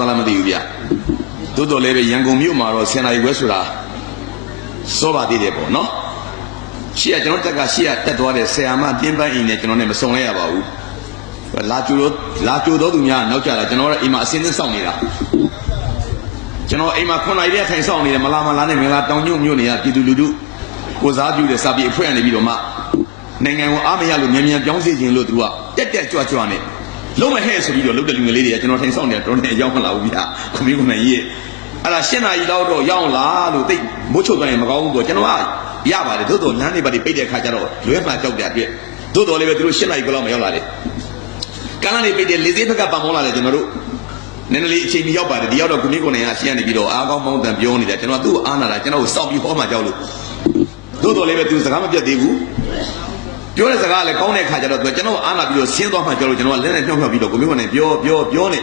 သလားမသိဘူးဗျသို့တော်လည်းပဲရန်ကုန်မြို့မှာတော့10နာရီခွဲဆိုတာစောပါသေးတယ်ပေါ့နော်ရှေ့ကကျွန်တော်တက်ကရှေ့ကတက်သွားတဲ့ဆရာမတင်းပန်းအိမ်နဲ့ကျွန်တော်နဲ့မစုံလဲရပါဘူးလာကြိုတော့သူများနောက်ကြတာကျွန်တော်တို့အိမ်မှာအစင်းစင်းစောင့်နေတာကျွန်တော်အိမ်မှာ9နာရီတည်းထိုင်စောင့်နေတယ်မလားနဲ့မင်္ဂလာတောင်ညွန့်မြို့နေရပြည်သူလူထုကိုစားပြုတဲ့စာပေအဖွဲ့ကနေပြီးတော့မှနိုင်ငံကိုအားမရလို့မြန်ပြောင်းစေခြင်းလို့သူကတက်ကြွနဲ့လုံးမဟဲ့ဆိုပြီးတော့လုတ်တဲ့လူငယ်လေးတွေကကျွန်တော်ထိုင်စောင့်နေတာတော်တော်ရောက်မလာဘူးဗျာခွန်မင်းနိုင်ကြီးအဲ့ဒါ7နာရီလောက်တော့ရောက်လာလို့တိတ်မိုးချုပ်သွားရင်မကောင်းဘူးပေါ့ကျွန်တော်ကရပါတယ်သို့တော်လမ်းတွေပါပိတ်တဲ့ခါကျတော့လွဲမှကြောက်တဲ့အတွက်သို့တော်လည်းပဲသူတို့7နာရီလောက်မရောက်လာတယ်ကမ်းလာနေပိတ်တဲ့လေသေးဘက်ကပံမောလာတယ်ကျွန်တော်တို့နည်းနည်းလေးအချိန်ကြီးရောက်ပါတယ်ဒီရောက်တော့ခွန်မင်းနိုင်ကရှင်းနေပြီးတော့အားကောင်းမောင်းတန်ပြောနေတာကျွန်တော်သူ့အားနာတာကျွန်တော်ကိုစောင့်ပြီးဟောမှကြောက်လို့သို့တော်လည်းပဲသူစကားမပြတ်သေးဘူးပြောတဲ့စကားလည်းကောင်းတဲ့ခါကျတော့ကျွန်တော်အားနာပြီးတော့ဆင်းသွားမှကြောက်လို့ကျွန်တော်ကလက်နဲ့ဖြောက်ပြီးတော့ခွန်မင်းနိုင်ပြောနေ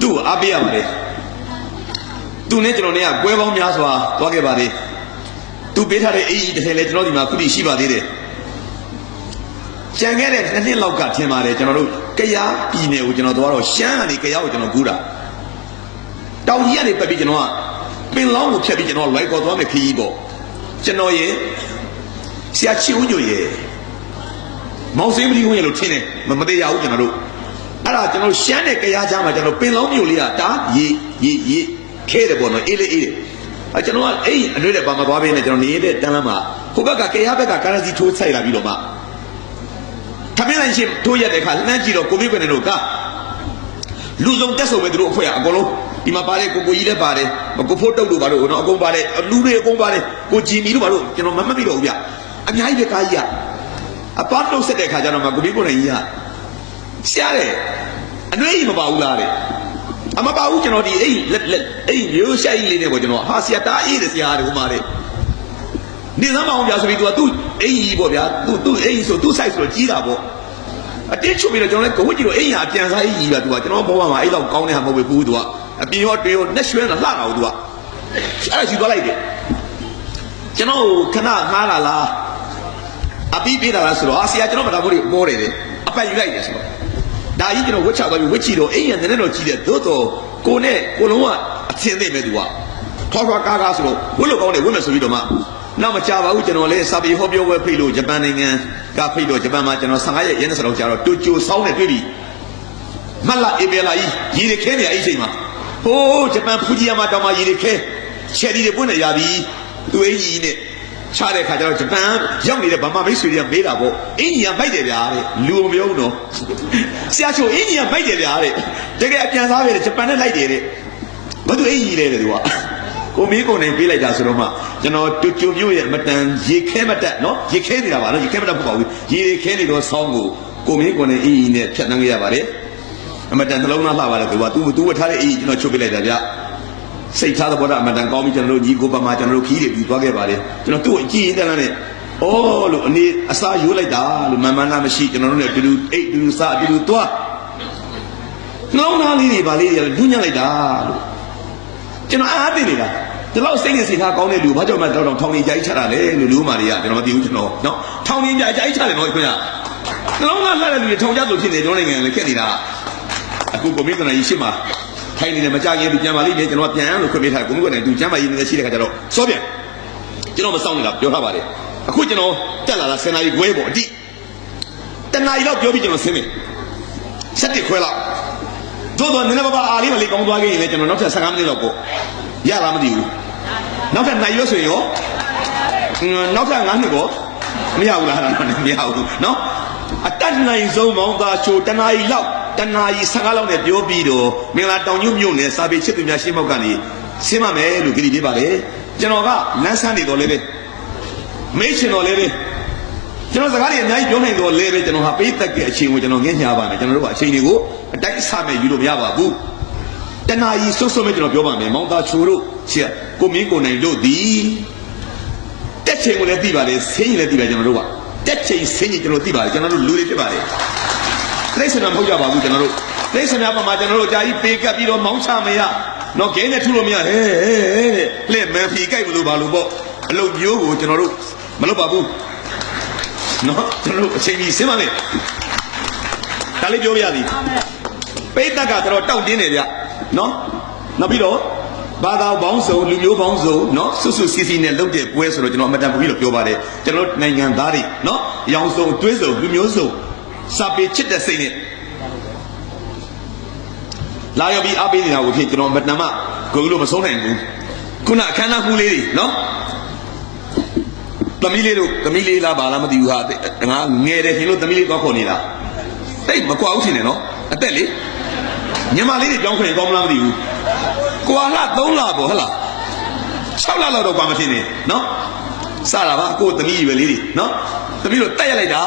သူ့ကိုအားပေးရပါတယ်သူနဲ့ကျွန်တော်နဲ့ကကွဲပေါင်းများစွာသွားခဲ့ပါသေးသူပေးထားတဲ့အေးကြီးတစ်ထည်လဲကျွန်တော်ဒီမှာခုထိရှိပါသေးတယ်ကြံခဲ့တဲ့2နှစ်လောက်ကထင်ပါတယ်ကျွန်တော်တို့ကရားပြည်နယ်ကိုကျွန်တော်သွားတော့ရှမ်းကနေကရားကိုကျွန်တော်ကူးတာတောင်ကြီးကနေပတ်ပြီးကျွန်တော်ကပင်လောင်းကိုဖြတ်ပြီးကျွန်တော်လွိုက်ကော်သွားမယ်ခရီးပေါ့ကျွန်တော်ရဲ့ဆရာချီဦးညိုရဲ့မောင်စိမ်းမလီဝင်ရလို့ထင်တယ်မသေးရဘူးကျွန်တော်တို့အဲ့ဒါကျွန်တော်ရှမ်းနဲ့ကရားကြားမှာကျွန်တော်ပင်လောင်းမြို့လေးကတာရေခဲတယ်ပေါ့နော်အေးလေကျွန်တော်ကအဲ့အတွေ့တဲ့ဘာမှသွားပေးနေကျွန်တော်နေတဲ့တန်းလမ်းမှာဟိုဘက်ကကရားဘက်ကကာရစီထိုးဆိုင်လာပြီးတော့မှထမင်းလိုက်ရှင်းထိုးရက်တဲ့ခါလမ်းကြည့်တော့ကိုမင်းကွနဲ့တို့ကလူစုံတက်ဆုံပဲသူတို့အဖွဲ့ကအကုန်လုံးဒီမှာပါတယ်ကိုကြီးလည်းပါတယ်ကိုဖို့တုတ်တို့ပါတော့နော်အကုန်ပါတယ်လူတွေအကုန်ပါတယ်ကိုကြည်မီတို့ပါတော့ကျွန်တော်မမှတ်မိတော့ဘူးဗျအများကြီးပဲကားကြီးကအပတ်တုတ်ဆက်တဲ့ခါကျတော့မှကိုမင်းကွနဲ့ကြီးကရှားတယ်အနှွေးကြီးမပါဘူးလားတဲ့အမပါဘူးကျွန်တော်ဒီအဲ့ရိုးရှိုက်လေးနဲ့ပေါ့ကျွန်တော်ဟာဆရာတားအေးတယ်ဆရာတွေဟိုမှာတဲ့နေသမ်းမအောင်ပြဆိုပြီး तू ကသူ့အိမ်ကြီးပေါ့ဗျာသူ့အိမ်ဆိုသူ့ site ဆိုတော့ကြီးတာပေါ့အတင်းချုပ်ပြီးတော့ကျွန်တော်လည်းကဝတ်ကြည့်တော့အိမ်ဟာပြန်စားအိမ်ကြီးပါ तू ကကျွန်တော်ဘဝမှာအဲ့လောက်ကောင်းတဲ့ဟာမဟုတ်ဘူး तू ကအပြင်ရောတွေရောနှက်ရွှဲတာလှတာကို तू ကအဲ့ဒါယူသွားလိုက်တယ်ကျွန်တော်ခဏငားလာလားအပြီးပြေးတာလားဆိုတော့ဆရာကျွန်တော်မတော်ဘူးပေါ်တယ်လေအပတ်ယူလိုက်တယ်ဆိုတော့ဒါကြီးကျွန်တော်ဝတ်ချသွားပြီးဝတ်ချီတော့အိမ်ရနည်းနည်းတော့ကြီးတယ်သို့တော့ကိုနဲ့ကိုလုံးကအသင်သိမဲ့ तू ကထောက်ကားဆိုတော့ဝတ်လို့ကောင်းတယ်ဝတ်မယ်ဆိုပြီးတော့မှနောက်မကြပါဘူးကျွန်တော်လည်းစာပေဟောပြောပွဲဖိတ်လို့ဂျပန်နိုင်ငံကဖိတ်တော့ဂျပန်မှာကျွန်တော်15ရက်ရဲနေစတော့ကြာတော့တိုကျိုဆောင်းနဲ့တွေ့ပြီမတ်လာဧပြီလကြီးရေတွေခဲနေအဲ့ချိန်မှာဟိုးဂျပန်ဖူဂျီယာမာတောင်မှာရေတွေခဲချယ်ရီတွေပွင့်နေရပြီသူအင်ကြီးနဲ့ချတဲ့ခါကျတော့ဂျပန်ရောက်နေတဲ့ဗမာမိတ်ဆွေတွေကမေးတာပေါ့အင်ကြီးကမိုက်တယ်ဗျာတဲ့လူမပြောဘူးနော်ဆရာချိုအင်ကြီးကမိုက်တယ်ဗျာတဲ့တကယ်အပြန်စားပဲဂျပန်နဲ့လိုက်တယ်တဲ့ဘာသူအင်ကြီးလဲတဲ့သူကကိုမင်းကိုနိုင်ပေးလိုက်တာဆိုတော့မှကျွန်တော်ကြိုမျိုးရဲ့မတန်ရေခဲမတက်နော်ရေခဲနေတာပါနော်ရေခဲမတက်ဖို့ပါဘူးရေခဲနေတော့ဆောင်းကိုမင်းကိုနိုင်အေးနဲ့ဖြတ်နှမ်းခဲ့ရပါတယ်အမတန်သလုံးသားလှပါတယ်သူဝတ်ထားတဲ့အေးကျွန်တော်ချုပ်ပေးလိုက်တာဗျစိတ်ထားတဲ့ဘောဓအမတန်ကောင်းပြီးကျွန်တော်တို့ညီကိုပါမှာကျွန်တော်တို့ခီးတွေပြီးသွားခဲ့ပါတယ်ကျွန်တော်သူ့ကိုအကြည့်ရင်းတန်းနဲ့အော်လို့အနေအစားရိုးလိုက်တာလို့မမှန်လားမရှိကျွန်တော်တို့နဲ့တူတူစားတူတူသွားနှလုံးသားလေးတွေဗာလေးတွေလူညံ့လိုက်တာလို့ကျွန်တော်အားသိနေတာဒီလောက်စိတ်နဲ့စိတ်ထားကောင်းတဲ့လူဘာကြောင့်မှတော့ထောင်နေကြိုက်ချတာလဲလို့လူမာတွေကကျွန်တော်မသိဘူးကျွန်တော်နော်ထောင်နေကြိုက်ချတယ်နော်ခင်ဗျာနှလုံးသားလှတဲ့လူတွေထောင်ကြလို့ဖြစ်နေကျွန်တော်နိုင်ငံလည်းခက်နေတာအခုကိုမင်းကနိုင်ရှိမှာထိုင်နေတယ်မကြခင်ဒီပြန်ပါလိမ့်မယ်ကျွန်တော်ပြန်လို့ခွင့်ပေးထားကိုမင်းကနိုင်သူကျမ်းမာရေးနေရှိတဲ့ခါကျတော့စောပြန်ကျွန်တော်မစောင့်နေတာပြောထားပါတယ်အခုကျွန်တော်တက်လာတာ10နာရီခွဲပေါ့အတိတနာရီလောက်ပြောပြီးကျွန်တော်ဆင်းမယ်7ခွဲလောက်တို့နည်းနည်းပါးအားလေးမလေးကောင်းသွားခဲ့ရင်လည်းကျွန်တော်နောက်ထပ်15မိနစ်လောက်ပေါ့ရလားမသိဘူးနောက်ထပ်နိုင်ရွဆိုရင်ရောနောက်ထပ်9နှစ်ပေါ့မရဘူးလားမရဘူးနော်အတတ်နိုင်ဆုံးမောင်သားချိုတနာရီလောက်တနာရီ15လောက်နဲ့ပြောပြီးတော့မင်္ဂလာတောင်ညွန့်မြို့နယ်စာပေချစ်သူများရှင်းမောက်ကနေဆင်းမမယ်လို့ကြည်ပြပါလေကျွန်တော်ကလမ်းဆန်းနေတော့လည်းပဲမေးချင်တော့လည်းပဲကျွန်တော်စကားတွေအများကြီးပြောနိုင်တော့လည်းပဲကျွန်တော်ဟာပေးသက်တဲ့အချိန်ကိုကျွန်တော်ငှက်ညာပါမယ်ကျွန်တော်တို့ကအချိန်တွေကိုအတိုက်အဆမဲ့ယူလို့မရပါဘူးတနာရီစွတ်စွတ်မဲ့ကျွန်တော်ပြောပါမယ်မောင်သားချိုတို့ချစ်ကိုမင်းကိုနိုင်တို့သည်တက်ချိန်ကိုလည်းသိပါလေဆင်းရင်လည်းသိပါကျွန်တော်တို့ကတက်ချိန်ဆင်းရင်ကျွန်တော်သိပါလေကျွန်တော်တို့လူတွေဖြစ်ပါလေတိရစ္ဆာန်မဟုတ်ကြပါဘူးကျွန်တော်တို့တိရစ္ဆာန်များပေါ်မှာကျွန်တော်တို့အကြာကြီးပေးကပ်ပြီးတော့မောင်းချမရနော်ဂိမ်းနဲ့ထုလို့မရဟဲလက်မန်ဖီကြိုက်မလို့ပါလို့ပေါ့အလုပ်မျိုးကိုကျွန်တော်တို့မလုပ်ပါဘူးနော်ကျွန်တော်တို့အချိန်ကြီးဆင်းပါလေဒါလေးပြောပြရသည်ပိတ်သက်ကတော့တောက်တင်းတယ်ဗျ နော်နောက်ပြီးတော့ဘာသာပေါင်းစုံလူမျိုးပေါင်းစုံနော်ဆွဆွစီစီနဲ့လုပ်တဲ့ပွဲဆိုတော့ကျွန်တော်အမတန်ပြီးတော့ပြောပါတယ်ကျွန်တော်နိုင်ငံသားတွေနော်ရောင်စုံတွဲစုံလူမျိုးစုံစာပေချစ်တဲ့စိတ်နဲ့လာရောက်ပြီးအားပေးနေတာကိုဖြစ်ကျွန်တော်မတန်မှကိုယ်လို့မဆုံးနိုင်ဘူးခုနအခမ်းအနားမှုလေးတွေနော်သမီးလေးလားဘာလားမသိဘူးဟာငါငယ်တယ်ခင်လို့သမီးလေးသွားခေါ်နေတာတိတ်မကွာဘူးထင်တယ်နော်အသက်လေညီမလေးတွေကြောင်းခွင့်ကောင်းမလားမသိဘူးကွာလာ3လပေါ့ဟုတ်လား6လလောက်တော့ကွာမထင်နဲ့နော်စတာပါကိုသမီးကြီးပဲလေးတွေနော်သမီးတို့တက်ရလိုက်တာ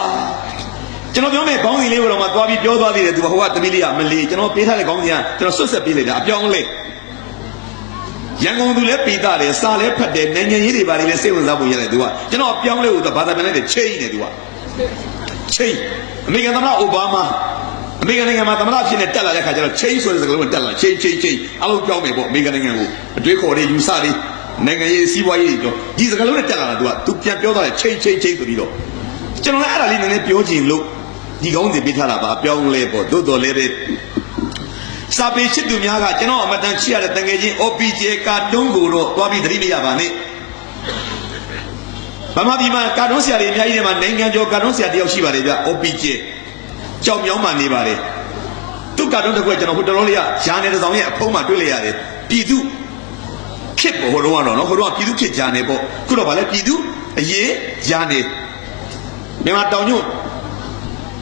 ကျွန်တော်ပြောမယ်ခေါင်းစဉ်လေးကတော့မှသွားပြီးပြောသွားသေးတယ်သူကဟိုကသမီးလေးကမလေးကျွန်တော်ပေးထားတဲ့ခေါင်းစဉ်ကကျွန်တော်ဆွတ်ဆက်ပေးလိုက်တာအပြောင်းလဲရန်ကုန်သူလည်းပိတာတယ်စာလည်းဖတ်တယ်နိုင်ငံရေးတွေပါလေစိတ်ဝင်စားဖို့ရတယ်သူကကျွန်တော်ပြောင်းလဲလို့ဘာသာပြန်လိုက်တယ်ချိန်နေသူကချိန်အမေရိကန်သမ္မတအိုဘားမားအမေရိကန်နိုင်ငံမှာသမ္မတဖြစ်နေတက်လာတဲ့ခါကျတော့ချိန်ဆိုတဲ့စကားလုံးတက်လာချိန်အလုံးပြောင်းမယ်ပေါ့အမေရိကန်နိုင်ငံကိုအတွေးခေါ်တွေယူဆတွေနိုင်ငံရေးစီးပွားရေးတွေဒီစကားလုံးနဲ့တက်လာတာသူပြန်ပြောသွားတယ်ချိန်ဆိုပြီးတော့ကျွန်တော်လည်းအဲ့ဒါလေးနည်းနည်းပြောချင်လို့ဒီကောင်းစီပေးထားတာပါပြောင်းလဲပေါ့သို့တော်လည်းပဲစာပေချစ်သူများကကျွန်တော်အမတန်ချစ်ရတဲ့တန်ငယ်ချင်း OPJ ကာတွန်းကိုတော့သွားပြီးသတိမရပါနဲ့ဗမာပြည်မှာကာတွန်းဆရာတွေအများကြီးတွေမှာနိုင်ငံကျော်ကာတွန်းဆရာတယောက်ရှိပါတယ်ဗျ OPJ ကြောက်မြောင်းမှနေပါတယ်သူကာတွန်းတစ်ခွက်ကျွန်တော်ဟိုတော်တော်လေးကဂျာနယ်တစ်စောင်ရဲ့အဖုံးမှာတွေ့လိုက်ရတယ်ပြည်သူဖြစ်ပေါ်ဟိုတော့ကတော့နော်ဟိုတော့ပြည်သူဖြစ်ဂျာနယ်ပေါ့ခုတော့ဗာလဲပြည်သူအရေးဂျာနယ်မြန်မာတောင်ညွန့်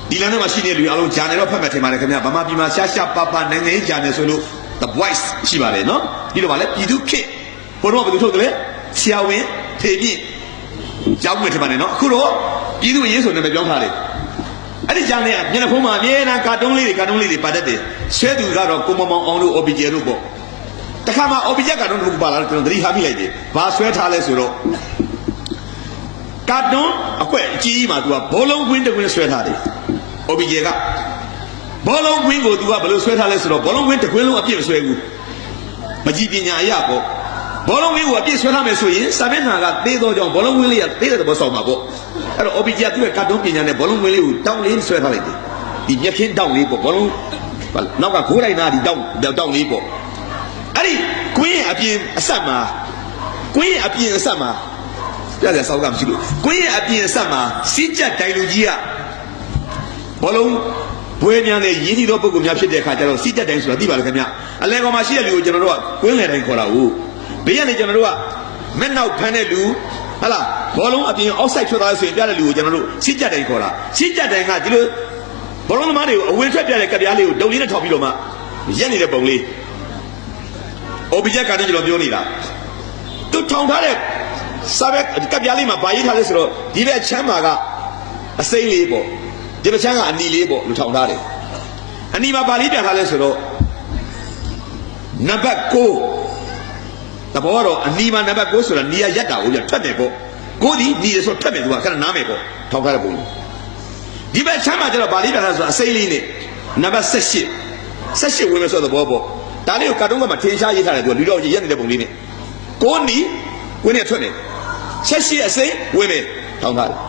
ဒီလမ်းထဲမှာရှိနေလူအားလုံးဂျာနယ်တော့ဖတ်မှတ်ထင်ပါတယ်ခင်ဗျာဗမာပြည်မှာရှာပပနိုင်ငံရေးဂျာနယ်ဆိုလို့ The Voice ရှိပါတယ်နော်ဒီလိုပါလေပြည်သူခေတ်ဘုံတော့ဘယ်လိုထုတ်တယ်လဲဆရာဝန်ထေပြည့်ကြောင်းဝင်ထင်ပါတယ်နော်အခုတော့ပြည်သူအရေးဆိုနေပဲပြောင်းထားတယ်အဲ့ဒီဂျာနယ်ကမျက်နှာဖုံးမှာအမြဲတမ်းကာတွန်းလေးတွေပါတတ်တယ်ဆွဲသူကတော့ကိုမောင်အောင်တို့ OPJ တို့ပေါ့တခါမှ OPJ ကာတွန်းတို့ပါလာတော့ကျွန်တော်သတိထားမိလိုက်တယ်ဘာဆွဲထားလဲဆိုတော့ကာတွန်းအကွက်အကြီးကြီးမှာသူကဘောလုံးကွင်းတစ်ကွင်းဆွဲထားတယ်OPJ ကဘောလုံးကွင်းကိုသူကဘယ်လိုဆွဲထားလဲဆိုတော့ဘောလုံးကွင်းတစ်ကွင်းလုံးအပြည့်မဆွဲဘူးမကြည်ပညာအရပေါ့ဘောလုံးကွင်းကိုအပြည့်ဆွဲထားမယ်ဆိုရင်စာမျက်နှာကသေးသောကြောင့်ဘောလုံးကွင်းလေးကသေးတဲ့သဘောဆောင်မှာပေါ့အဲ့တော့ OPJ ကသူ့ရဲ့ကာတွန်းပညာနဲ့ဘောလုံးကွင်းလေးကိုတောင်းလေးဆွဲထားလိုက်တယ်ဒီမျက်ခင်းတောင်းလေးပေါ့ဘောလုံးနောက်ကဂိုးလိုက်နာဒီတောင်းလေးပေါ့အဲ့ဒီကွင်းအပြင်အဆက်မှာပြရစောက်ကမရှိလို့ကွင်းအပြင်အဆက်မှာစီးကြက်တိုင်လူကြီးကဘောလုံးဘွဲများနဲ့ရင်းနှီးသောပုဂ္ဂိုလ်များဖြစ်တဲ့အခါကျတော့စီးကြက်တိုင်းဆိုတာသိပါလားခင်ဗျအလဲကောင်မှာရှိတဲ့လူကိုကျွန်တော်တို့ကကွင်းလယ်တိုင်းခေါ်တာဟုတ်ဘေးကနေကျွန်တော်တို့ကမဲ့နောက်ဖမ်းတဲ့လူဟလားဘောလုံးအပြင်အောက်ဆိုက်ထွက်သွားဆိုရင်ပြတဲ့လူကိုကျွန်တော်တို့စီးကြက်တိုင်းခေါ်တာစီးကြက်တိုင်းကဒီလိုဘောလုံးသမားတွေကိုအဝင်ထွက်ပြတဲ့ကပ်ပြားလေးကိုဒုံလေးနဲ့ထောက်ပြီးတော့မှရက်နေတဲ့ပုံလေး OPJ ကနေကျွန်တော်ပြောနေတာသူထောင်ထားတဲ့စာပဲကပ်ပြားလေးမှာဗာရေးထားလဲဆိုတော့ဒီဘက်ချမ်းမှာကအစိမ့်လေးပေါ့ဒီပချမ်းကအနီလေးပေါ့လူထောင်ထားတယ်အနီမှာပါလေးပြထားလဲဆိုတော့နံပါတ်9တဘောကတော့အနီမှာနံပါတ်9ဆိုတာနီးရရက်တာကိုပြထွက်တယ်ပေါ့9ဒီနီးတယ်ဆိုတော့ထွက်တယ်သူကခဏနားမယ်ပေါ့ထောင်ထားတဲ့ပုံဒီဘက်ချမ်းမှာကျတော့ပါလေးပြထားဆိုတော့အစိမ့်လေးနဲ့နံပါတ်18ဝင်မယ်ဆိုတော့သဘောပေါ့ဒါလေးကိုကာတွန်းကမှထင်ရှားရေးထားတယ်သူကလူတော်ကြီးရက်နေတဲ့ပုံလေးနဲ့9နီးဝင်နေထွက်နေ18အစိမ့်ဝင်မယ်ထောင်ထားတယ်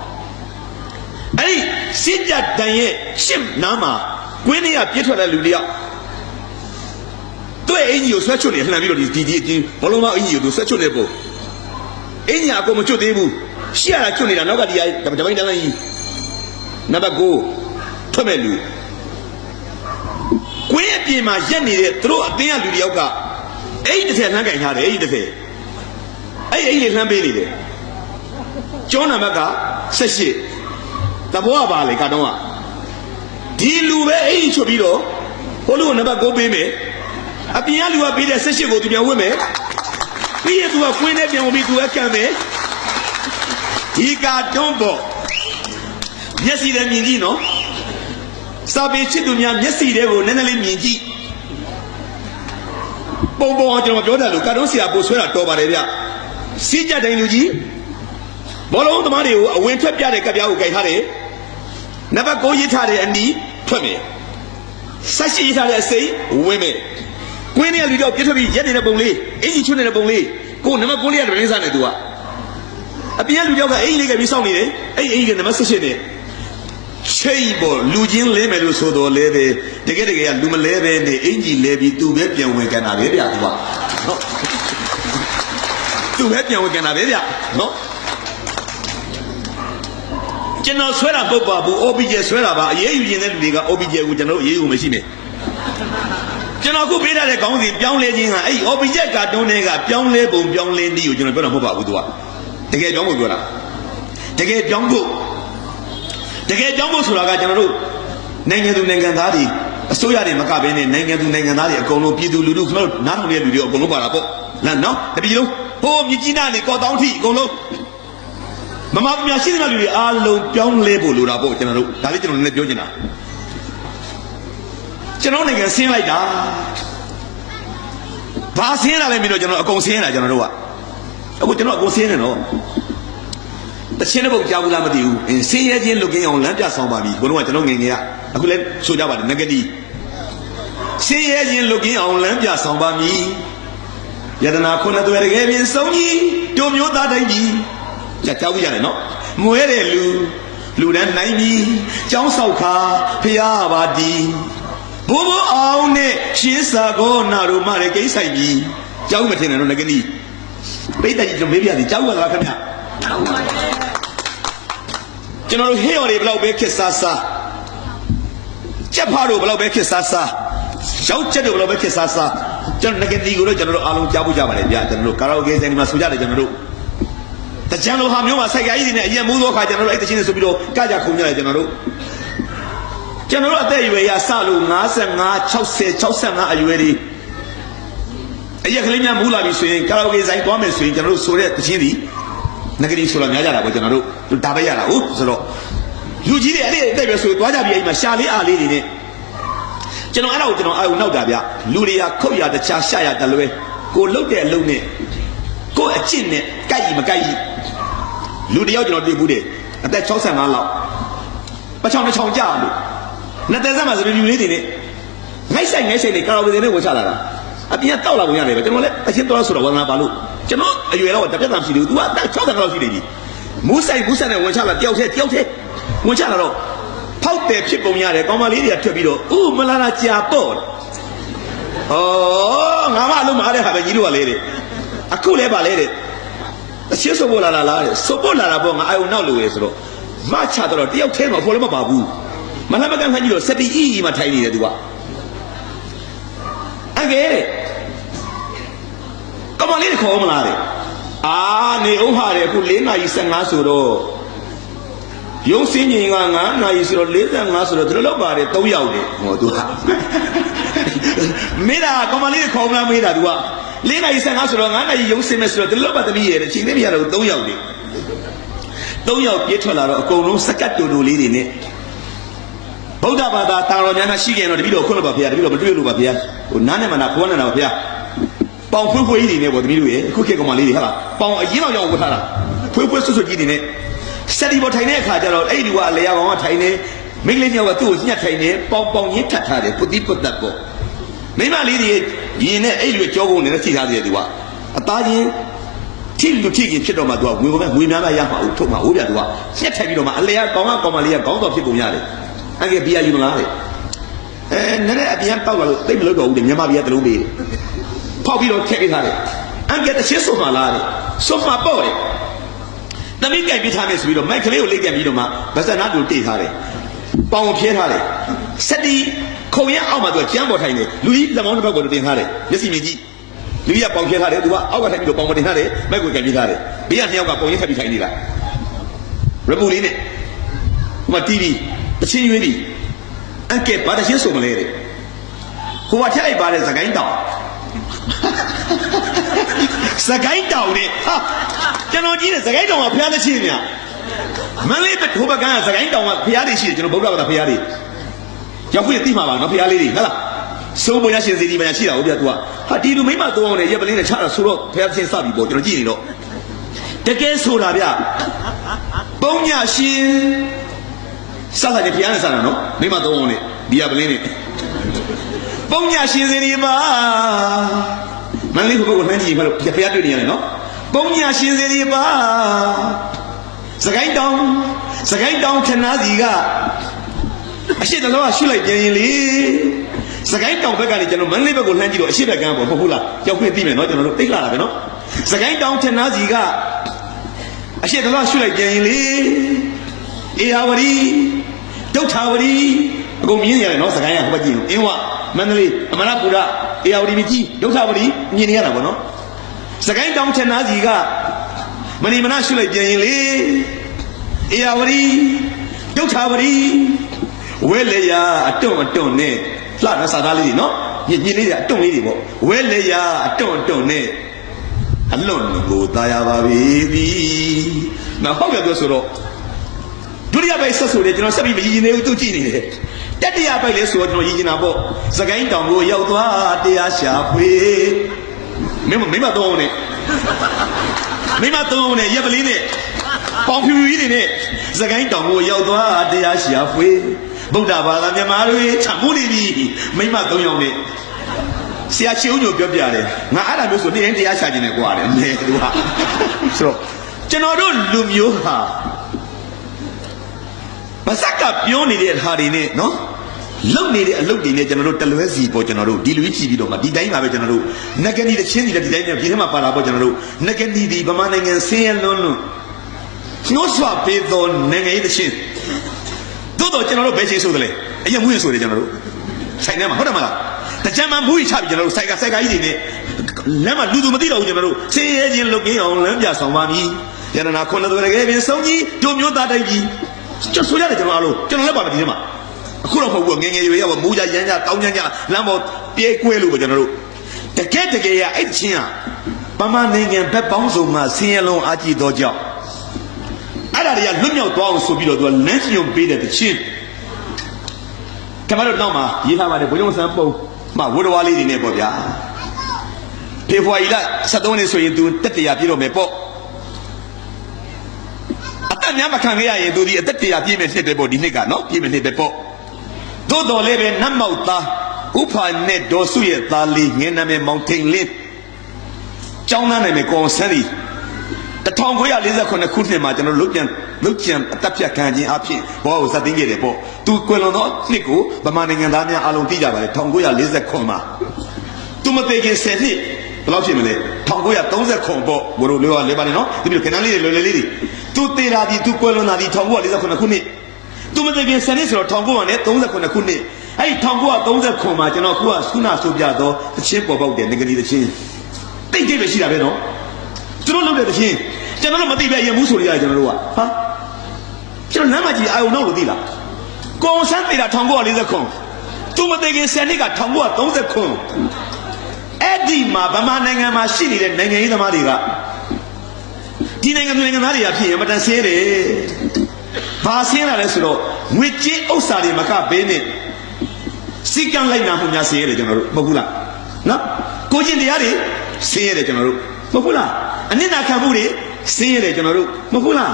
အဲ့ဒီစစ်ကြတန်ရဲ့ရှစ်နားမှာကွင်းထဲကပြစ်ထွက်တဲ့လူတယောက်တွေ့အင်ကြီးကိုဆွဲချွတ်နေလှန်ပြီးတော့ဒီဘလုံးမအင်ကြီးကိုသူဆွဲချွတ်နေပို့အင်ကြီးအကုန်မချွတ်သေးဘူးရှေ့ရတာချွတ်နေတာနောက်ကဒီတပိုင်းတန်းကြီးနံပါတ်9ထွက်မဲ့လူကွင်းအပြင်မှာရက်နေတဲ့သူတို့အတင်းကလူတယောက်ကအဲ့ဒီတစ်ထည်လှမ်းကင်ထားတယ်အဲ့ဒီတစ်ထည်အဲ့ဒီလှမ်းပေးနေတယ်ကျောင်းနံပါတ်က18တဘောကပါလေကတော့ဒီလူပဲအဲ့ဒီချွတ်ပြီးတော့ဟိုလူကနံပါတ်9ပေးမယ်အပြင်ကလူကပေးတဲ့18ကိုသူပြန်ဝတ်မယ်ပြီးရင်သူကကွင်းထဲပြန်ဝင်ပြီးသူကကန်မယ်ဒီကတော့ပေါ့မျက်စိနဲ့မြင်ကြည့်နော်စာပေချစ်သူများမျက်စိတွေကိုနည်းနည်းလေးမြင်ကြည့်ပုံအောင်ကျွန်တော်ပြောတယ်လို့ကာတွန်းဆရာပို့ဆွဲတာတော်ပါတယ်ဗျစီးကြတိုင်းလူကြီးဘောလုံးသမားတွေကိုအဝင်ထွက်ပြတဲ့ကပ်ပြားကိုကြိုက်ထားတယ်နံပါတ်9ရေးထားတဲ့အနီးထွက်မယ်18ရေးထားတဲ့အစိမ့်ဝင်မယ်ကွင်းထဲကလူတော့ပြတ်ထွက်ပြီးရက်နေတဲ့ပုံလေးအင်ကြီးချွတ်နေတဲ့ပုံလေးကိုနံပါတ်9လေးကတပင်းစားနေသူကအပြင်ကလူတော့ကအင်ကြီးလေးကပြီးစောင့်နေတယ်အဲ့ဒီအင်ကြီးကနံပါတ်18နဲ့ Chamber, Lugin Lemelu Sodo Leve, the getting a Lumaleve, the Angie Levy, two Vepian we can have it. Two Vepian we can have it. No? General Swera Bobabu, OBJ Swera, ye in the Liga, OBJ, which I know you, Machine. General Kupita, the county, Young Lady, OBJ got no nega, Young Label, Young Lady, you know, Boba. They get Young Gura. They get Young Book. The get Jumbo Suraga General, Nangadu Nangandadi, a Soya de Macabene, Nangadu Nangandadi, a Gono Pidu Ludu, not only do you go Barabo, no, the Pidu, oh, Mijina, they got down tea, go low. Mamma Yashina, all young label Lurabo, General, Dalitan Nebujina. General can sing like that. Passina, let me know, General, Consena, General. I would not go see no. The Chenabo Javulamadu, and say again looking on Lanja somebody, but what along in here, I could let Sudaba Nagadi. Say again looking on Lanja somebody. Yadana Kona to Arabian Sony, don't you that idea? Jatawiano, Muere Ludan Naimi, John Sauka, Piavadi. Bobo Aune, she's a go Naru Mareke Sabi, Jaumatin and Nagadi. Beta, maybe the Jawaka. General Hill, Blaubeck Sasa, Chaparo Blaubeck Sasa, Shout Chedo Blaubeck Sasa, General Nagadi, General Alu Jabu Java, General Karaoke and Masuja General. The General Hamio Saga in a Yamudo, General Edition Subido, Kaja Kuna General. General Day, Salu, Nasana, Chausana, are you ready? A Yakalina Mula is saying, Karaoke, I promise you, General Sore, the Chili. Nagari Sulamaya, with General Tabaya, so Luigi, they were so Guadabi, Mashali, Ali in it. General, I will know Dabia, Luria, Koya, the Chashaya, the Lue, go look there, Lune, go a chin, Gai Magai, Ludia, you know, the Bude, and that Chosan Allah. But on the Chonja, Natazama is really in it. I say, the car with the Wachala. At the end, I can't tell us what I want. You know, you know what the Petam do? What that Chotan lady? Musa, and Wachala, Yote, Wachala. Pout the chip on Yare, Gomalia Tobido, Malana Chiapor. Oh, Namalu Mare have a lady. A cool eba lady. A cheers of Bola, so Bola, I will know Louis. Much other, the Otema of Polima Babu. Malamagan had you set the E. Matani Dua. I get it. Come on, little Comalari. Ah, Neohare, who Lena is an Asuro. You singing on Anna is your little Masuro to nobody, Toyaude, or do Mira, come on, little Comla Mira Dua. Lena is an Asuro, Anna, you semester to look at the year, and she never had a Toyaude. Toyau Pietola, Kono Sakato do lead in it. Bodabada, Tarona, she and the video Konabapia, the video Babia, Unanamana, one and Apia. Pong Fu eating it with me, cooking on my lady, Pong, you know, with her. Purpose to eating it. Study what I never 81 lay on tiny, Mingling over two, yet tiny, Pong yet tatted, put that book. Maybe my lady, in a with your own in a tea house. A party till you take it on my dog, we never yam took my Uya. Yet have you my layer, Gomalia, Gong of people yard. I get beer you lie. And then at the end, Paul, they will go to Yamavia to be. Poppy don't take it, and get the chest of my lady. So my boy. The big guy behind us, we don't make a little leg and Vidoma, but I do take Harry. Pong Pierre Harry. Said the Koya Amado, Jambo Tiny, Louis, the Monaco to be Harry. Yes, immediately. Louis Pong Pierre Harry, our time to Pong Harry, make we can be Harry. Be at Yoga Pong Happy Tiny. Remove in it. My TV, the senior and kept by the Sheso lady. Who are telling about it again down. Sagai down it. General Jesus, I don't want Piana China. Malay, but who began as I don't want Piadi, you know, Boga Piadi. Yapu Tima, no Piali. So when I see the Dimachia, how did you make my own a Yabalina Chara Suro, Piazzi Sabi, Botogino? The guest who Rabia Bonia Shin Sala de Pianza, no? Nima don't it, Diablini. Bonia Shin Malay who go many, but Piadi, no? Bonia Shinzeriba Sagai down Tenaziga အရှိတလောကရှုလိုက်ပြန်ရင်လေစကိုင်းတောင်ဘက်ကနေကျွန်တော်မန္တလေးဘက်ကိုလှမ်းကြည့်တော့အရှိဘက်ကမ်းပေါ့မဟုတ်ဘူးလားကြောက်ခွင့်သိမယ်နော်ကျွန်တော်တို့သိလာတာပဲနော်စကိုင်းတောင်ထင်သားစီကအရှိတလောရှုလိုက်ပြန်ရင်လေအေဟာဝတီဒုဋ္ဌာဝတီအကုန်မြင်ရတယ်နော်စကိုင်းကဟိုဘက်ကြည့်အင်းဝမန္တလေးအမရပူရအေဟာဝတီမြကြီးဒုဋ္ဌာဝတီမြင်နေရတာပေါ့နော်စကိုင်းတောင်ထင်သားစီကမဏိမနာရှုလိုက်ပြန်ရင်လေအေဟာဝတီဒုဋ္ဌာဝတီဝဲလေယာအတွန့်နဲ့လှတဲ့စာသားလေးတွေနော်ညစ်လေးတွေအတွန့်လေးတွေပေါ့ဝဲလေယာအတွန့်နဲ့အလွန်ကိုตายရပါပြီနောက်ဟုတ်တယ်ပြောဆိုတော့ဒုတိယပိုက်ဆက်ဆိုတယ်ကျွန်တော်ဆက်ပြီးမရည်ရင်နေဦးသူကြည့်နေတယ်တတိယပိုက်လဲဆိုတော့ကျွန်တော်ရည်ရင်တာပေါ့စကိုင်းတောင်ကိုရောက်သွားတရားရှာဖွေမိမတော့နဲ့ရပ်ပလင်းနဲ့ပေါင်ဖြူကြီးတွေနဲ့စကိုင်းတောင်ကိုရောက်သွားတရားရှာဖွေဗုဒ္ဓဘာသာမြန်မာတွေချမှုနေပြီမိမ3ယောက်နဲ့ဆရာချီဦးညိုပြောပြတယ်ငါအဲ့ဒါမျိုးဆိုနေ့တိုင်းတရားရှာခြင်းနဲ့ကြွားတယ်မဲသူကဆိုတော့ကျွန်တော်တို့လူမျိုးဟာမစက်ကပြောနေတဲ့ဟာတွေနဲ့နော်လုံနေတဲ့အလုပ်တွေနဲ့ကျွန်တော်တို့တလွဲစီပေါ့ကျွန်တော်တို့ဒီလူကြီးကြည့်ပြီးတော့မှဒီတိုင်းပါပဲကျွန်တော်တို့နဂနီတချင်းစီလည်းဒီတိုင်းနဲ့ပြည်ထဲမှာပါလာပေါ့ကျွန်တော်တို့နဂနီဒီဗမာနိုင်ငံဆင်းရဲလွန်းနှိုးဆွပေးသောနိုင်ငံရေးတချင်းတို့ကျွန်တော်တို့ဘယ်ချင်းဆိုသလဲအရင်မူးရင်ဆိုတယ်ကျွန်တော်တို့ဆိုင်ထဲမှာဟုတ်တယ်မလားတကြမ်းမှမူးရင်ချပြီးကျွန်တော်တို့ဆိုင်ကကြီးတွေနဲ့လမ်းမှာလူသူမသိတော့ဘူးကျွန်တော်တို့ဆင်းရဲခြင်းလုပ်ရင်းအောင်လမ်းပြဆောင်ပါမည်ယန္တနာ9သွယ်တကယ်ပင်ဆုံးကြီးတို့မျိုးသားတိုက်ပြီးကျွန်တော်ဆိုရတယ်ကျွန်တော်အားလုံးကျွန်တော်လည်းပါမယ်ဒီထဲမှာအခုတော့မဟုတ်ဘူးငငယ်ရွယ်ရောက်မူးကြရမ်းကြတောင်းကြလမ်းပေါ်ပြေးကွဲလို့ပဲကျွန်တော်တို့တကယ်ရအဲ့ချင်းကဗမာနိုင်ငံဘက်ပေါင်းစုံမှာဆင်းရဲလုံးအားကြီးသောကြောင့်အဲ့ဒါတွေကလွတ်မြောက်သွားအောင်ဆိုပြီးတော့သူကလမ်းညွှန်ပေးတဲ့တချင်းကမ္ဘာတို့နောက်မှာရေးထားပါတယ်ဘုရားဆန်းပုံမှဝရဝါလေးတွေနဲ့ပေါ့ဗျာဖေဖော်ဝါရီလ73နှစ်ဆိုရင်သူတက်တရားပြည့်တော့မယ်ပေါ့အသက်များမခံခဲ့ရရင်သူဒီအသက်တရားပြည့်မယ်နှစ်ပဲပေါ့ဒီနှစ်ကနော်ပြည့်မယ်နှစ်ပဲပေါ့သို့တော်လည်းပဲနတ်မောက်သားဥဖာနဲ့ဒေါ်စုရဲ့သားလေးငင်းနာမယ်မောင်ထိန်လင်းကျောင်းသားနာမယ်ကောင်းစန်းဒီ1948ခုနှစ်မှာကျွန်တော်လုတ်ကြံအသက်ဖြတ်ခံခြင်းအဖြစ်ဘောကိုစတင်ခဲ့တယ်ပေါ့သူကွယ်လွန်သောနှစ်ကိုဗမာနိုင်ငံသားများအားလုံးသိကြပါတယ်1949မှာသူမသေးခင်10နှစ်ဘယ်လောက်ဖြစ်မလဲ1930ပေါ့ဘိုးတို့လောလဲပါနေနော်ဒီလိုခဏလေးတွေလွယ်လေးတွေသူသေတာဒီသူကွယ်လွန်တာဒီ1948ခုနှစ်သူမသေးခင်10နှစ်ဆိုတော့1939ခုနှစ်အဲ့1939မှာကျွန်တော်ခုနဆိုပြတော့တချင်းပေါ်ပေါက်တယ်ငကလေးတချင်းတိတ်တိတ်ပဲရှိတာပဲနော်သူတို့လုပ်တဲ့တခြင်းကျွန်တော်တို့မသိပဲရင်မှုဆိုရရတယ်ကျွန်တော်တို့ကဟာကျွန်တော်လမ်းမကြီးအာယုံနောက်လို့သိလားကွန်ဆန်းသေးတာ1949သူမသိခင်10နှစ်က1939အဲ့ဒီမှာဗမာနိုင်ငံမှာရှိနေတဲ့နိုင်ငံရေးသမားတွေကဒီနိုင်ငံသားတွေကဖြစ်ရင်မတန်ဆင်းတယ်ဘာဆင်းလာလဲဆိုတော့ငွေကြေးဥစ္စာတွေမကဘဲနဲ့စီကံလိုက်နာမှုများဆင်းရတယ်ကျွန်တော်တို့မဟုတ်ဘူးလားနော်ကိုကျင့်တရားတွေဆင်းရတယ်ကျွန်တော်တို့မဟုတ်ဘူးလားအနစ်နာခံမှုတွေဆင်းရဲတယ်ကျွန်တော်တို့မဟုတ်လား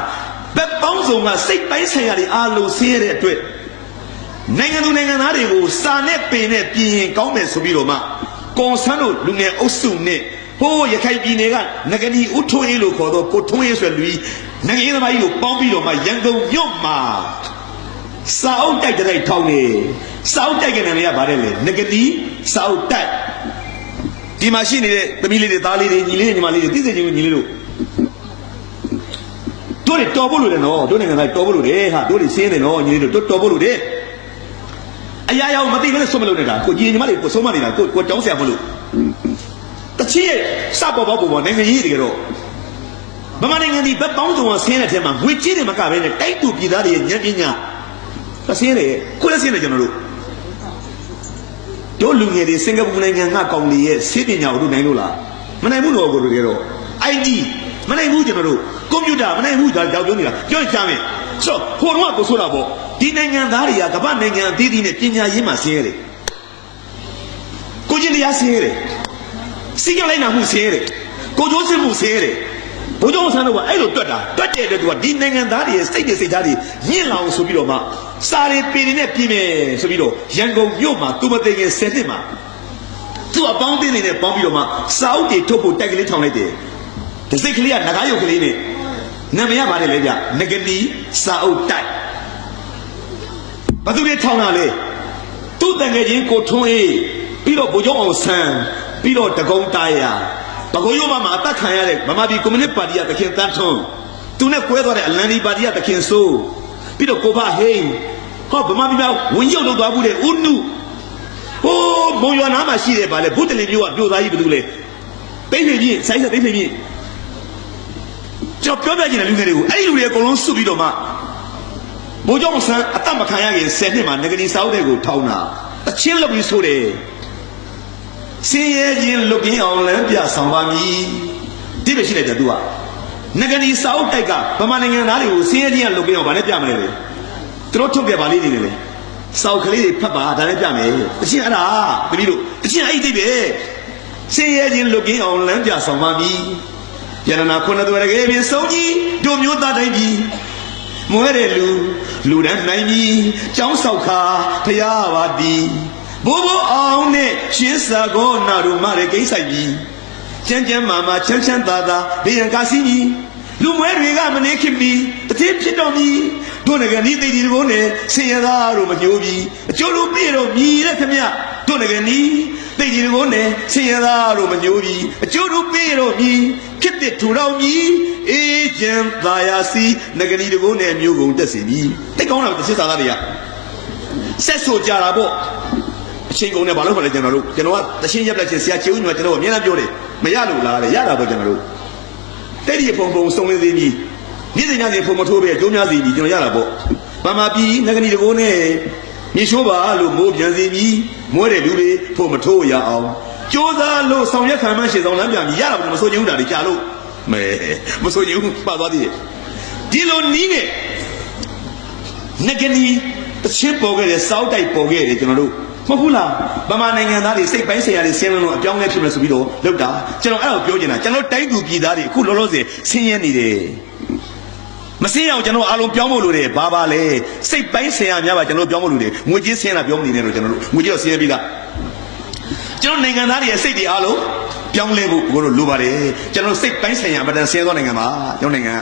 ဘက်ပေါင်းစုံကစိတ်ပိုင်းဆိုင်ရာတွေအားလုံးဆင်းရဲတဲ့အတွက်နိုင်ငံသူနိုင်ငံသားတွေကိုစာနဲ့ပင်နဲ့ပြင်ရင်ကောင်းမယ်ဆိုပြီးတော့မှကွန်ဆန်းတို့လူငယ်အုပ်စုနဲ့ဟိုးရခိုင်ပြည်နယ်ကငကနီဦးထွန်းရေးလို့ခေါ်တော့ကိုထွန်းရေးဆိုလူကြီးနိုင်ငံရေးသမားကြီးကိုပေါင်းပြီးတော့မှရန်ကုန်မြို့မှာစာအုပ်တိုက်တဲ့ထောင်းနေစာအုပ်တိုက်တဲ့နေရာကပါတယ်လေငကနီစာအုပ်တိုက်ဒီမှာရှိနေတဲ့သမီးလေးတွေသားလေးတွေညီလေးညီမလေးတွေသိစေချင်ညီလေးတို့တို့တွေတော်ဖို့လို့တယ်နော်တို့နိုင်ငံသားတော်ဖို့လို့တယ်ဟာတို့တွေရှင်းတယ်နော်ညီလေးတို့တော်ဖို့လို့တယ်အရာရာမသိဘဲနဲ့ဆုံးမလို့နေတာကိုညီညီမလေးကိုဆုံးမနေတာကိုတောင်းဆရာမလို့တချီရဲ့စပေါ်ပေါ်နိုင်ငံရေးတွေကတော့ဗမာနိုင်ငံဒီဘက်ပေါင်းစုံဆင်းတဲ့ထဲမှာငွေကြေးတွေမကဘဲနဲ့တိုက်တူပြည်သားတွေရဲ့ဉာဏ်ပညာဆင်းတယ်ကိုလည်းဆင်းတယ်ကျွန်တော်တို့တို့လူငယ်တွေစင်ကာပူနိုင်ငံကကောင်တွေရဲ့ဆေးပညာကိုတို့နိုင်လို့လားမနိုင်ဘူးတော့ကိုတို့ကတော့ IT မနိုင်ဘူးကျွန်တော်တို့ကွန်ပျူတာမနိုင်ဘူးဒါကြောက်ပြောနေတာပြောချမ်းမယ်ဆိုဟိုတော့ကိုဆိုတာပေါ့ဒီနိုင်ငံသားတွေကကမ္ဘာနိုင်ငံအသီးသီးနဲ့ပညာရေးမှာဆင်းရဲတယ်ကိုကျင့်တရားဆင်းရဲတယ်စီကံလိုက်နာမှုဆင်းရဲတယ်ကိုကျိုးစစ်မှုဆင်းရဲတယ်ဘုရားဆန်းတို့ကအဲ့လိုတွက်တဲ့အတွက်သူကဒီနိုင်ငံသားတွေရဲ့စိတ်ဓာတ်တွေညှင့်လောင်ဆိုပြီးတော့မှစာရီပေတွေနဲ့ပြင်မယ်ဆိုပြီးတော့ရန်ကုန်မြို့မှာသူမသိခင်10နှစ်မှာသူအပေါင်းအသင်းတွေနဲ့ပေါင်းပြီးတော့မှစာအုပ်တွေထုတ်ဖို့တိုက်ကလေးထောင်လိုက်တယ်ဒီစိတ်ကလေးကငကားရုပ်ကလေးနဲ့နာမည်ရပါတယ်လေဗျငကနီစာအုပ်တိုက် ဘာသူတွေထောင်တာလဲသူ့တန်ငယ်ချင်းကိုထွန်းအေးပြီးတော့ဗိုလ်ချုပ်အောင်ဆန်းပြီးတော့တကုံးတားရဘကိုရိုးမှာအသက်ခံရတဲ့ဗမာပြည်ကွန်မြူနစ်ပါတီကတခင်တန်းထွန်းသူနဲ့ကွဲသွားတဲ့အလန်ဒီပါတီကတခင်စိုးပြီးတော့ကိုဖဟိန်းဟောဗမာပြည်မှာဝင်ရောက်လုပ်သွားမှုတဲ့ဦးနုဟိုးမုံရွာနားမှာရှိတယ်ဗာလေဘုတလင်မျိုးကပြိုသားကြီးဘယ်သူလဲတိတ်နေပြင်းဆိုင်ဆက်တိတ်နေပြင်းကျွန်တော်ပြောပြချင်တဲ့လူငယ်တွေကိုအဲ့ဒီလူတွေအကုန်လုံးစုပြီးတော့မှဘိုးကျောင်းဆန်းအသက်မခံရခင်10နှစ်မှာငကနီစာအုပ်တွေကိုထောင်းတာတချင်းလုပ်ပြီးဆိုတယ်စင်းရဲချင်းလုတ်ကင်းအောင်လမ်းပြဆောင်ပါမည်ဒီပဲရှိလိုက်တယ်သူကငကနီစာအုပ်တိုက်ကဗမာနိုင်ငံသားတွေကိုစင်းရဲချင်းကလုတ်ကင်းအောင်ဗာနဲ့ပြမလဲလေသူတို့ထုတ်ပြပါလိမ့်နေလေစောက်ကလေးတွေဖတ်ပါဒါလည်းပြမယ်တချင်းအဲ့ဒါတပည့်တို့တချင်းအဲ့ဒီပဲစင်းရဲချင်းလုတ်ကင်းအောင်လမ်းပြဆောင်ပါမည်ယန္နာခုနှစ်သွဲတကယ်ပြင်ဆုံးကြီးတို့မျိုးသားတိုင်းပြည်မွဲတဲ့လူတန်းနိုင်ပြီးကျောင်းဆောက်ခါဖျားပါသည်ဘိုးဘိုးအောင်နဲ့ရှင်းစာကောနာတို့မရဲ့ကိစ္စကြီးကျန်းကျန်းမာမာချမ်းချမ်းသာသာဘေးရန်ကားစီးကြီးလူမွဲတွေကမနေခင်ပြီးတတိဖြစ်တော်မီတို့ငကနီးသိတီတဘုံးနဲ့ဆင်ရသားတို့မညိုးပြီးအကျိုးလူပြည့်တော့မြည်တဲ့ခမတို့ငကနီးသိတီတဘုံးနဲ့ဆင်ရသားတို့မညိုးပြီးအကျိုးလူပြည့်တော့မြည်ဖြစ်တဲ့ထူတော်မြည်အေးကျန်သာယာစီငကနီးတဘုံးနဲ့မျိုးကုန်တက်စီပြီးတိတ်ကောင်းတာတစ်စစ်သားတွေကဆက်ဆိုကြတာပေါ့အချိန်ကုန်နဲ့ဘာလို့မလဲကျွန်တော်ကတရှင်းရက်လက်ချင်းဆရာချေဦးညွှန်ကျွန်တော်အမြဲတမ်းပြောတယ်မရလို့လားတဲ့ရတာတော့ကျွန်တော်တို့တဲ့ဒီပုံစုံလင်းသေးပြီးနေ့စဉ်ညစဉ်ဖုံမထိုးပဲအကျိုးများစီပြီးကျွန်တော်ရတာပေါ့ဗမာပြည်ငကနီတဘုံးနဲ့မြေရှိုးပါလို့မိုးပြန်စီပြီးမွဲတဲ့လူတွေဖုံမထိုးရအောင်ကြိုးစားလို့ဆောင်ရွက်ခံမှရှင်းဆောင်လမ်းပြန်ပြီးရတာမဆိုချင်ဘူးတာတွေကြာလို့မဆိုချင်ဘူးပတ်သွားသေးတယ်ဒီလိုနီးနဲ့ငကနီတချင်းပေါ်ခဲ့တဲ့စောက်တိုက်ပေါ်ခဲ့တယ်ကျွန်တော်တို့မဟုတ်ဘူးလားဗမာနိုင်ငံသားတွေစိတ်ပိုင်းဆိုင်ရာတွေဆင်းလုံးအပြောင်းလဲဖြစ်မယ်ဆိုပြီးတော့လောက်တာကျွန်တော်အဲ့ဒါကိုပြောချင်တာကျွန်တော်တိုင်းသူပြည်သားတွေအခုလောလောဆယ်ဆင်းရဲနေတယ်မဆင်းရအောင်ကျွန်တော်အားလုံးပြောင်းဖို့လိုတယ်ဘာလဲစိတ်ပိုင်းဆိုင်ရာများပါကျွန်တော်ပြောင်းဖို့လိုတယ်ငွေကြေးဆင်းလာပြောင်းနေတယ်လို့ကျွန်တော်တို့ငွေကြေးတော့ဆင်းရဲပြီးသားကျွန်တော်နိုင်ငံသားတွေရဲ့စိတ်တွေအားလုံးပြောင်းလဲဖို့ကိုတို့လိုပါတယ်ကျွန်တော်စိတ်ပိုင်းဆိုင်ရာဗဒံဆင်းရဲသောနိုင်ငံမှာကျွန်တော်နိုင်င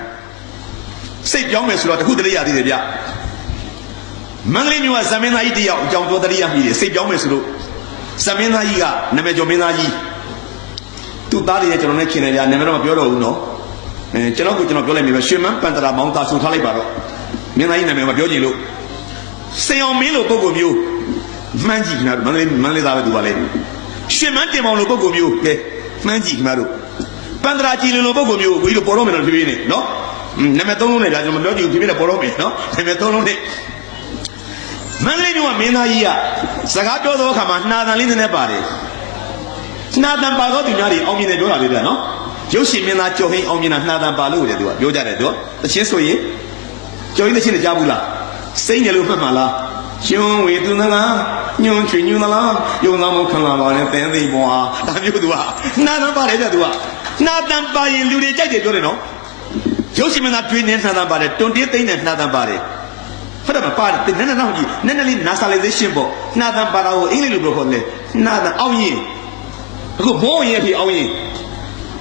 ံစိတ်ပြောင်းမယ်ဆိုတော့တခုတလေရသေးတယ်ဗျမန္တလေးမြို့ကဇမင်းသားကြီးတယောက်အကြောင်းပြောတရိယာမိတယ်စိတ်ပြောင်းမယ်ဆိုလို့ဇမင်းသားကြီးကနာမည်ကျော်မင်းသားကြီးသူ့သားတွေနဲ့ကျွန်တော်နဲ့ခင်တယ်ဗျာနာမည်တော့မပြောတော့ဘူးနော်ကျွန်တော်ပြောလိုက်ပြီပဲရွှေမန်းပန်တရာမောင်းသားဆိုထားလိုက်ပါတော့မင်းသားကြီးနာမည်မပြောချင်လို့စေအောင်မင်းလိုပုံကိုမျိုးမှန်းကြည့်ခင်ဗျားတို့မန္တလေးသားပဲသူပါလေရွှေမန်းတင်မောင်လိုပုံကိုမျိုးကဲမှန်းကြည့်ခင်ဗျားတို့ပန်တရာကြည်လိုပုံကိုမျိုးကိုကြီးလိုပေါ်တော့မယ်လို့ဖြည်းဖြည်းနဲ့နော်နာမည်သုံးလုံးနဲ့ဗျာကျွန်တော်မပြောကြည့်ဘူးဖြည်းဖြည်းနဲ့ပေါ်တော့မယ်နော်နာမည်သုံးလုံးနဲ့မန္တလေးမြို့ကမင်းသားကြီးကစကားပြောသောအခါမှာနှာတန်လေးနဲ့ပါတယ်နှာတန်ပါသောသူများတွေအောင်မြင်တယ်ပြောတာလေးဗျာနော်ရုပ်ရှင်မင်းသားကျော်ဟင်းအောင်မြင်တာနှာတန်ပါလို့တယ်သူကပြောကြတယ်သူတချင်းဆိုရင်ကျော်ဟင်းတချင်းနဲ့ကြားဘူးလားစိတ်ငယ်လို့မှတ်မှာလားရှင်ဝေသူသလားညွန့်ချွေညွန့်သလားယုံသားမခံလာပါနဲ့သင်သိပွားဒါမျိုးသူကနှာတန်ပါတယ်ဗျာသူကနှာတန်ပါရင်လူတွေကြိုက်တယ်ပြောတယ်နော်ရုပ်ရှင်မင်းသားတွင်နေနှာတန်ပါတယ်တွန်တေးသိမ့်နဲ့နှာတန်ပါတယ်ဟုတ်တယ်မပါတယ်နည်းနည်းတော့ကြည့်နည်းနည်းလေး nationalization ပေါ့နှာတန်ပါတာကိုအင်္ဂလိပ်လိုပြောခေါ်တယ်နှာတန်အောင်ရင်အခုမိုးရင်ဖြစ်အောင်ရင်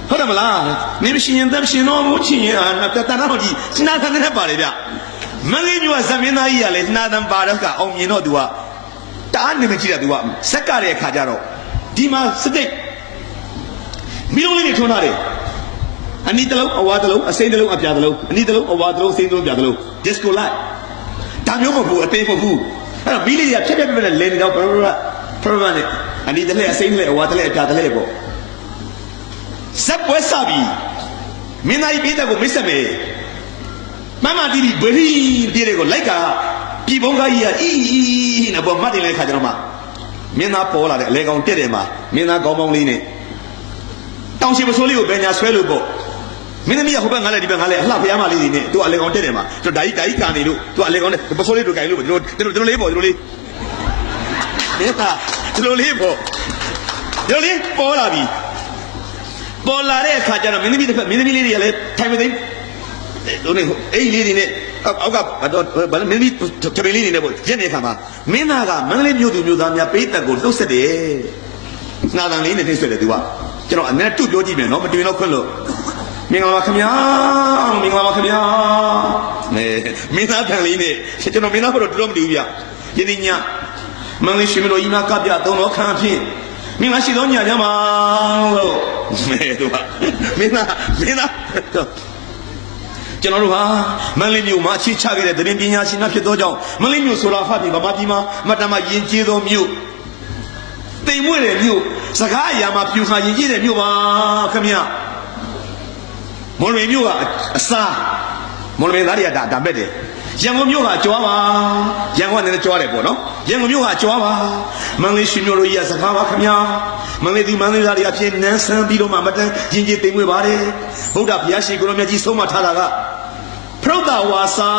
ဟုတ်တယ်မလားမင်းရှင်ရင်တရှင်တော်မူချင်းရင်တန်တော့ကြည့်နှာတန်နဲ့ပါတယ်ဗျမင်းလေးမျိုးကဇမင်းသားကြီးကလည်းနှာတန်ပါတော့ကအောင်မြင်တော့ तू ကတအားနေမကြည့်တာ तू ကစက်ကတဲ့အခါကျတော့ဒီမှာစတိတ်မီးလုံးလေးတွေထွန်းထားတယ်အနီးတစ်လုံးအဝါတစ်လုံးအစိမ်းတစ်လုံးအပြာတစ်လုံးအနီးတစ်လုံးအဝါတစ်လုံးအစိမ်းတစ်လုံးအပြာတစ်လုံး disco lightဒါမျိုးမဟုတ်ဘူးအသေးမဟုတ်ဘူးအဲ့တော့မီးလေးကဖြက်ဖြက်ဖြက်နဲ့လဲနေတော့ပရနဲ့အနီးတစ်လဲအစိမ်းတစ်လဲအဝါတစ်လဲအပြာတစ်လဲပေါ့ဇက်ပွဲစပြီမင်းသားကြီးပေးတဲ့ကိုမစ္စမယ်မမတီးပြီးဗရီပြေးတဲ့ကိုလိုက်ကပြည်ပုံးကားကြီးကအီးနဲ့ပေါ်မှတ်တင်လိုက်ခါကျတော့မှမင်းသားပေါ်လာတဲ့အလဲကောင်တက်တယ်မှာမင်းသားကောင်းပေါင်းလေးနဲ့တောင်ရှိမဆိုးလေးကိုဘယ်ညာဆွဲလို့ပေါ့မင်းသမီးကဟိုဘက်ငါလဲဒီဘက်ငါလဲအလှဖျားမလေးတွေနဲ့သူကအလေကောင်တက်တယ်မှာသူဓာကြီးကန်နေလို့သူကအလေကောင်နဲ့ပစိုးလေးတို့ကန်လို့ဒီလိုလေးပေါ့ဒီလိုလေးမင်းသားဒီလိုလေးပေါ့ဒီလိုလေးပေါ်လာပြီပေါ်လာတဲ့အခါကျတော့မင်းသမီးလေးတွေကလည်းထိုင်မသိတို့နေအိမ်လေးတွေနဲ့အောက်ကဘာလဲမင်းသမီးတပင်းလေးတွေနဲ့ပေါ့ရက်နေခါမှာမင်းသားကမန္တလေးမြို့သူမြို့သားများပေးသက်ကိုလှုပ်ဆက်တယ်နှာတန်လေးနဲ့နှိမ့်ဆွဲတယ်သူကကျွန်တော်အနဲ့တူပြောကြည့်မယ်နော်မတွေ့တော့ခွင့်လို့မင်္ဂလာပါခင်ဗျာမင်္ဂလာပါခင်ဗျာမင်းသားတန်လေးနဲ့ကျွန်တော်မင်းသားကတော့တော်တော်မတူဘူးဗျ ယနေ့ညမင်္ဂလာရှိမလို့ဤမှာကပြသုံးတော်ခံဖြင့်မင်္ဂလာရှိသောညကြမှာလို့မဲတို့ကမင်းသားကျွန်တော်တို့ဟာမန္တလေးမြို့မှာအခြေချခဲ့တဲ့သတင်းပညာရှင်များဖြစ်သောကြောင့်မန္တလေးမြို့ဆိုတာဖတ်ပြီးဗမာပြည်မှာမတ္တမယဉ်ကျေးသောမြို့တိမ်မွေ့တဲ့မြို့စကားအရာမှာပြူခါယဉ်ကျေးတဲ့မြို့ပါခင်ဗျမော်လမြိုင်မြို့ကအစားမော်လမြိုင်သားတွေကဒါမဲ့တယ်ရန်ကုန်မြို့ကကြွားပါရန်ကုန်ကလည်းကြွားတယ်ပေါ့နော်ရန်ကုန်မြို့ကကြွားပါမန္တလေးရှိမြို့တို့ကြီးကစကားပါခင်ဗျာမန္တလေးသူမန္တလေးသားတွေအဖြစ်နန်းဆန်းပြီးတော့မှမတန်းယဉ်ကျေးတိမ်မွေ့ပါတယ်ဗုဒ္ဓဘုရားရှင်ကိုရောမြတ်ကြီးဆုံးမထားတာကဖရုဒ္ဓဝါစာ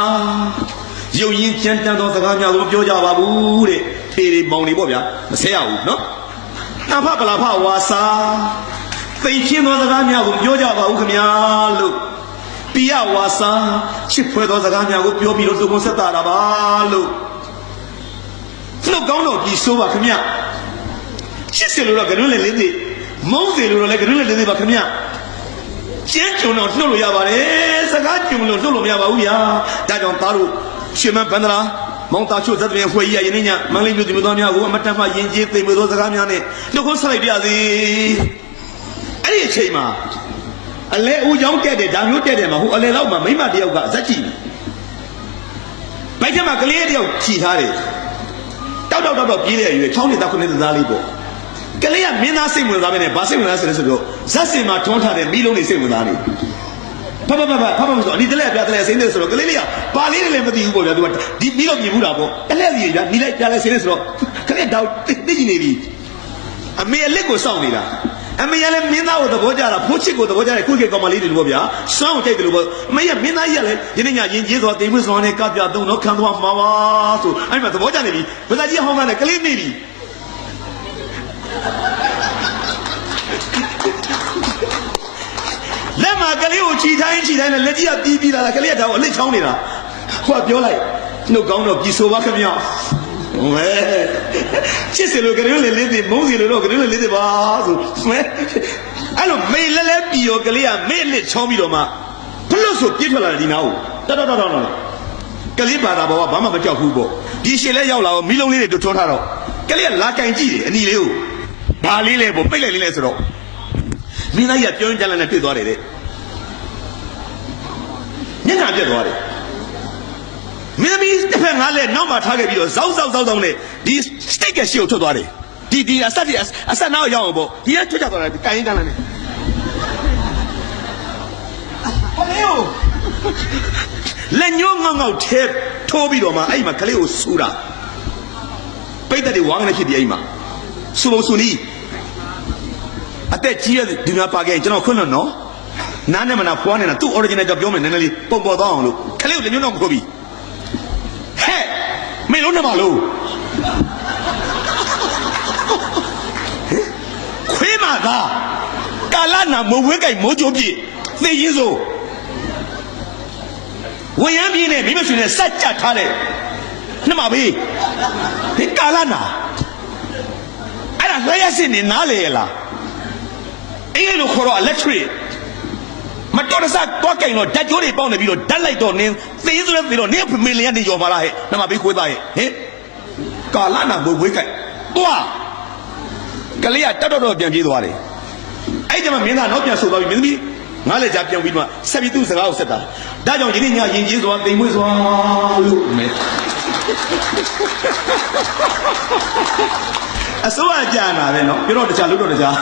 ရုပ်ရင်းကြမ်းတမ်းသောစကားများကိုပြောကြပါဘူးတဲ့ဖေးတွေမောင်တွေပေါ့ဗျာမဆဲရဘူးနော်အဖပလာဖဝါစာသိချင်းသောစကားများကိုပြောကြပါဘူးခင်ဗျာလို့ပိယဝါစာချစ်ဖွယ်သောစကားများကိုပြောပြီးတော့သုဘုံဆက်တာပါလို့နှုတ်ကောင်းတော့ပြီးဆိုပါခင်ဗျချစ်စလို့တော့ကရွန်းလေလေးသေးမုန်းစလို့တော့လည်းကရွန်းလေလေးသေးပါခင်ဗျကျင်းကျုံတော့နှုတ်လို့ရပါတယ်စကားကျုံလို့နှုတ်လို့မရပါဘူးဗျာဒါကြောင့်သားတို့ရှင်မဘန္ဒရာမောင်တာချို့သက်တဲ့ဖွဲ့ကြီးရယနေ့ညမန္တလေးမြို့သူမြို့သားများကိုအမတန်မှယဉ်ကျေးသိမ်မွေ့သောစကားများနဲ့နှုတ်ခွန်းဆက်လိုက်ပါရစေအဲ့ဒီအချိန်မှာအလဲဦးချောင်းတက်တယ်ဒါမျိုးတက်တယ်မှာဟိုအလဲလောက်မှာမိမတယောက်ကဇက်ကြည့်ဘိုက်ထဲမှာကလေးတယောက်ခြိထားတယ်တောက်ပြေးတဲ့ရွယ်ချောင်းနေတာခုနှစ်သားလေးပေါ့ကလေးကမင်းသားစိတ်ဝင်စားပဲနဲ့ဘာစိတ်ဝင်စားဆိုတော့ဇက်စင်မှာထွန်းထားတဲ့မိလုံးလေးစိတ်ဝင်စားနေဖဖဆိုအနီတလဲပြတယ်စိမ့်နေဆိုတော့ကလေးလေးကပါလေးတွေလည်းမသိဘူးပေါ့ဗျာသူကဒီမိလုံးမြင်ဘူးတာပေါ့တလဲစီဗျာနီလိုက်ပြလဲစိမ့်နေဆိုတော့ကလေးတော့သိကြည့်နေပြီအမေအလက်ကိုစောင့်နေတာအမေကလည်းမင်းသားကိုသဘောကျတာဖိုးချစ်ကိုသဘောကျတယ်ခုခေတ်ကောင်မလေးတွေလို့ပေါ့ဗျာစောင့်ကြိုက်တယ်လို့ပေါ့အမေကမင်းသားကြီးကလည်းယနေ့ညရင်ကျေးစွာတိမ်မွေးစွာနဲ့ကပြသုံးတော့ခံသွားမှာပါဆိုအဲ့မှာသဘောကျနေပြီဗဇာကြီးဟောင်းကလည်းကလေးနေပြီလက်မှာကလေးကိုခြိတိုင်းနဲ့လက်ကြီးကပြီးလာတာကလေးကဒါကိုအလက်ချောင်းနေတာဟိုကပြောလိုက်နှုတ်ကောင်းတော့ပြီဆိုပါခင်ဗျာဝဲချစ်စလို့ကလေးလေးသေးမုန်းစီလို့တော့ကလေးလေးသေးပါဆိုမဲအဲ့လိုမေလဲပြီးရောကလေးကမေလက်ချောင်းပြီးတော့မှဘလို့ဆိုပြစ်ထွက်လာတယ်ဒီနာကိုတော်ကလေးဘာသာဘောကဘာမှမကြောက်ဘူးပေါ့ဒီရှင်လဲရောက်လာတော့မီးလုံးလေးတွေထွန်းထားတော့ကလေးကလာကင်ကြည့်တယ်အနီလေးကိုဘာလေးလဲပေါ့ပိတ်လိုက်လေးလဲဆိုတော့မင်းသားကြီးကပြောင်းကြမ်းနဲ့တွေ့သွားတယ်တဲ့ညနာပြတ်သွားတယ်မင်းသမီးတစ်ဖက်ငါလဲနောက်မှထားခဲ့ပြီးတော့ဇောက်နဲ့ဒီ stick ကရှေ့ကိုထွက်သွားတယ်ဒီအဆက်နောက်ရောက်အောင်ပေါ့ဒီကထွက်ကြသွားတယ်ကိုင်းကြမ်းနဲ့ဟောလေလက်ညှိုးငေါက်ထဲထိုးပြီးတော့မှအဲ့မှာကလေးကိုဆူတာပိတ်တဲ့ဝါငနဲ့ဖြစ်ဒီအဲ့မှာဆူဖို့ဆူနီးအသက်ကြီးရဒီမှာပါခဲ့ကျွန်တော်ခွန်းလို့နော်နားနဲ့မနာဖွားနေတာသူ့ original ကြောင့်ပြောမယ်နည်းနည်းလေးပုံပေါ်သွားအောင်လို့ခလေးကိုလက်ညှိုးတော့ခိုးပြီးဟဲ့မင်းလုံးနေပါလို့ခွေးမာသာကာလနာမဝဲကြိုက်မိုးချိုးပြေသိရင်းစို့ဝရမ်းပြင်းနဲ့မိမဆွေနဲ့စက်ကြထားတယ်နှမဘေးဒီကာလနာအဲ့ဒါလျှက်စစ်နေနားလေရလားအင်းလို့ခေါ်တော့ electric မတော်တဆတော့ကင်တော့ဓာတ်ကြိုးတွေပေါက်နေပြီးတော့ဓာတ်လိုက်တော့နင်းသေဆိုလဲသေတော့နင်းမင်းလျက်နေရော်ပါလားဟဲ့နှမဘေးခွေးသားရဲ့ဟင်ကာလနာမဝဲကြိုက်သွားကလေးကတော်ပြန်ပြေးသွားတယ်အဲ့ကျမှမင်းသားတော့ပြန်ဆိုသွားပြီမင်းသမီးငါလည်းကြာပြန်ပြီးတော့ဆက်ပြီးသူ့စကားကိုဆက်တာဒါကြောင့်ယနေ့ညရင်ကျေးစွာတိမ်မွေးစွာလို့မဲအစိုးရကြာနာပဲနော်ပြောတော့တခြားလို့တော့တခြား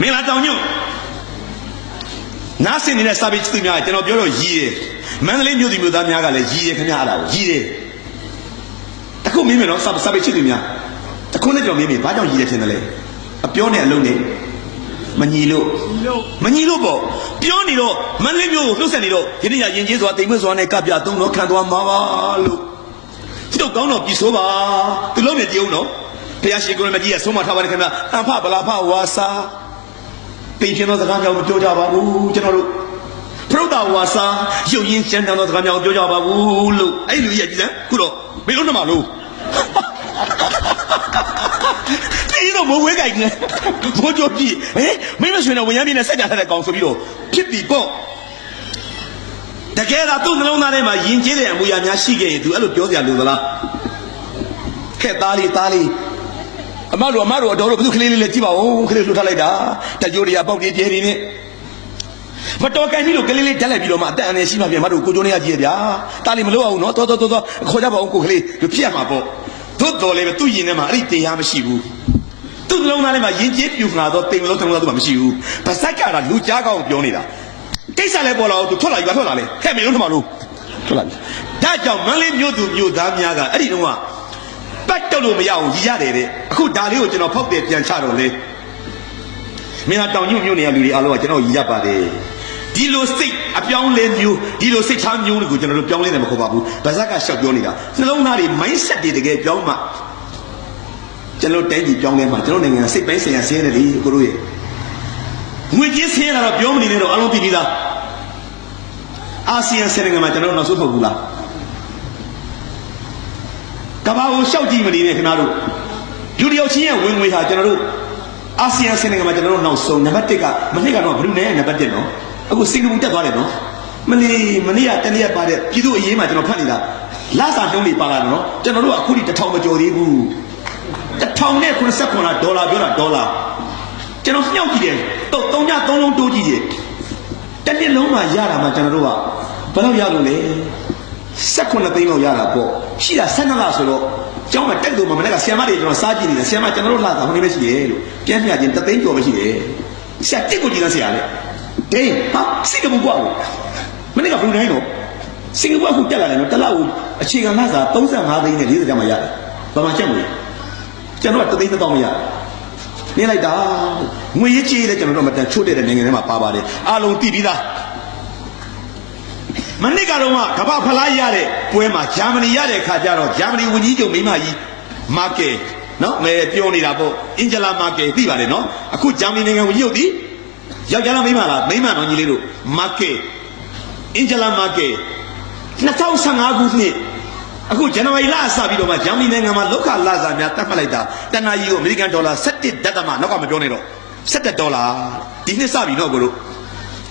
မင်္ဂလာတောင်ညွန့်နားဆင်နေတဲ့စာပေချစ်သူများကျွန်တော်ပြောတော့ရည်တယ်မန္တလေးမြို့သူမြို့သားများကလည်းရည်တယ်ခင်ဗျားအဲ့ဒါကိုရည်တယ်တခုမင်းမယ်နော်စာပေချစ်သူများတခုနဲ့ကြောင့်မင်းဘာကြောင့်ရည်တယ်ထင်တယ်လဲအပြောနဲ့အလုံးနဲ့မညီလို့ပေါ့ပြောနေတော့မန္တလေးမြို့ကိုလှုပ်ဆက်နေတော့ယနေ့ညရင်ကျေးစွာတိမ်မွေ့စွာနဲ့ကပြသုံးတော့ခံသွားမှာပါလို့သူတို့ကောင်းတော့ပြီဆိုပါသူလုံးနေကြည့်အောင်နော်ဘုရားရှိခိုးမကြီးကဆုံးမထားပါတယ်ခင်ဗျာအဖဗလာဖဝါစာပိန်ချင်သောစကားများကိုပြောကြပါဘူးကျွန်တော်တို့ဖရုဒ္ဓဝါစာရုပ်ရင်းကြမ်းတမ်းသောစကားများကိုပြောကြပါဘူးလို့အဲ့လူကြီးကကြည်စမ်းခုတော့မင်းတို့နှမလို့你都冇會計嘅，我做啲，咩咩算係揾一邊嘅世界嚟講，所以咯，撇地波。大家啦，都能拿嚟嘛，迎接的人每樣嘢死嘅，都一路表現路㗎啦。開打理，阿媽羅，到不都可以嚟接吧？哦，可以錄下來的，但有啲也包啲啲呢。我多間呢度嘅呢啲真係邊度嘛？但係先嘛邊嘛度過咗呢一節呀？打理唔到啊，喏，多，開家寶過去就偏嘛噃，都嚟咪都贏啊嘛，呢地下咪師傅，都能拿嚟嘛，迎接表現到對唔到同我都唔師傅，不殺家啦，路家講表你啦。第三嚟波啦，就出嚟又出嚟，睇唔到同埋路出嚟。但係就問你မျိုးသားများကအဲ့ဒီတော့ပတ်တော့လို့မရအောင်ရရတယ်တဲ့အခုဒါလေးကိုကျွန်တော်ဖောက်တယ်ပြန်ချတော့လေမင်းကတောင်ညွန့်နေရလူတွေအားလုံးကကျွန်တော်ရပါတယ်ဒီလိုစိတ်အပြောင်းလဲမျိုးဒီလိုစိတ်ချမျိုးတွေကိုကျွန်တော်တို့ပြောင်းလဲတယ်မဟုတ်ပါဘူးဗဇက်ကရှောက်ပြောနေတာနှလုံးသားတွေ mindset တွေတကယ်ပြောင်းမှကျွန်တော်တိုင်းပြည်ပြောင်းလဲမှကျွန်တော်နိုင်ငံစိတ်ပိုင်းဆိုင်ရာဆင်းရဲတယ်လေကိုတို့ရဲ့ငွေကြေးဆင်းရဲတာတော့ပြောမနေနဲ့တော့အလုံးသိပြီးသားအာဆီယံနိုင်ငံမှာကျွန်တော်နောက်ဆုံးမဟုတ်ဘူးလားကဘာကိုရှောက်ကြည့်မနေနဲ့ခင်ဗျားတို့လူတယောက်ချင်းရဲ့ဝင်ငွေဟာကျွန်တော်တို့အာဆီယံနိုင်ငံမှာကျွန်တော်တို့နောက်ဆုံးနံပါတ်1ကမနေ့ကတော့ဘလူးနဲ့နံပါတ်1နော်အခုစင်ကာပူတက်သွားတယ်နော်မနေ့ကတနေ့ပါတဲ့ပြည်သူအရေးမှာကျွန်တော်ဖတ်နေတာလစာနှုန်းတွေပါလာတယ်နော်ကျွန်တော်တို့အခုထိ1000မကျော်သေးဘူး1089ဒေါ်လာပြောတာဒေါ်လာကျွန်တော်ညှောက်ကြည့်တယ်3ည3လုံးတိုးကြည့်တယ်တစ်နှစ်လုံးမှာရတာမှကျွန်တော်တို့ကဘယ်လောက်ရလို့လဲ18သိန်းလောက်ရတာပေါ့ရှိတာ12လဆိုတော့ကျောင်းမှာတက်လို့မှမနေ့ကဆီယမတွေကျွန်တော်စားကြည့်နေတယ်ဆီယမကျွန်တော်တို့လာတာဟိုနေပဲရှိတယ်လို့ပြန်ပြချင်း3သိန်းကျော်ပဲရှိတယ်ဆရာတက်ကိုကြည့်လားဆရာလေဒိန်းဟာစင်ကာပူကွာမနေ့ကဘလူးတိုင်းတော့စင်ကာပူအခုတက်လာတယ်နော်တစ်လောက်အခြေခံလစာ35သိန်းနဲ့40ကျမှရတယ်ဘာမှချက်မလို့ကျွန်တော်က3သိန်း1000မရနေလိုက်တာငွေရေးကြေးလည်းကျွန်တော်တို့မတန်ချို့တဲ့နိုင်ငံထဲမှာပါပါတယ်အားလုံးသိပြီးသားမနစ်ကတော့ကဘာဖလားရတဲ့ပွဲမှာဂျာမနီရတဲ့ခါကျတော့ဂျာမနီဝန်ကြီးချုပ်မိမကြီးမာကယ်နော်မဲပြောနေတာပေါ့အင်ဂျလာမာကယ်သိပါတယ်နော်အခုဂျာမနီနိုင်ငံဝန်ကြီးချုပ်ဒီယောက်ျားလားမိန်းမလားမိန်းမတော်ကြီးလေးတို့မာကယ်အင်ဂျလာမာကယ်2015ခုနှစ်အခုဇန်နဝါရီလအစပြီးတော့မှဂျာမနီနိုင်ငံမှာလောက်ခလာစာများတတ်မှတ်လိုက်တာတန်နာကြီးကိုအမေရိကန်ဒေါ်လာ17ဒသမနောက်ကမပြောနဲ့တော့17ဒေါ်လာဒီနှစ်စပြီနော်ကိုတို့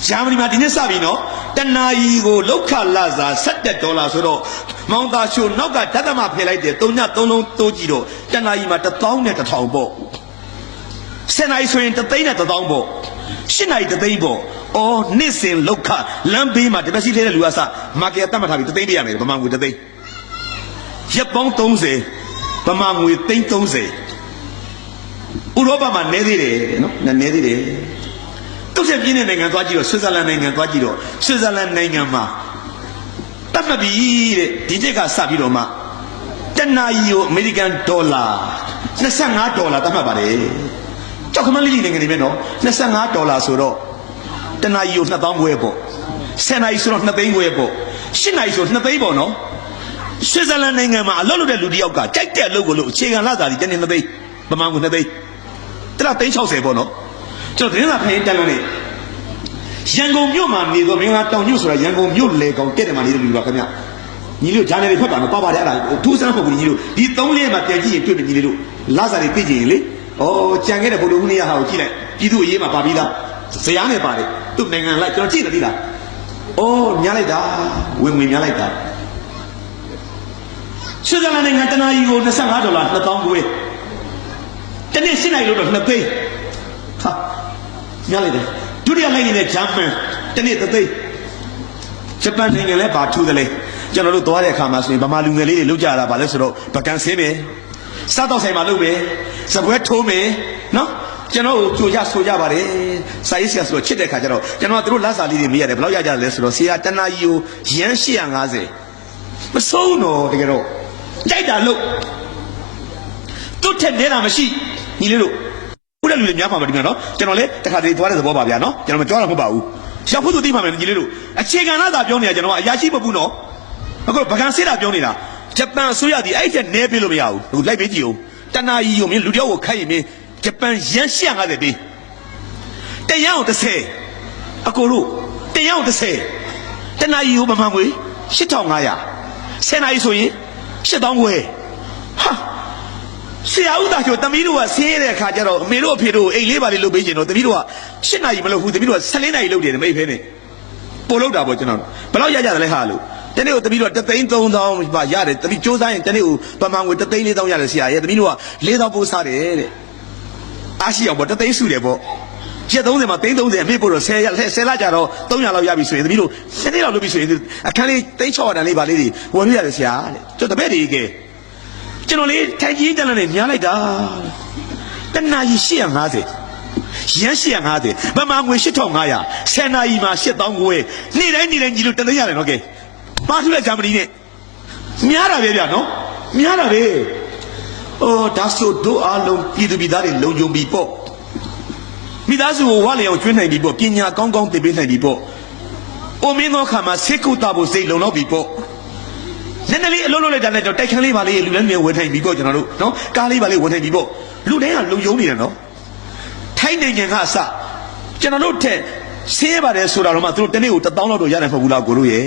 ဂျာမနီမှာဒီနှစ်စပြီနော်တန်နာကြီးကိုလောက်ခလာစာ17ဒေါ်လာဆိုတော့မောင်သားရှိုးနောက်ကဒသမဖယ်လိုက်တယ်3ည3လုံးတိုးကြည့်တော့တန်နာကြီးမှာ1000နဲ့1000ပေါ့10နာရီဆိုရင်3သိန်းနဲ့1000ပေါ့8နာရီ3သိန်းပေါ့အော်နှစ်စဉ်လောက်ခလမ်းဘေးမှာတပတ်စီထဲတဲ့လူကစမာကယ်တတ်မှတ်ထားပြီး3သိန်းပေးရမယ်ဗမာငွေ3သိန်းရက်ပေါင်း30ဗမာငွေ330ဥရောပမှာနည်းသေးတယ်နော်နည်းသေးတယ်တုတ်ဆက်ပြင်းတဲ့နိုင်ငံသွားကြည့်တော့ဆွစ်ဇာလန်နိုင်ငံသွားကြည့်တော့ဆွစ်ဇာလန်နိုင်ငံမှာတတ်မှတ်ပြီတဲ့ဒီတက်ကစပြီးတော့မှတနာရီကိုအမေရိကန်ဒေါ်လာ25ဒေါ်လာတတ်မှတ်ပါတယ်ကြောက်ခမန်းလေးနိုင်ငံတွေပဲနော်25ဒေါ်လာဆိုတော့တနာရီကို2000ခွဲပေါ့10နာရီဆိုတော့2သိန်းခွဲပေါ့8နာရီဆို2သိန်းပေါ့နော်ဆွစ်ဇာလန်နိုင်ငံမှာအလုပ်လုပ်တဲ့လူတယောက်ကကြိုက်တဲ့အလုပ်ကိုလုပ်အခြေခံလစာတွေတနေ့2သိန်းဗမာငွေ2သိန်းတလား360ပေါ့နော်ကျွန်တော်တင်းလာဖရင်တက်လို့နေရန်ကုန်မြို့မှာနေတော့မင်္ဂလာတောင်ညွတ်ဆိုတာရန်ကုန်မြို့လေကောင်တက်တယ်မှာနေတဲ့လူပါခင်ဗျညီလေးတို့ဂျာနယ်တွေဖတ်တာမပါပါတယ်အဲ့ဒါထူးဆန်းဖို့ညီလေးတို့ဒီ3လေးမှာပြန်ကြည့်ရင်တွေ့မယ်ညီလေးတို့လစာတွေသိကြရင်လေဩကြံခဲ့တဲ့ဘုလိုဦးနေရဟာကိုကြည့်လိုက်ပြည်သူအရေးမှာပါပြီးသားဇရားနဲ့ပါတယ်သူ့နိုင်ငံလိုက်ကျွန်တော်ကြည့်တယ်သိလားဩများလိုက်တာဝင်များလိုက်တာဆွစ်ဇာလန်နိုင်ငံတနာရီကို25ဒေါ်လာ2000ခွဲတနေ့8နိုင်လို့တော့2သိန်းဟာများလိုက်တယ်ဒုတိယလိုက်နေတဲ့ဂျာမန်တနေ့3သိန်းဂျပန်နိုင်ငံလည်းဘာထူးတယ်လဲကျွန်တော်တို့သွားတဲ့အခါမှာဆိုရင်ဗမာလူငယ်လေးတွေလောက်ကြတာပါလဲဆိုတော့ဗကန်ဆင်းမယ်စားတော့ဆိုင်မှာလုပ်မယ်စပွဲထိုးမယ်နော်ကျွန်တော်ကြိုရဆိုကြပါတယ်စာရေးဆရာဆိုတော့ချစ်တဲ့ခါကျတော့ကျွန်တော်တို့လက်စာလေးတွေမေးရတယ်ဘယ်လောက်ရကြလဲဆိုတော့ဆရာတနာရီကိုရန်850မဆုံးတော့တကယ်တော့ကြိုက်တာလို့သူ့ထက်နေတာမရှိညီလေးတို့ဦးတဲ့လူတွေများပါမှာဒီမှာနော်ကျွန်တော်လည်းတခါတလေသွားတဲ့သဘောပါဗျာနော်ကျွန်တော်မကြွားတာမဟုတ်ပါဘူးရောက်ဖို့သူသိမှာမယ်ညီလေးတို့အခြေခံလာတာပြောနေတာကျွန်တော်ကအရာရှိမဟုတ်ဘူးနော်အခုဗကန်ဆေးတာပြောနေတာဂျပန်အစိုးရဒီအဲ့ထက်နဲပေးလို့မရဘူးအခုလိုက်ပေးကြည့်ဦးတနာရီကိုမင်းလူတယောက်ကိုခိုင်းရင်မင်းဂျပန်ရန်850ပေးတရားအောင်30အကိုတို့တရားအောင်30တနာရီကိုဗမာငွေ8500 10နာရီဆိုရင်8000ခွဲဟာ ဆရာဦးသားကျော်တမီးတို့ကဆင်းရဲတဲ့အခါကျတော့အမေတို့အဖေတို့အိမ်လေးပါလေးလုပ်ပေးခြင်းတော့တမီးတို့က7 နာရီမလုပ်ဘူးတမီးတို့က14 နာရီလုပ်တယ်မိဖေးနဲ့ပို့လို့တာပေါ့ကျွန်တော်ဘယ်လောက်ရကြတယ်လဲဟာလို့တနေ့ကိုတမီးတို့က3,300ပါရတယ်တမီးစူးစမ်းရင်တနေ့ကိုပမာငွေ3,400ရတယ်ဆရာရဲ့တမီးတို့က4,000ပို့စားတယ်တဲ့အားရှိအောင်ပေါ့3,000စုတယ်ပေါ့ကျက်30မှာ330အမေပို့တော့10လကြတော့300လောက်ရပြီဆိုရင်တမီးတို့7နှစ်လောက်လုပ်ပြီဆိုရင်အခန်းလေး3,600တန်လေးပါလေးတွေဝယ်လို့ရတယ်ဆရာတဲ့ကျွန်တော်တပည့်တွေကဲကျွန်တော်လေးထိုင်ကြီးတန်းနဲ့ညားလိုက်တာတနာကြီး850ရမ်း850ဗမာငွေ8,500 10နာရီမှာ8,000နေ့တိုင်းညီလို့တသိန်းရတယ်နော်ကဲပါထုတဲ့ဂျာမနီနဲ့များတာပဲဗျာနော်များတာပဲဒါဆိုတို့အားလုံးပြည်သူပြည်သားတွေလုံခြုံပြီပေါ့မိသားစုကိုဝါလျောင်ကျွေးနိုင်ပြီပေါ့ပညာကောင်းကောင်းသင်ပေးနိုင်ပြီပေါ့အိုမင်းသောခါမှာစိတ်ကုသဖို့စိတ်လုံလောက်ပြီပေါ့နည်းနည်းလေးအလုံးလုံးလိုက်တာနဲ့တော့တိုက်ခန်းလေးပါလေးလူလည်းမြန်ဝင်ထိုင်ပြီပေါ့ကျွန်တော်တို့နော်ကားလေးပါလေးဝင်ထိုင်ပြီပေါ့လူတိုင်းကလုံယုံနေတယ်နော်ထိုင်းနိုင်ငံကအစကျွန်တော်တို့ထက်ဆင်းရဲပါတယ်ဆိုတာတော့မှသူတို့တနေ့ကို1,000လောက်တော့ရတယ်မဟုတ်ဘူးလားကိုတို့ရဲ့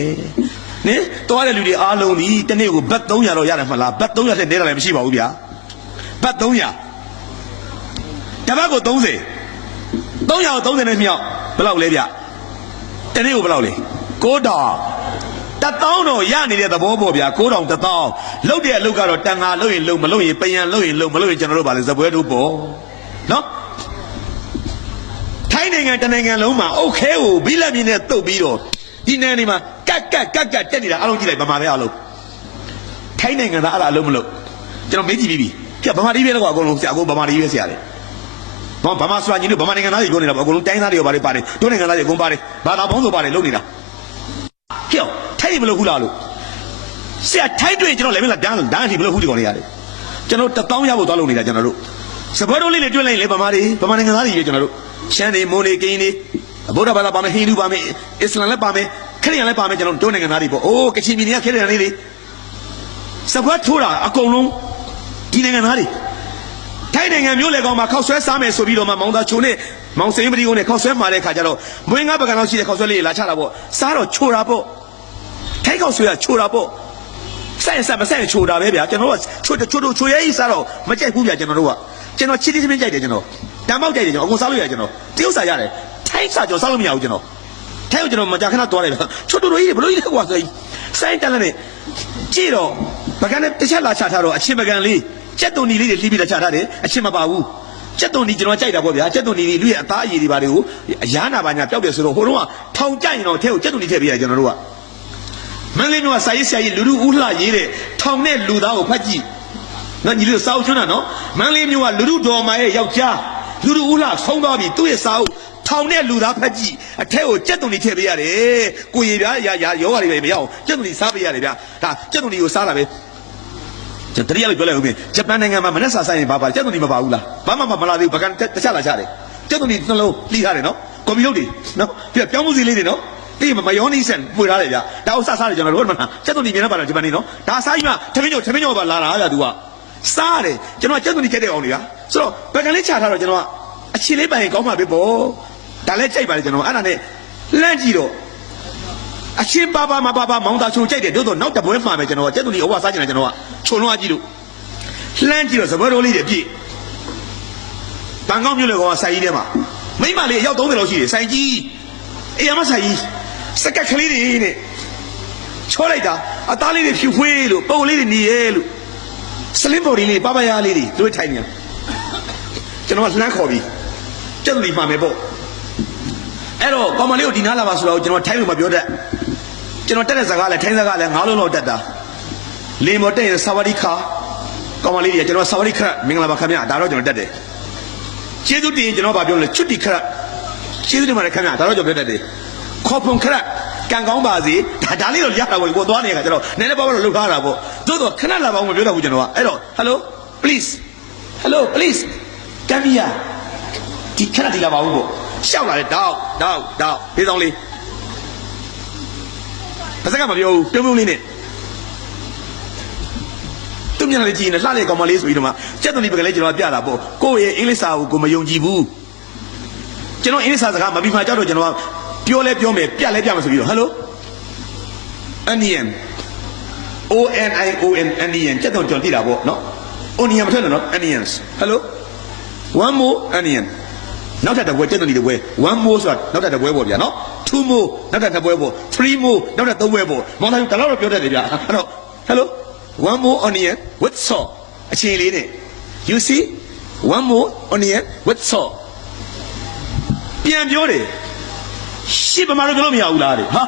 နင်တော်ရတဲ့လူတွေအားလုံးဒီတနေ့ကိုဘတ်300တော့ရတယ်မလားဘတ်300ထက်နည်းတာလည်းမရှိပါဘူးဗျာဘတ်300တပတ်ကို30 330နဲ့မြောက်ဘယ်လောက်လဲဗျတနေ့ကိုဘယ်လောက်လဲ9,000 1,000တော့ရနေတဲ့သဘောပေါ့ဗျာ9,000 1,000လုတ်တဲ့အလုပ်ကတော့တန်ငါလုတ်ရင်လုတ်မလုတ်ရင်ပယံလုတ်ရင်လုတ်မလုတ်ရင်ကျွန်တော်တို့ဗာလဲဇပွဲတို့ပေါ့နော်ထိုင်းနိုင်ငံတနိုင်ငံလုံးမှာအုတ်ခဲကိုဘိလက်မြင်းနဲ့တုတ်ပြီးတော့ဒီနယ်နေမှာကတ်တက်နေတာအားလုံးကြည့်လိုက်ဗမာပဲအားလုံးထိုင်းနိုင်ငံသားအဲ့ဒါအလုံးမလို့ကျွန်တော်မေးကြည့်ပြီးပြဗမာတီးပဲတော့အကုန်လုံးဆရာအကုန်ဗမာတီးပဲဆရာလေဘာဗမာစွာညီတို့ဗမာနိုင်ငံသားတွေပြောနေတာပေါ့အကုန်လုံးတိုင်းသားတွေရောပါတယ်တို့နိုင်ငံသားတွေအကုန်ပါတယ်ဘာသာပေါင်းစုံပါတယ်လုပ်နေတာပြောထိုင်းမလို့ဘူးလားလို့ဆရာထိုင်းတွေ့ကျွန်တော်လည်းမလားဒန်းအထိမလို့ဘူးဒီကောင်လေးရတယ်ကျွန်တော်1,000ရဖို့သွားလုပ်နေတာကျွန်တော်တို့စပွဲတော်လေးတွေတွေ့လိုက်လေဗမာနိုင်ငံသားတွေပဲကျွန်တော်တို့ရှမ်းတွေမွန်တွေကင်းတွေဗုဒ္ဓဘာသာပါမယ်ဟိန္ဒူပါမယ်အစ္စလာမ်လည်းပါမယ်ခရစ်ယာန်လည်းပါမယ်ကျွန်တော်တို့နိုင်ငံသားတွေပေါ့အိုးကချင်ပြည်နယ်ကခရစ်ယာန်လေးတွေစပွဲထိုးတာအကုန်လုံးဒီနိုင်ငံသားတွေထိုင်းနိုင်ငံမျိုးလေကောင်မှာခောက်ဆွဲစားမယ်ဆိုပြီးတော့မှမောင်သားချိုနဲ့မောင်စိန်ပတိကုန်းနဲ့ခောက်ဆွဲမှာတဲ့ခါကျတော့မွေးငါးပကံလောက်ရှိတဲ့ခောက်ဆွဲလေးလာချတာပေါ့စားတော့ချိုတာပေါ့ထိုင်းခောက်ဆွဲကချိုတာပေါ့ဆိုင်မဆိုင်ချိုတာပဲဗျာကျွန်တော်ကချိုရဲကြီးစားတော့မကြိုက်ဘူးဗျာကျွန်တော်တို့ကကျွန်တော်ချစ်တိသမင်းကြိုက်တယ်ကျွန်တော်တမ်းမောက်ကြိုက်တယ်ကျွန်တော်အကုန်စားလို့ရတယ်ကျွန်တော်တရုတ်စားရတယ်ထိုင်းစားကျွန်တော်စားလို့မရဘူးကျွန်တော်ထိုင်းကိုကျွန်တော်မကြာခဏသွားတယ်ဗျာချိုတိုကြီးဘလို့ကြီးလဲကွာဆိုင်တန်းနဲ့ကြည့်တော့ပကံနဲ့တစ်ချက်လာချထားတော့အချင်းပကံလေးကျက်သွန်နီလေးတွေလှီးပြီးလာချထားတယ်အချင်းမပါဘူးကျက်သွန်နီကျွန်တော်ကြိုက်တာပေါ့ဗျာကျက်သွန်နီတွေလူရဲ့အသားအရည်တွေပါတွေကိုအရာနာပါညာပျောက်တယ်ဆိုတော့ဟိုတုန်းကထောင်ကြိုက်ရင်တော့ထဲကိုကျက်သွန်နီထည့်ပေးရတယ်ကျွန်တော်တို့ကမင်းလေးမျိုးကစာရေးဆရာကြီးလူလူဦးလှရေးတဲ့ထောင်နဲ့လူသားကိုဖတ်ကြည့်နော်ညီလေးစာအုပ်ချွန်းတာနော်မင်းလေးမျိုးကလူလူတော်မာရဲ့ယောက်ျားလူလူဦးလှဆုံးသွားပြီသူ့ရဲ့စာအုပ်ထောင်နဲ့လူသားဖတ်ကြည့်အထက်ကိုကျက်သွန်နီထည့်ပေးရတယ်ကိုရည်ဗျာယောဂတွေပဲမရအောင်ကျက်သွန်နီစားပေးရတယ်ဗျာဒါကျက်သွန်နီကိုစားတာပဲကျွန်တော်တရားလို့ပြောလိုက်ဦးမင်းဂျပန်နိုင်ငံမှာမနဲ့စာဆိုင်ရင်ဘာကျက်သွန်နီမပါဘူးလားဘာမှမလာသေးဘူးဘာကတခြားလာချတယ်ကျက်သွန်နီနှလုံးလှီးထားတယ်နော်ကွန်ပျူတာတွေနော်ပြပြောင်းမှုစီလေးတွေနော်ဒီမယောနီဆန်ပွေထားတယ်ဗျာဒါဥစ္စာစားတယ်ကျွန်တော်တို့မှကျက်သွန်နီမြင်တော့ပါလားဂျပန်နေနော်ဒါစားကြီးမှထမင်းညိုပါလာတာဗျာ तू ကစားတယ်ကျွန်တော်ကျက်သွန်နီချက်တဲ့အောင်လေဗျာဆိုတော့ဘက်ကလေးချထားတော့ကျွန်တော်ကအချီလေးပိုင်ကောင်းမှာပဲပေါ့ဒါလည်းကြိုက်ပါလေကျွန်တော်အဲ့ဒါနဲ့လန့်ကြည့်တော့အချင်းပါမပါမောင်သားချိုကြိုက်တယ်တို့တော့နောက်တပွဲမှာပဲကျွန်တော်ကျက်သွန်နီအဝစားကျင်တယ်ကျွန်တော်ကခြုံလွှားကြည့်လို့လှမ်းကြည့်တော့စပွဲတော်လေးတွေပြည့်ဘန်ကောက်မြို့လေကောင်ကဆိုင်ကြီးထဲမှာမိမလေးအယောက်30လောက်ရှိတယ်ဆိုင်ကြီးအေးရမဆိုင်ကြီးစကက်ကလေးတွေနဲ့ချောလိုက်တာအသားလေးတွေဖြူဖွေးလို့ပုံလေးတွေနေရဲလို့စလင်းဘော်ဒီလေးပါရလေးတွေတို့ထိုင်နေကျွန်တော်ကလှမ်းခေါ်ပြီးကျက်သွန်နီမှာမယ်ပေါ့အဲ့တော့ကောင်မလေးကိုဒီနားလာပါဆိုတော့ကျွန်တော်ထိုင်းလို့မပြောတတ်ကျွန်တော်တက်တဲ့စကားလဲထိုင်းစကားလဲ9လုံးလောက်တက်တာလေမော်တက်ရင်ဆာဝဒီခါကောင်မလေးကြီးကျွန်တော်ဆာဝဒီခရမင်္ဂလာပါခင်ဗျာဒါတော့ကျွန်တော်တက်တယ်ကျေးဇူးတင်ကျွန်တော်ဗာပြောလို့ချွတ်တီခရကျေးဇူးတင်ပါတယ်ခင်ဗျာဒါတော့ကျွန်တော်တက်တယ်ခေါ်ဖုန်ခရကံကောင်းပါစေဒါလေးတော့ရတာပေါ့ကိုသွားနေရကျွန်တော်နည်းနည်းပါးပါးတော့လှုပ်ထားတာပေါ့သို့တော့ခဏလာပါဦးမပြောတော့ဘူးကျွန်တော်ကအဲ့တော့ hello please come here ဒီခဏဒီလာပါဦးပေါ့ရှောက်လာတယ်တောက်ဒီဆောင်လေးဘာစကားမပြောဘူးပြုံးလေးနဲ့သူမျက်နှာလေးကြည့်နေလှလေကောင်မလေးဆိုပြီးတော့မှကျက်သွန်ဒီပကလေးကျွန်တော်ပြတာပေါ့ကိုယ့်ရဲ့အင်္ဂလိပ်စာကိုမယုံကြည်ဘူးကျွန်တော်အင်္ဂလိပ်စာစကားမပြီးမှကြောက်တော့ကျွန်တော်ပြောလဲပြောမယ်ပြလဲပြမယ်ဆိုပြီးတော့ hello onion onion ကျက်သွန်ကျွန်တော်သိတာပေါ့နော် onion မထွက်နဲ့နော် onions hello one more onion နောက်ထပ်တစ်ပွဲတက်တယ်ဒီပွဲ one more ဆိုတာနောက်ထပ်တစ်ပွဲပေါ့ဗျာနော် two more နောက်ထပ်တစ်ပွဲပေါ့ three more နောက်ထပ်သုံးပွဲပေါ့မောင်သားတို့တော့ပြောတတ်တယ်ဗျာအဲ့တော့ hello one more onion with salt အချင်းလေးနဲ့ you see one more onion with salt ပြန်ပြောတယ်ရှစ်ပမာတို့ပြောလို့မရဘူးလားတဲ့ဟာ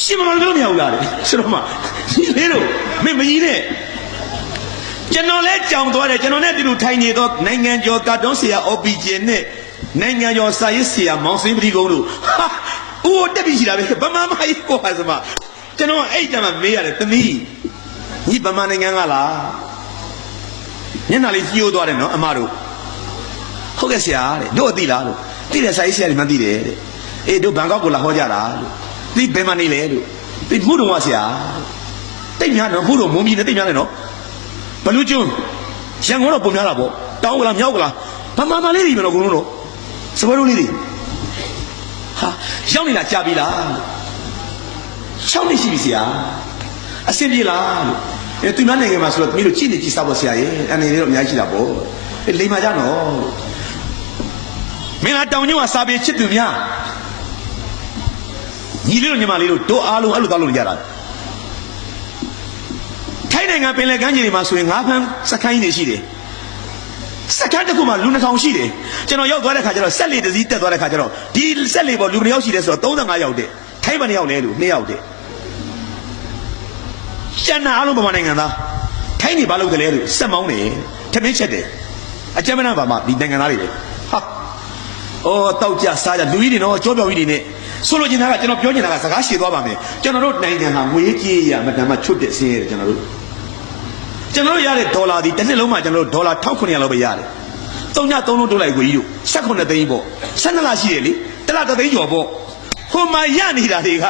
ရှစ်ပမာတို့ပြောလို့မရဘူးလားတဲ့ဆိုတော့မှဒီလေးတို့မင်းမကြီးနဲ့ကျွန်တော်လဲကြောင်သွားတယ်ကျွန်တော်နဲ့ဒီလိုထိုင်နေတော့နိုင်ငံကျော်ကာတွန်းဆရာ OPJ နဲ့နိုင်ငံကျော်စာရေးဆရာမောင်စင်းပတိကုန်းတို့ဟာဦးတက်ပြီးရှိတာပဲဗမာမကြီးကွာစမကျွန်တော်အဲ့ကြမှာမေးရတယ်သမီးညီဗမာနိုင်ငံကလားညနာလေးကြီးိုးသွားတယ်နော်အမတို့ဟုတ်ကဲ့ဆရာတဲ့တို့သိလားလို့သိတယ်စာရေးဆရာတွေမှသိတယ်တဲ့အေးတို့ဘန်ကောက်ကိုလာဟောကြတာလို့သိဘယ်မှာနေလဲလို့သိမှုတော်ကဆရာတိတ်များနော်မှုတော်မုံကြီးနဲ့တိတ်များတယ်နော်ဘလူးကျွန်းရန်ကုန်တော့ပုံများတာပေါ့တောင်းကလားမြောက်ကလားဗမာမလေးတွေပဲတော့အကုန်လုံးတော့စပွဲတို့လေးတွေဟာရောက်နေတာကြာပြီလား6နှစ်ရှိပြီဆရာအဆင်ပြေလားလို့အဲသူများနိုင်ငံမှာဆိုတော့သမီးတို့ကြည့်နေကြည့်စားဖို့ဆရာရဲ့အနေနဲ့တော့အများကြီးရှိတာပေါ့အဲလိမ္မာကြနော်မင်းလားတောင်ကျုံကစာပေချစ်သူများညီလေးတို့ညီမလေးတို့တို့အားလုံးအဲ့လိုသွားလို့ရတာထိုင်းနိုင်ငံပင်လယ်ကမ်းခြေတွေမှာဆိုရင်ငါးဖမ်းစခန်းကြီးတွေရှိတယ်စခန်းတစ်ခုမှာလူ2000ရှိတယ်ကျွန်တော်ရောက်သွားတဲ့ခါကျတော့ဆက်လေတစ်စီးတက်သွားတဲ့ခါကျတော့ဒီဆက်လေပေါ်လူ2ယောက်ရှိတယ်ဆိုတော့35ယောက်တဲ့ထိုင်းဘယ်2ယောက်လဲလို့2ယောက်တဲ့ကျန်တာအားလုံးဗမာနိုင်ငံသားထိုင်းနေဘာလုပ်ကြလဲလို့စက်မောင်းနေထမင်းချက်တယ်အကျဉ်းမနာပါမှဒီနိုင်ငံသားတွေပဲဟာအော်တောက်ကြစားကြလူကြီးတွေနော်ကြောပြောကြီးတွေနဲ့ဆိုလိုချင်တာကကျွန်တော်ပြောချင်တာကစကားရှည်သွားပါမယ်ကျွန်တော်တို့နိုင်ငံဟာငွေကြေးရမတမ်းမချွတ်တဲ့ဆင်းရဲတယ်ကျွန်တော်တို့ရတဲ့ဒေါ်လာဒီတစ်နှစ်လုံးမှာကျွန်တော်တို့ဒေါ်လာ1900လောက်ပဲရတယ်3 လုံးတိုးလိုက်ကိုကြီးတို့18သိန်းပေါ့12လရှိတယ်လေတစ်လ3သိန်းကျော်ပေါ့ဟိုမှာရနေတာတွေက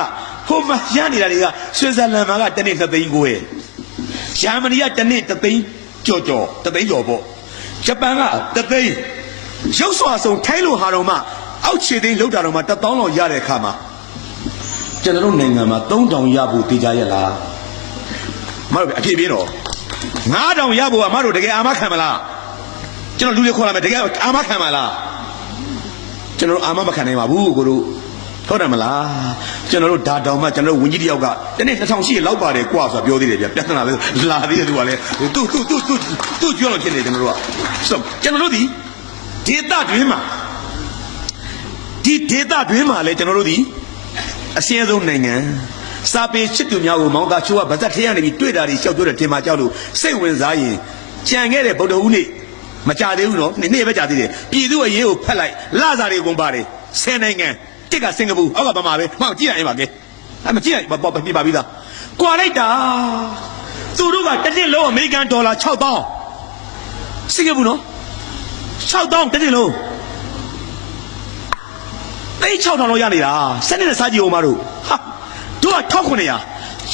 ဆွစ်ဇာလန်မှာကတစ်နှစ်2သိန်းကိုရဲ့ဂျာမနီကတစ်နှစ်3သိန်းကျော်3သိန်းကျော်ပေါ့ဂျပန်က3သိန်းရုပ်စွာဆုံးထိုင်းလိုဟာတော်မှအောက်ခြေသိန်းလောက်တာတော်မှ1000လောက်ရတဲ့အခါမှာကျွန်တော်တို့နိုင်ငံမှာ3000ရဖို့တေချာရလားမဟုတ်ဘူးအဖြစ်ပြင်းတော့9000ရဖို့ကမတို့တကယ်အာမခံမလားကျွန်တော်လူတွေခေါ်လာမယ်တကယ်အာမခံမလားကျွန်တော်တို့အာမမခံနိုင်ပါဘူးကိုတို့ဟုတ်တယ်မလားကျွန်တော်တို့ဒါတောင်မှကျွန်တော်တို့ဝင်ကြီးတယောက်ကတနေ့2000ရှိလောက်ပါတယ်ကွာဆိုတာပြောသေးတယ်ဗျပြဿနာပဲလာသေးတယ်သူကလည်းသူ့ပြောလို့ဖြစ်နေကျွန်တော်တို့ကဆိုကျွန်တော်တို့ဒီဒေသတွင်းမှာလဲကျွန်တော်တို့ဒီအရှင်းဆုံးနိုင်ငံစာပေချစ်သူများကိုမောင်သားချိုးကဗဇက်ထဲကနေပြီးတွေ့တာတွေရှောက်ပြောတယ်တင်မှာကြောက်လို့စိတ်ဝင်စားရင်ကြံခဲ့တဲ့ဗုဒ္ဓဦးနေ့မကြသေးဘူးနော်နေ့ပဲကြာသေးတယ်ပြည်သူအရေးကိုဖက်လိုက်လစာတွေအကုန်ပါတယ်10နိုင်ငံတစ်ကစင်ကာပူအောက်ကဗမာပဲမောင်ကြည့်ရရင်ပါကဲမကြည့်ရပေါ့ပြပါပြီးသားကွာလိုက်တာသူတို့ကတစ်နှစ်လုံးအမေရိကန်ဒေါ်လာ6000စင်ကာပူနော်6000တစ်နှစ်လုံး6000လောက်ရနေတာစနေနဲ့စားကြည့်အောင်မတို့ဟာတို့က1900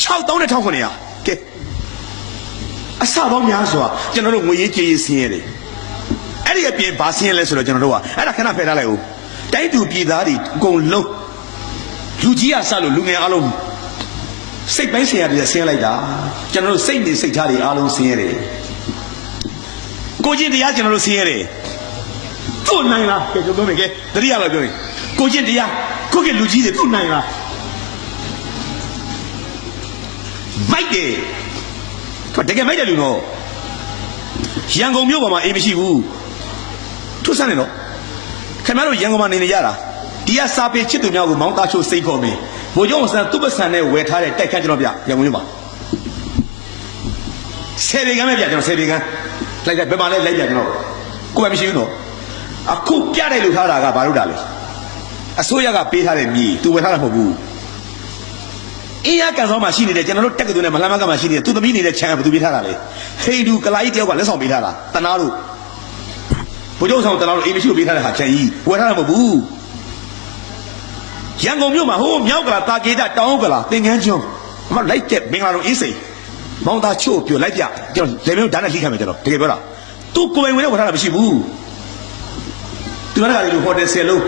6000နဲ့1900ကဲအစပေါင်းများစွာကျွန်တော်တို့ငွေရေးကြေးရေးဆင်းရဲတယ်အဲ့ဒီအပြင်ဘာဆင်းရဲလဲဆိုတော့ကျွန်တော်တို့ကအဲ့ဒါခဏဖယ်ထားလိုက်ဦးတိုက်သူပြည်သားတွေအကုန်လုံးလူကြီးကစလို့လူငယ်အားလုံးစိတ်ပိုင်းဆင်းရဲတွေဆင်းရဲလိုက်တာကျွန်တော်တို့စိတ်နေစိတ်ထားတွေအားလုံးဆင်းရဲတယ်ကိုချင်းတရားကျွန်တော်တို့ဆင်းရဲတယ်သူ့နိုင်လားကဲပြောမယ်ကဲတတိယလောက်ပြောရင်ကိုချင်းတရားကိုကလူကြီးတွေသူ့နိုင်လားမိုက်တယ်တကယ်မိုက်တယ်လူတော့ရန်ကုန်မြို့ပေါ်မှာအိမ်မရှိဘူးထူးဆန်းတယ်နော်ခင်ဗျားတို့ရန်ကုန်မှာနေနေကြတာဒီကစာပေချစ်သူများကိုမောင်းသားချိုးစိတ်ခေါ်မယ်ဘိုးကျောင်းဆန်သူ့ပစံနဲ့ဝယ်ထားတဲ့တိုက်ခတ်ကျွန်တော်ပြရန်ကုန်မြို့မှာ10ပေကမ်းပဲပြကျွန်တော်10ပေကမ်းလိုက်တယ်ဘယ်မှာလဲလိုက်ပြကျွန်တော်ကိုယ်ပဲမရှိဘူးနော်အခုပြတဲ့လူထားတာကဘာလို့တာလဲအစိုးရကပေးထားတဲ့မြေသူဝယ်ထားတာမဟုတ်ဘူးအေးရကန်ဆောင်မှာရှိနေတဲ့ကျွန်တော်တို့တက်ကတူနဲ့မလှမ်းမကမှာရှိနေတဲ့သူသမီးနေတဲ့ခြံကဘယ်သူပေးထားတာလဲဟိန္ဒူကလာကြီးတယောက်ကလက်ဆောင်ပေးထားတာတနာတို့ဘုရားဆောင်တနာတို့အိမ်မရှိကိုပေးထားတဲ့ဟာခြံကြီးဝယ်ထားတာမဟုတ်ဘူးရန်ကုန်မြို့မှာဟိုးမြောက်ကလာတာကေတတောင်ကလာသင်္ကန်းကျွန်းအမလိုက်တဲ့မင်္ဂလာတော်အေးစိန်မောင်သားချို့ပြလိုက်ပြကျွန်တော်လေမျိုးဓာတ်နဲ့လိခံမယ်ကျွန်တော်တကယ်ပြောတာသူကိုယ်ပိုင်ဝင်နဲ့ဝယ်ထားတာမရှိဘူးသူကလည်းဟိုတယ်10လုံး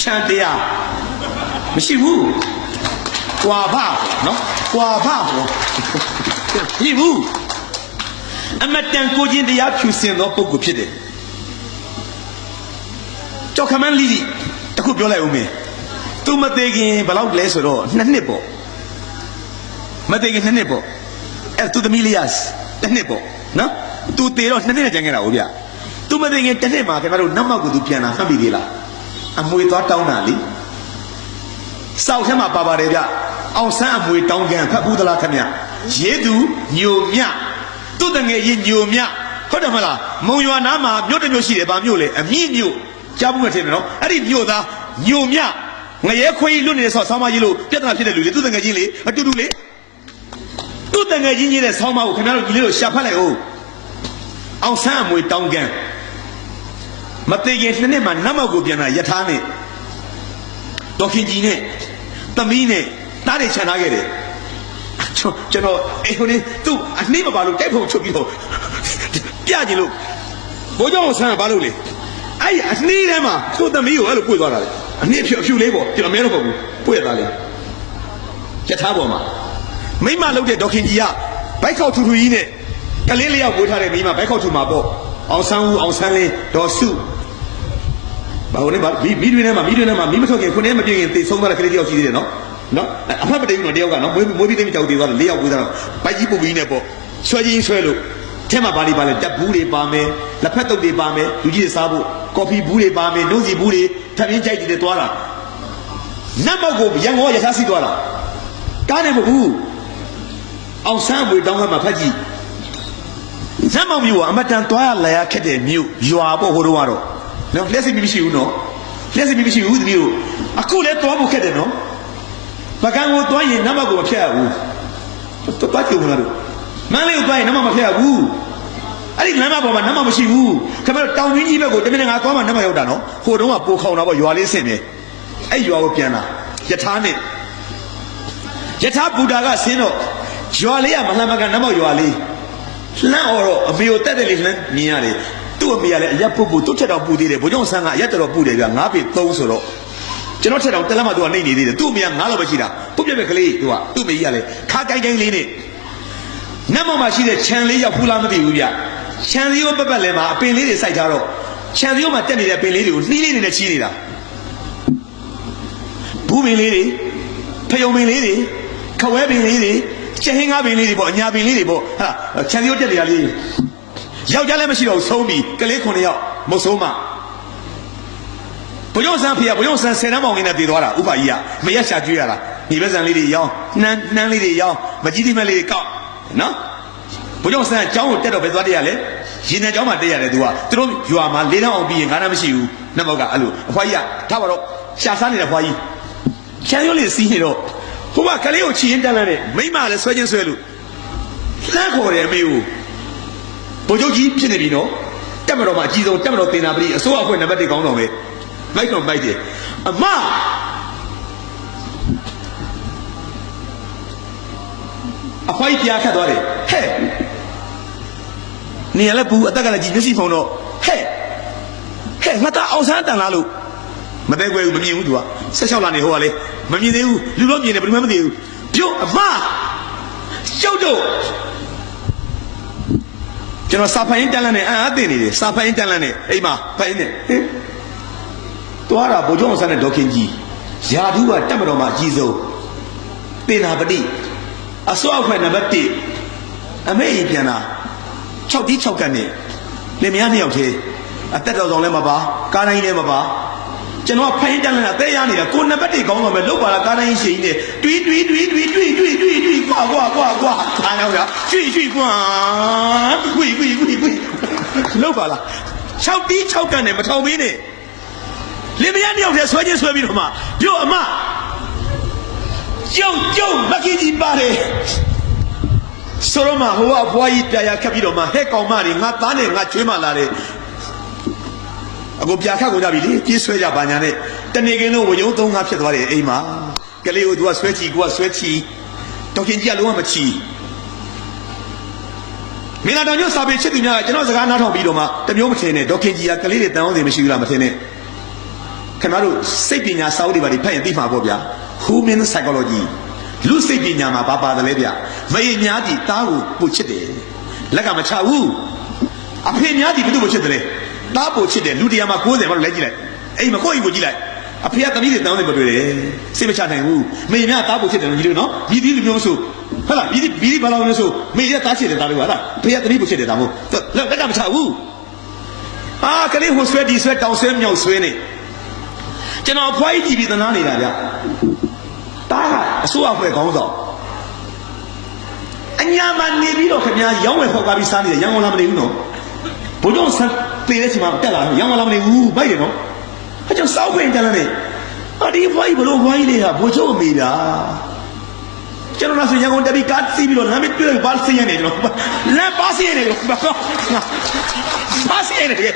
ချန်တရားမရှိဘူးကွာပါနော် quả phá hổ đi vu anh mà đang cố gắng để áp dụng xem nó bốc của phía đấy cho khám anh đi ta cũngပြောlại ông ấy tôi mà thấy cái bao lâu lấy rồi năn nỉ bộ mà thấy cái năn nỉ bộ tôi đã milias năn nỉ bộ na tôi thấy rồi năn nỉ là chẳng nghe nào vậy tôi mà thấy cái năn nỉ mà cái mà rồi nắm mà cũng được piano không bị gì là anh mua toa tàu nào đi sau khi mà bà đấy vậy ông sáng mua tàu gan phát bút là cái gì chế độ nhiều nhá tôi đang nghe nhiều nhá có được không là mong yêu anh mà nhiều đến nhiều gì để bao nhiêuเลยnhiều cha bung cái thế nào anh đi nhiều ta nhiều nhá ngày ấy khơi luôn này sao mà gì luôn biết là cái gì tôi đang nghe gì đấy tôi đang nghe gì đấy sao mà cái nào gì đấy xả phát lại ông sáng mua tàu gan mà thấy cái này mà nắm vào cái này yết thang này đôi khi gì này tâm ý này ta để chán cái đấy cho nó hôm nay tôi anh ấy mà bảo lúc cái phong chụp video bia gì luôn bố cháu sáng bảo lúc này ai anh ấy này mà tôi tâm ý ở lúc quay qua rồi anh ấy phiêu lấy bộ cho nó mấy nó bộ quay ra đấy yết thang bộ mà mấy mà lúc đấy đôi khi gì à bãi khâu thu ý này cái lấy lấy bố thằng này mấy mà bãi khâu thu mà bộ ông sang lên đó su bảo này bảo mỹ đuôi này mà mỹ mới thôi cáiคนนี้มาเปลี่ยนตีส่งมาแล้วcáiเดียวชีเนาะเนาะအဖတ်မတည်ဘူးနော်တယောက်ကနော်မွေးပြီးသိမကြောက်သေးသွားတယ်၄ယောက်ကိုသားတော့ပိုက်ကြီးပူပြီးနေပေါ့ဆွဲချင်းဆွဲလို့ထဲမှာဘာတွေပါလဲတက်ဘူးတွေပါမယ်လက်ဖက်တုပ်တွေပါမယ်လူကြီးတွေစားဖို့ကော်ဖီဘူးတွေပါမယ်နှုတ်စီဘူးတွေထပ်ပြီးကြိုက်တယ်သွားတာနတ်မောက်ကိုရန်ကုန်ကရထားစီးသွားတာကားနေမဟုတ်ဘူးအောင်ဆန်းဝေတောင်းကမှဖတ်ကြည့်နတ်မောက်မျိုးကအမတန်သွားရလာရခက်တဲ့မြို့ရွာပေါ့ဟိုတုန်းကတော့နော်လက်စီမရှိဘူးနော်လက်စီမရှိဘူးဒီမျိုးအခုလည်းသွားဖို့ခက်တယ်နော်ပကံကိုသွားရင်နမကိုမဖျက်ရဘူးသွားကြုံလာလို့မန်းလေးကိုသွားရင်နမမဖျက်ရဘူးအဲ့ဒီလမ်းမပေါ်မှာနမမရှိဘူးခင်ဗျားတောင်ကြီးကြီးဘက်ကိုတမင်ငါသွားမှနမရောက်တာနော်ဟိုတုန်းကပိုခေါင်တာပေါ့ရွာလေးဆင့်နေအဲ့ရွာကိုပြန်လာယထာနဲ့ယထာဘူတာကဆင်းတော့ရွာလေးကမလှမ်းမကနမရွာလေးလှမ်းတော့အမေကိုတက်တယ်လေလှမ်းမြင်ရတယ်သူ့အမေကလည်းအရက်ပုတ်တွတ်ချက်တော့ပူသေးတယ်ဘုံကြောင့်ဆန်းကအရက်တော်ပူတယ်ဗျာ9ပေ3ဆိုတော့ကျွန်တော်ထက်တော့တလက်မသူကနေနေသေးတယ်သူ့အမေက9လောက်ပဲရှိတာပုတ်ပြက်ပဲကလေးသူကသူ့အမေကြီးကလည်းခါကိုင်းကိုင်းလေးနဲ့နတ်မောင်မှာရှိတဲ့ခြံလေးရောက်ဖူးလားမသိဘူးဗျခြံလေးကိုပတ်ပတ်လဲမှာအပင်လေးတွေစိုက်ထားတော့ခြံလေးကိုမှတက်နေတဲ့အပင်လေးတွေကိုနှီးလေးနဲ့ချီးနေတာဘူးပင်လေးတွေဖယုံပင်လေးတွေခဝဲပင်လေးတွေကျဟင်းကားပင်လေးတွေပေါ့အညာပင်လေးတွေပေါ့ဟာခြံလေးကိုတက်နေတာလေးယောက်ျားလည်းမရှိတော့ဆုံးပြီကလေး9ယောက်မဟုတ်ဆုံးမဘုံဆန်းဖေးဘုံဆန်း10တန်းပေါင်လေးနဲ့တည်သွားတာဥပကြီးကမရက်ရှာကျွေးရတာညီဘက်ဆန်လေးတွေရောင်းနှမ်းလေးတွေရောင်းမကြီးတိမက်လေးတွေကောက်နော်ဘုံဆန်းအကြောင်းကိုတက်တော့ပဲသွားတရလဲရင်ထဲအကြောင်းမှာတက်ရတယ်သူတို့ရွာမှာ၄တန်းအောင်ပြီးရင်9တန်းမရှိဘူးနတ်မောက်ကအဲ့လိုအဖွားကြီးကထားပါတော့ရှာစားနေတဲ့ဖွားကြီးချမ်းရုံးလေးစီးနေတော့ဟိုကကလေးကိုချီရင်တက်လာတဲ့မိမလည်းဆွဲချင်းဆွဲလို့လှမ်းခေါ်တယ်အမေကိုဘုံချုပ်ကြီးဖြစ်နေပြီနော်တက်မတော်မှာအကြီးဆုံးတက်မတော်တင်တာပရိအစိုးရအဖွဲ့နံပါတ်1ကောင်းတော်ပဲမိုက်တော့မိုက်တယ်အမအဖိုးပြားခတ်သွားတယ်ဟဲ့နေရလဲဘူးအသက်ကလည်းကြီးမျက်စိဖုံတော့ဟဲ့ငါသားအောင်ဆန်းတန်လားလို့မသိခွဲဘူးမမြင်ဘူးသူက16လနေဟိုကလေမမြင်သေးဘူးလူတော့မြင်တယ်ဘယ်မှမသိဘူးပြုတ်အမရှုပ်တော့ကျွန်တော်စာဖိုင်တန်းလန်းနဲ့အားသိနေတယ်စာဖိုင်တန်းလန်းနဲ့အိမ်မှာဖိုင်နဲ့တွားတာဗိုလ်ချုပ်အောင်ဆန်းနဲ့ဒေါခင်ကြီးယာဓုကတက်မတော်မှာအကြီးဆုံးတင်နာပတိအစောအခွင့်နံပါတ်1အမေကြီးပြန်လာ6တီး6ကတ်နဲ့လင်မယား2ယောက်သေးအသက်တော်ဆောင်လည်းမပါကားတိုင်းလည်းမပါကျွန်တော်ဖိုင်တန်းလန်းနဲ့အသေးရနေတာကိုနံပါတ်1ကောင်းတော့မယ်လုတ်ပါလားကားတိုင်းရှိနေတွေးကွာအားရောက်တာတွေးကွာကွီလုတ်ပါလား6တီး6ကတ်နဲ့မထောင်ပေးနဲ့လင်မယား2ယောက်တည်းဆွဲချင်းဆွဲပြီးတော့မှပြုတ်အမကျုံမကြီးကြီးပါတယ်ဆိုတော့မှဟိုကဘွားကြီးပြာခတ်ပြီးတော့မှဟဲ့ကောင်မတွေငါသားနဲ့ငါချွေးမလာတယ်အခုပြာခတ်ကုန်ကြပြီလေပြေးဆွဲကြပါညာနဲ့တနေကင်းလုံးဝယုံ3 5ဖြစ်သွားတယ်အိမ်မှာကလေးကိုသူကဆွဲချီကိုကဆွဲချီဒေါခင်ကြီးကလုံးဝမချီမင်းလာတော်ညစာပေချစ်သူများကကျွန်တော်စကားနားထောင်ပြီးတော့မှတမျိုးမထင်နဲ့ဒေါခင်ကြီးကကလေးတွေတန်အောင်စီမရှိဘူးလားမထင်နဲ့ခင်ဗျားတို့စိတ်ပညာစာအုပ်တွေပါဖတ်ရင်သိမှာပေါ့ဗျာ Human psychology လူစိတ်ပညာမှာဘာပါတယ်လဲဗျမအေးများသည်တားကိုပို့ချစ်တယ်လက်ကမချဘူးအဖေများသည်ဘယ်သူ့ကိုချစ်တယ်လဲတားပို့ချစ်တယ်လူတရားမှာ90မှတော့လဲကြည့်လိုက်အိမ်မကိုယ့်အိမ်ကိုကြည့်လိုက်အဖေကသမီးတွေတောင်းနေမတွေ့တယ်စိတ်မချနိုင်ဘူးမေများတားပို့ချစ်တယ်လို့ကြီးလို့နော်မြည်သီးလူမျိုးဆိုဟုတ်လားမြည်သီးဘာလို့လဲဆိုမေရတားချစ်တယ်တားလို့ဟာလားဖေကသမီးပို့ချစ်တယ်တားမို့လက်ကမချဘူးကလေးဟိုဆွဲဒီဆွဲတောင်ဆွဲမြောက်ဆွဲနေကျွန်တော်ဖွားကြီးကြည့်ပြီးသနာနေတာဗျတားကအစိုးရဖွဲ့ခေါင်းဆောင်အညာမနေပြီးတော့ခင်ဗျာရောင်းဝယ်ဖောက်ကားပြီးစားနေတယ်ရန်ကုန်လာမနေဘူးနော်ဘုံတော့ဆက်သေးတဲ့ချိန်မှာတက်လာရန်ကုန်လာမနေဘူးဗိုက်တယ်နော်အကျစောက်ခွင့်တန်းနေဒီဖွားကြီးဘလို့ဖွားကြီးလေးဟာဘိုးချုပ်မိတာကျွန်တော်ဆိုရန်ကုန်တက်ပြီးကားစီးပြီးတော့လမ်းမတွေ့လို့ဘာစီးရနေတယ်နော်လမ်းပါစီးရနေတယ်ပါစီးရနေတယ်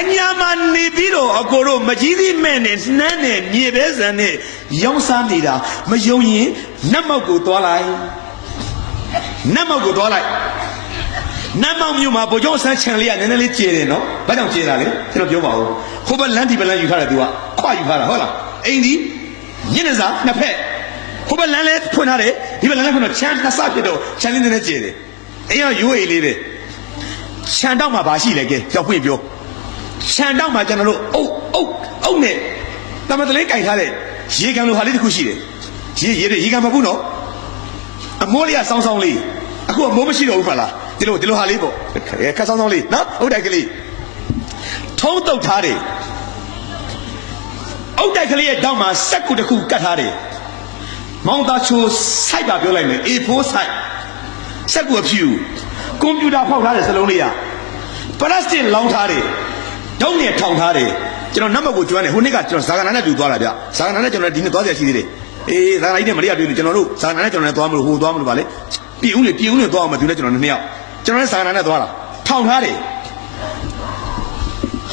အညာမနေပြီးတော့အကိုတို့မကြီးသေးမဲ့နဲ့နှမ်းနဲ့မြေပဲဆန်နဲ့ရောင်းစားနေတာမယုံရင်နတ်မောက်ကိုသွားလိုက်နတ်မောက်ကိုသွားလိုက်နတ်မောက်မြို့မှာဗိုလ်ချုပ်ဆန်းချန်လေးကနည်းနည်းလေးကျေတယ်နော်ဘာကြောင့်ကျေတာလဲကျွန်တော်ပြောပါဦးဟိုဘက်လမ်းဒီဘက်လမ်းယူထားတယ်သူကခွယူထားတာဟုတ်လားအိမ်ဒီညနေစာနှစ်ဖက်ဟိုဘက်လမ်းလဲဖွင့်ထားတယ်ဒီဘက်လမ်းလဲဖွင့်တော့ချန်နှစ်ဆဖြစ်တော့ချန်လေးနည်းနည်းကျေတယ်အိမ်ကရိုးအိမ်လေးပဲချန်တော့မှဘာရှိလဲကဲကြောက်ဖွင့်ပြောခြံတောက်မှာကျွန်တော်တို့အုပ်နဲ့တမတလေးကြိုက်ထားတဲ့ရေကန်လိုဟာလေးတစ်ခုရှိတယ်ရေကန်မဟုတ်ဘူးနော်အမိုးလေးကစောင်းစောင်းလေးအခုအမိုးမရှိတော့ဘူးဖလားဒီလိုဟာလေးပေါ့ခက်စောင်းစောင်းလေးနော်အုတ်တိုက်ကလေးထုံးတုပ်ထားတယ်အုတ်တိုက်ကလေးရဲ့တောက်မှာစက်ကူတစ်ခုကတ်ထားတယ်မောင်သားချိုးစိုက်ပါပြောလိုက်မယ် A4 စိုက်စက်ကူအဖြူကွန်ပျူတာဖောက်ထားတဲ့စလုံးလေးကပလတ်စတစ်လောင်းထားတယ်ဒုံးနဲ့ထောင်ထားတယ်ကျွန်တော်နတ်မကိုကျွမ်းတယ်ဟိုနေ့ကကျွန်တော်ဇာကနာနဲ့တူသွားတာဗျဇာကနာနဲ့ကျွန်တော်ဒီနေ့သွားရရှိသေးတယ်ဇာကနာကြီးနဲ့မရိယာတွေ့လို့ကျွန်တော်တို့ဇာကနာနဲ့ကျွန်တော်လည်းသွားမလို့ဟိုသွားမလို့ပါလေပြည်ဦးနဲ့သွားအောင်မတူနဲ့ကျွန်တော်နှစ်ယောက်ကျွန်တော်လည်းဇာကနာနဲ့သွားတာထောင်ထားတယ်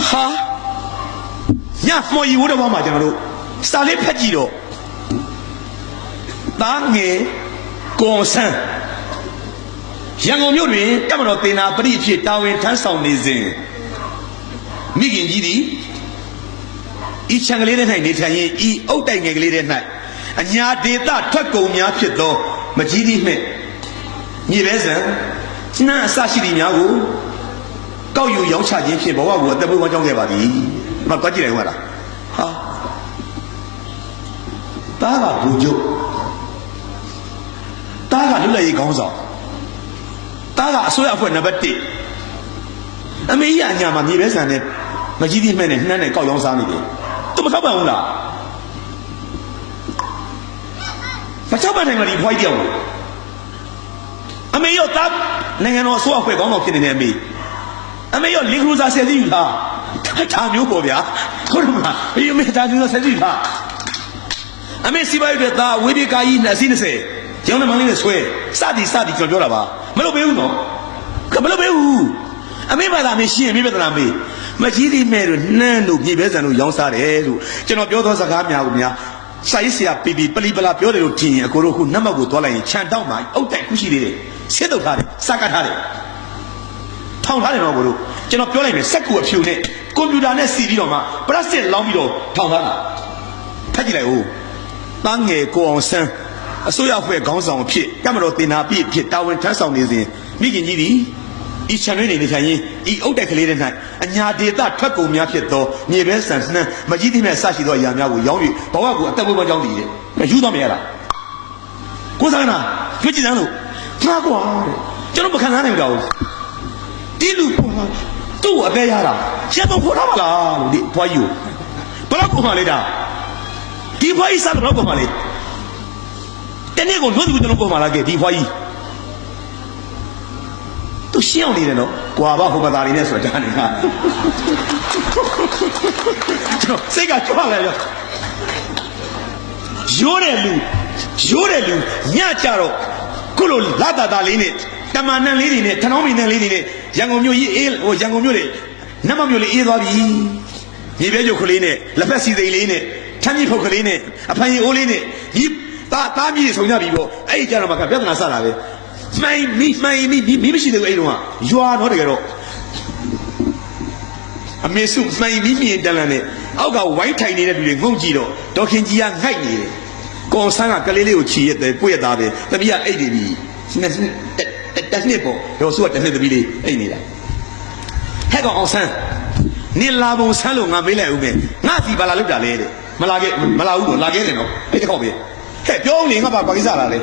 ဟာညမော်ရီဝတ်တော့မှကျွန်တော်တို့စာလေးဖက်ကြည့်တော့သားငယ်ကွန်ဆန်းရန်ကုန်မြို့တွင်တပ်မတော်တင်နာပရိဖြစ်တာဝန်ထမ်းဆောင်နေစဉ်မိခင်ကြီးသည်ဤချံကလေးထဲ၌နေထိုင်ရင်ဤအုတ်တိုင်ငယ်ကလေးထဲ၌အညာဒေသထွက်ကုန်များဖြစ်သောမကြီးသည်နှင့်မြေပဲဆန်နှမ်းအစရှိသည်များကိုကောက်ယူရောင်းချခြင်းဖြင့်ဘဝကိုအသက်မွေးဝမ်းကြောင်းခဲ့ပါသည်မတွားကြည့်လိုက်ဦးလားဟာတားကဘူကျုပ်တားကလွတ်လပ်ရေးခေါင်းဆောင်တားကအစိုးရအဖွဲ့နံပါတ်1အမေကြီးအညာမှာမြေပဲဆန်နဲ့မကြီးသေးမဲ့နဲ့နှမ်းနဲ့ကောက်ရောင်းစားနေတယ်သူမထောက်ပံ့ဘူးလားမထောက်ပံ့နိုင်မှာဒီဖွားကြီးတယောက်အမေရောတာနိုင်ငံတော်အစိုးရအဖွဲ့ခေါင်းဆောင်ဖြစ်နေတဲ့အမေရောလင်ခလူစာဆယ်စီယူထားဒါမျိုးပေါ့ဗျာဟုတ်တယ်မလားဒီအမေဒါမျိုးဆယ်စီယူထားအမေစီပါရွက်သားဝေဒီကာကြီး20ကျောင်းနဲ့မလေးနဲ့ဆွဲစသည်ကျွန်တော်ပြောတာပါမလုပ်ပေးဘူးနော်မလုပ်ပေးဘူးအမေဘာသာမေးရှင်းအမေပြဿနာမေးမကြီးသေးမဲ့တို့နှမ်းတို့မြေပဲဆန်တို့ရောင်းစားတယ်လို့ကျွန်တော်ပြောသောစကားများကိုများစာရေးဆရာပီပလီပလာပြောတယ်လို့ထင်ရင်အကိုတို့ခုနတ်မောက်ကိုသွားလိုက်ရင်ခြံတောက်မှာအုတ်တိုင်ခုရှိသေးတယ်ဆေးတုပ်ထားတယ်စကတ်ထားတယ်ထောင်ထားတယ်တော့ကိုတို့ကျွန်တော်ပြောလိုက်မယ်စက်ကူအဖြူနဲ့ကွန်ပျူတာနဲ့စီပြီးတော့မှပလတ်စတစ်လောင်းပြီးတော့ထောင်ထားတာဖတ်ကြည့်လိုက်ဦးသားငယ်ကိုအောင်ဆန်းအစိုးရအဖွဲ့ခေါင်းဆောင်ဖြစ်ကမ္ဘာတော်တင်နာပြည့်ဖြစ်တာဝန်ထမ်းဆောင်နေစဉ်မိခင်ကြီးသည်ဤချန်တွင်နေထိုင်ရင်ဤအုတ်တိုက်ကလေးတွေ၌အညာဒေသထွက်ကုန်များဖြစ်သောမြေပဲဆန်နှမ်းမကြီးသေးမဲ့ဆရှိသောအရာများကိုရောင်း၍ဘဝကိုအသက်မွေးဝမ်းကြောင်းတည်တယ်ယူတော့မရလားကိုယ်စားနာကြွကြည့်စမ်းလို့မှားကွာကျွန်တော်မခံနိုင်ဘူးတော့ဒီလူသူ့အသေးရတာချက်တော့ခေါ်ထားပါလားလို့ဒီဘွားကြီးကိုဘယ်တော့ခေါ်မှလဲတာဒီဘွားကြီးစားတော့ခေါ်မှလဲတနေ့ကိုလို့ဒီကျွန်တော်ခေါ်မှလားကဲဒီဘွားကြီးသူရှင်းအောင်နေတယ်နော်ကွာဘာဟိုဘာသာလေးနဲ့ဆိုတာကြားနေတာကျွန်တော်စိတ်ကကြွလာရောရိုးတဲ့လူညကြတော့ခုလိုလာတာလေးနဲ့တမန်နှံလေးတွေနဲ့ထနောင်းမီနှံလေးတွေနဲ့ရန်ကုန်မြို့ကြီးအေးဟိုရန်ကုန်မြို့တွေနတ်မမြို့လေးအေးသွားပြီမြေပဲကြုတ်ကလေးနဲ့လက်ဖက်စီသိန်းလေးနဲ့ထမ်းကြီးဖုတ်ကလေးနဲ့အဖန်ကြီးအိုးလေးနဲ့ဒီသားမြည်ဆုံကြပြီပေါ့အဲ့ဒီကြတော့မှကပြဿနာစတာပဲမှိုင်းမိမရှိသေးဘူးအဲ့တုန်းကရွာတော့တကယ်တော့အမေစုမှိုင်းမိမြင်တလန်နဲ့အောက်ကဝိုင်းထိုင်နေတဲ့လူတွေငုံကြည့်တော့ဒေါခင်ကြီးကငိုက်နေတယ် ကောင်ဆန်းကကလေးလေးကိုချီရတယ်ပွေရသားပဲသမီးကအိတ်နေပြီတက်နှစ်ပေါ့တော့ဆိုတက်နှစ်သမီးလေးအိတ်နေတာဟဲ့ကောင်အောင်ဆန်းနေလာပုံဆန်းလို့ငါမေးလိုက်ဦးမယ်ငါစီဘာလာလောက်တာလဲတဲ့မလာဘူးတော့လာခဲ့တယ်နော်အဲ့တခေါက်ပဲဟဲ့ပြောနေငါဘာကိစ္စလာလဲ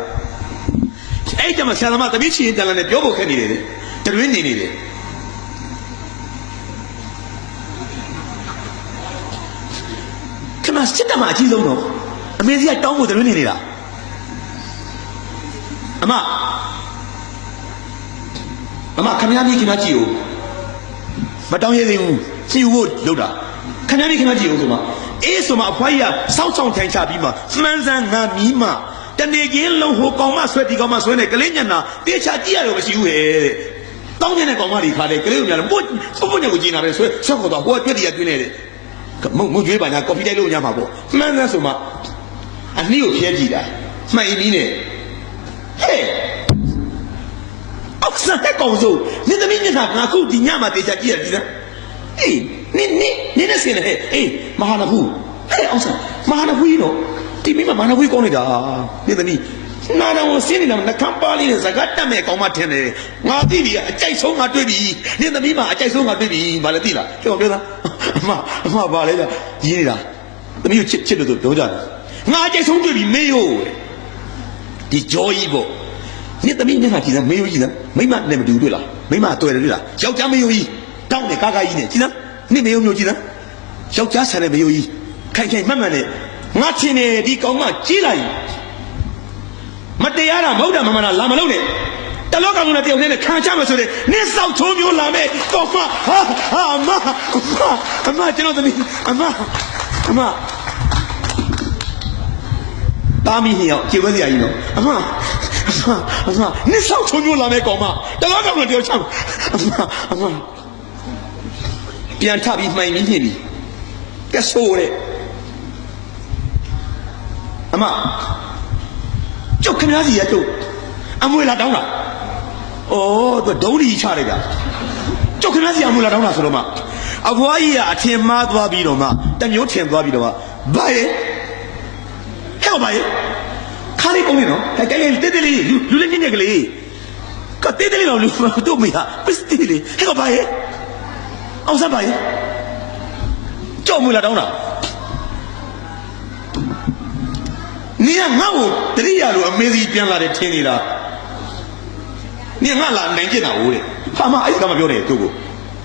အဲ့တမဆရာသမားသမီးချီရင်တန်လာနဲ့ပြောဖို့ခက်နေတယ်တဲ့တွင်းနေတယ်ခမစစ်တမအကြီးဆုံးတော့အမေကြီးကတောင်းဖို့တွင်းနေနေတာအမခမရမီခင်မကြည့်ဦးမတောင်းရသေးဘူးကြည့်ဖို့လုပ်တာခမရမီခင်မကြည့်ဦးဆိုမှအေးဆိုမှအဖွားကြီးကစောင့်ထိုင်ချပြီးမှမှန်းစမ်းငါမီးမတနေကင်းလုံးဟိုကောင်မဆွဲဒီကောင်မဆွဲနေကလေးညနာတေချာကြည့်ရတော့မရှိဘူးဟဲ့တဲ့တောင်းနေတဲ့ကောင်မတွေခါတယ်ကလေးကိုများလို့ပုတ်ညကိုကျင်းတာပဲဆွဲခေါ်တော့ဟိုကပြက်တရတွင်းနေတဲ့မုတ်ကျွေးပါညာကော်ဖီတိုက်လို့ညမှာပေါ့မှန်းစမ်းဆိုမှအနည်းကိုဖျဲကြည့်တာမှန်အင်းကြီးနဲ့ဟဲ့အောက်ဆန်တဲ့ကောင်စိုးနေသမီးမျက်နှာငါခုဒီညမှာတေချာကြည့်ရဒီလားအေးနင်းစင်ဟဲ့အေးမဟာနဖူးဟဲ့အောက်ဆန်မဟာနဖူးကြီးတော့ဒီမိမမဟာနဖူးကောင်းနေတာနေသမီးနာတော်စင်းနေတာနှကမ်းပါလေးနဲ့စကားတက်မဲ့ကောင်းမထင်တယ်ငါသိပြီအကြိုက်ဆုံးငါတွေ့ပြီနေသမီးမှာအကြိုက်ဆုံးငါတွေ့ပြီဘာလဲသိလားပြောသားအမဘာလဲကြီးနေတာသမီးကိုချစ်လို့ပြောကြတယ်ငါအကြိုက်ဆုံးတွေ့ပြီမေးရိုးဒီကြောကြီးပေါ့နေသမီးမျက်နှာကြည့်စမ်းမေးရိုးကြည့်စမ်းမိမနဲ့မတူတွေ့လားမိမတွေ့တယ်တွေ့လားယောက်ျားမေးရိုးကြီးတောင်းတယ်ကာကြီးနဲ့ကြည့်စမ်းနေမေးရိုးမျိုးကြည့်စမ်းယောက်ျားဆန်တဲ့မေးရိုးကြီးခိုင်မှန်နဲ့ငါချင်းနေဒီကောင်မကြီးလိုက်မတရားတာမဟုတ်တာမမှန်တာလာမလို့နဲ့တလောကောင်နဲ့တယောက်နဲ့ခံချမဆိုတဲ့နင်းစောက်ချိုးမျိုးလာမဲ့ကောင်မအမကျွန်တော်သမီးအမတာမီးဟျောကျေဝဲစရာကြီးနော်အမနင်းစောက်ချိုးမျိုးလာမဲ့ကောင်မတလောကောင်နဲ့တယောက်ချအမပြန်ထပြီးမှိုင်ပြီးဖြစ်ပြီးကဲဆိုးတဲ့အမကျုပ်ခင်ဗျားစီရဲ့ကျုပ်အမွေလာတောင်းတာဩသူဒုံးဒီချလိုက်တာကျုပ်ခင်ဗျားစီအမွေလာတောင်းတာဆိုတော့မှအဖွားကြီးကအထင်မှားသွားပြီးတော့မှတမျိုးထင်သွားပြီးတော့မှဘာရဲ့ဟဲ့ဘာရဲ့ခါလေးကုန်နေနော်ဟဲ့ကဲတေးသေးလေးလူလေးညံ့ကလေးကတေးသေးလေးတော့လူတို့မေဟာပစ္စတီလေးဟဲ့ဘာရဲ့အောင်စားဘာရဲ့ကျုပ်အမွေလာတောင်းတာနေကငါ့ကိုတတိယလိုအမေစီပြန်လာတယ်ထင်နေတာနေငါလာနိုင်ကျင်တာဟုတ်တဲ့ဟာမအဲ့ဒါမပြောနဲ့သူ့ကို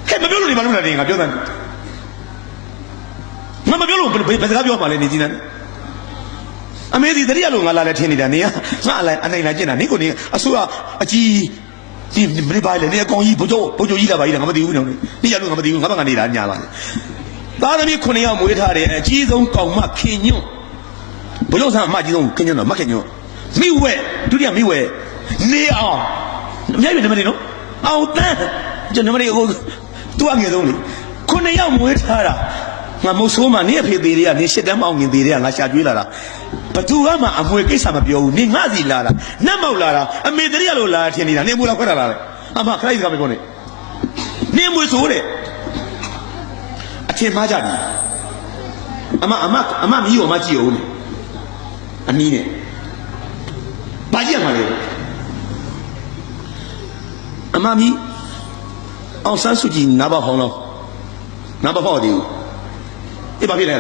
ဟဲ့မပြောလို့နေမလို့လည်းငါပြောတယ်ငါမပြောလို့ဘယ်စကားပြောမှလဲနေကြည့်နေအမေစီတတိယလိုငါလာလဲထင်နေတာနေကငါအနိုင်လာကျင်တာနေကိုနေအစိုးရအကြီးဒီမင်းပါလေနေအကောင်ကြီးဘိုးကျိုးကြီးတာပါကြီးတာငါမသိဘူးနော်နေရလို့ငါမသိဘူးငါဘာကနေလာညာလာသားသမီး9ယောက်မွေးထားတယ်အကြီးဆုံးကောင်မခင်ညွန့်ဘလို့ဆန်းအမကြီးဆုံးခင်ညွန့်တော့မခင်ညွန့်မိဝဲဒုတိယမိဝဲနေအောင်အများကြီးနမနေနော်အောင်တန်းကျွန်တော်နမနေဟိုသူ့အငယ်ဆုံးလေ9ယောက်မွေးထားတာငါမုတ်ဆိုးမှနေအဖေသေးတွေကနေရှစ်တန်းမအောင်မြင်သေးတွေကငါရှာကျွေးလာတာဘသူကမှအမွေကိစ္စမပြောဘူးနေငါစီလာတာနတ်မောက်လာတာအမေတရလို့လာထင်နေတာနေမူလာခွက်လာလေအမခရိုက်စကားမပြောနဲ့နေမွေဆိုးတဲ့အထင်မှားကြပြီအမမီးရောမကြည့်အောင်အမီးနဲ့ဘာကြည့်ရမှာလဲအမမီးအောင်ဆန်းစုကြည်နားပါဟောင်းတော့နားပါဟောတယ်ဒီဘာဖြစ်လဲ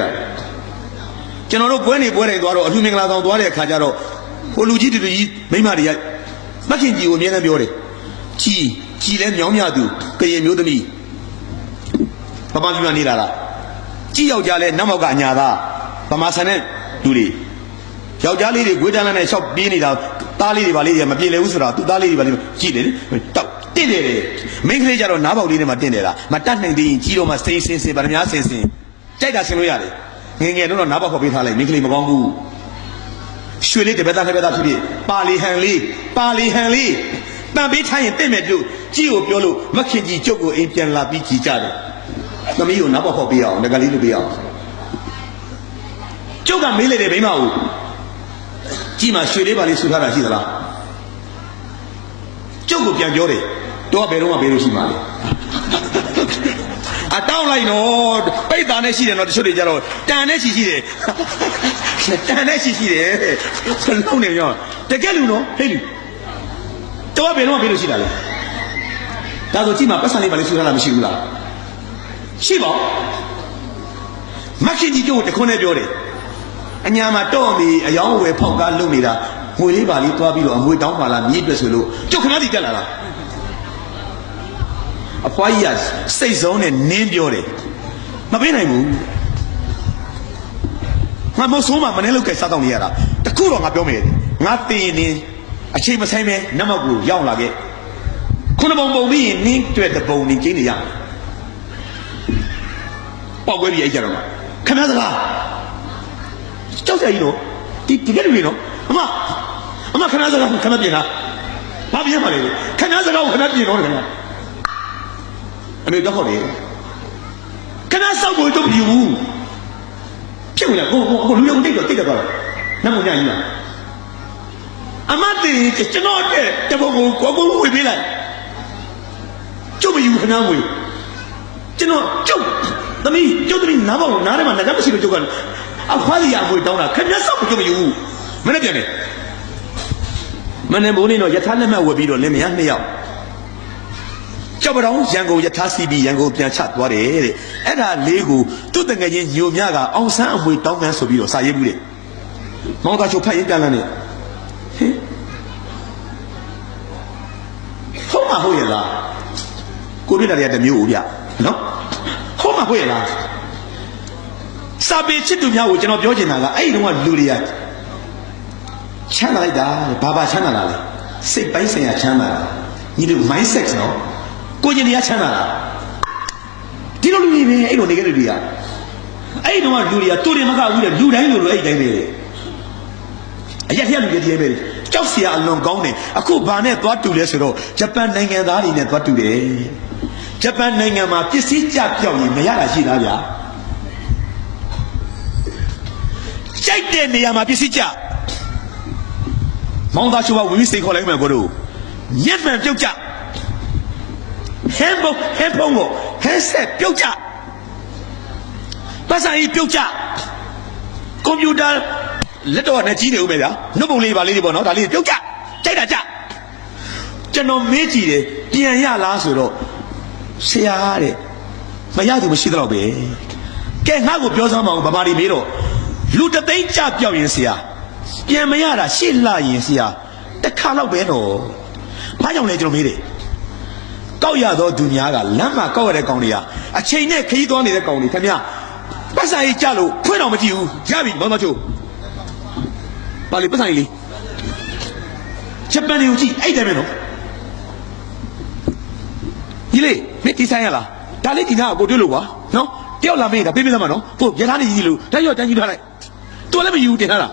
ကျွန်တော်တို့ပွဲနေသွားတော့အလှမင်္ဂလာဆောင်သွားတဲ့အခါကျတော့ဟိုလူကြီးတူကြီးမိမတွေကမခင်ကြီးကိုအမြဲတမ်းပြောတယ်ကြီးလဲမြောင်းမြသူကရင်မျိုးသမီးပပပြူနေလာတာကြီးယောက်ျားလဲနောက်မောက်ကအညာသားဗမာဆန်တဲ့လူတွေယောက်ျားလေးတွေဂွေးတန်းလန်းနဲ့ရှောက်ပြေးနေတာသားလေးတွေဗာလေးတွေမပြေလဲဘူးဆိုတာသူ့သားလေးတွေဗာလေးကြည့်တယ်တောက်တင့်တယ်မိန်းကလေးကြတော့နားပေါက်လေးတွေမှာတင့်တယ်လားမတတ်နိုင်သေးရင်ကြီးတော့မှစင်ဗမာများစင်ကြိုက်တာဆင်လို့ရတယ်ငယ်တော့နားပေါက်ခေါ်ပေးထားလိုက်မိန်းကလေးမကောင်းဘူးရွှေလေးတပည့်သားဖြစ်ပါလီဟန်လေးတန်ပေးထိုင်းရင်တင့်မဲ့တို့ကြီးကိုပြောလို့မခင်ကြီးကျုပ်ကိုအိမ်ပြန်လာပြီးကြည်ကြတယ်သမီးကိုနားပေါက်ခေါ်ပေးအောင်ငကလေးလုပ်ပေးအောင်ကျုပ်ကမေးလိုက်တယ်မိမကိုကြီးမှရွှေလေးပါလေးဆူထားတာရှိသလားကျုပ်ကိုပြန်ပြောတယ်တော့ဘယ်တော့မှပေးလို့ရှိမှာလဲ啊，当然咯，背单的是的，那就说的家咯，单的是的，单的是的，很老年样，这个路喏，嘿路，这我别弄别路去了嘞，但是起码不上来把你说他们修了，是不？马上你就得可能表的，人家嘛到米洋会泡干路米啦，会里把你多比罗，会当法啦，你别说路，就可能你得来了。အဖွားကြီးကစိတ်ဆုံးနဲ့နင်းပြောတယ်မပေးနိုင်ဘူးငါမဆုံးမမနဲ့လောက်ကြစားတော့နေရတာတခုတော့ငါပြောမယ်ငါတင်နေအချိန်မဆိုင်ပဲနမကူရောက်လာခဲ့ခုနပုံပုံပြီးရင်နင်းတွေ့တဲ့ပုံနေကျင်းနေရပေါက်ွဲပြီးအဲ့ကြတော့ခဏစကားကြောက်ကြကြီးတော့ဒီကဲလူတွေနော်အမခဏစကားခဏပြင်လားဘာပြင်မှာလဲခဏစကားကိုခဏပြင်တော့တယ်ခင်ဗျာအမေတော့ဟုတ်တယ်ခဏစောက်ဖို့တော့မယူဘူးဖြစ်ဝင်လာကိုလူရုံတိတ်တော့တော့နတ်မညာကြီးလားအမတေကျွန်တော်တဲ့တဘုံကိုကိုဝေပေးလိုက်ကျုပ်မယူခဏဝေကျွန်တော်ကျုပ်သမီးနားပေါနားထဲမှာငါမရှိလို့ကျုပ်ကအဖွားစီရအမွေတောင်းတာခင်ဗျာစောက်ဖို့ကျုပ်မယူဘူးမနေ့ပြန်နေမနေ့မိုးနေတော့ယထာလက်မှတ်ဝယ်ပြီးတော့လင်းမယား2ယောက်ကြောက်ပတောင်ရန်ကုန်ယထာစီပြီးရန်ကုန်ပြန်ချသွားတယ်တဲ့အဲ့ဒါလေးကိုသူ့တငယ်ချင်းညိုမြကအောင်ဆန်းအမွေတောင်းကန်းဆိုပြီးတော့စာရေးမှုတဲ့မောင်သားချိုဖတ်ရင်ပြန်လာနေဟုတ်မှာဟုတ်ရဲ့လားကိုတွေ့တာတွေကတမျိုးဦးဗျနော်ဟုတ်မှာဟုတ်ရဲ့လားစာပေချစ်သူများကိုကျွန်တော်ပြောချင်တာကအဲ့ဒီတော့လူတွေကချမ်းသာလိုက်တာဘာချမ်းသာလာလဲစိတ်ပိုင်းဆိုင်ရာချမ်းသာတာညီတို့ mindset နော်ကိုကျင်တရားချမ်းသာတာဒီလိုလူတွေပဲအဲ့လိုနေကြတဲ့လူတွေကအဲ့တော့လူတွေကတူတယ်မကဘူးလေလူတိုင်းလိုလိုအဲ့တိုင်းပဲအရက်ထက်လူတွေတည်းပဲကြောက်เสียအလွန်ကောင်းတယ်အခုဘာနဲ့သွားတူလဲဆိုတော့ဂျပန်နိုင်ငံသားတွေနဲ့သွားတူတယ်ဂျပန်နိုင်ငံမှာပစ္စည်းကြပြောက်ရင်မရတာရှိသားဗျာကြိုက်တဲ့နေရာမှာပစ္စည်းကြမောင်သားချိုးကဝင်ပြီးစိတ်ခေါ်လိုက်မယ်ကိုတို့ညက်မှန်ပြုတ်ကြဟဲဖုန်းကိုဟဲဆက်ပြုတ်ကြပတ်စံကြီးပြုတ်ကြကွန်ပျူတာလက်တော့နဲ့ကြီးနေဦးမယ်ဗျာနှုတ်ပုံလေးပါလေးတွေပေါ့နော်ဒါလေးပြုတ်ကြကြိုက်တာကြကျွန်တော်မေးကြည့်တယ်ပြန်ရလားဆိုတော့ဆရာတဲ့မရသူမရှိတော့ပဲကဲငါ့ကိုပြောစမ်းမအောင်ဗမာတွေမေးတော့လူတသိန်းကြပြောက်ရင်ဆရာပြန်မရတာရှစ်လရင်ဆရာတစ်ခါတော့ပဲတော့ဘာကြောင့်လဲကျွန်တော်မေးတယ်ကောက်ရသောသူများကလမ်းမှာကောက်ရတဲ့ကောင်တွေကအချိန်နဲ့ခရီးသွားနေတဲ့ကောင်တွေခင်ဗျာပတ်စံကြီးကြလို့ဖွင့်တော့မကြည့်ဘူးရပြီမောင်မချိုပါလေပတ်စံကြီးလေးဂျပန်တွေကိုကြည့်အဲ့တယ်ပဲနော်ဒီလေမင်းဒီဆိုင်ရလားဒါလေးဒီနာကိုတွေ့လို့ကွာနော်တယောက်လာမေးတာပေးပေးသမှာနော်ဟိုရထားနေကြီးလို့တိုင်းရောတန်းကြီးထားလိုက်သူလည်းမယူတင်ထားတာ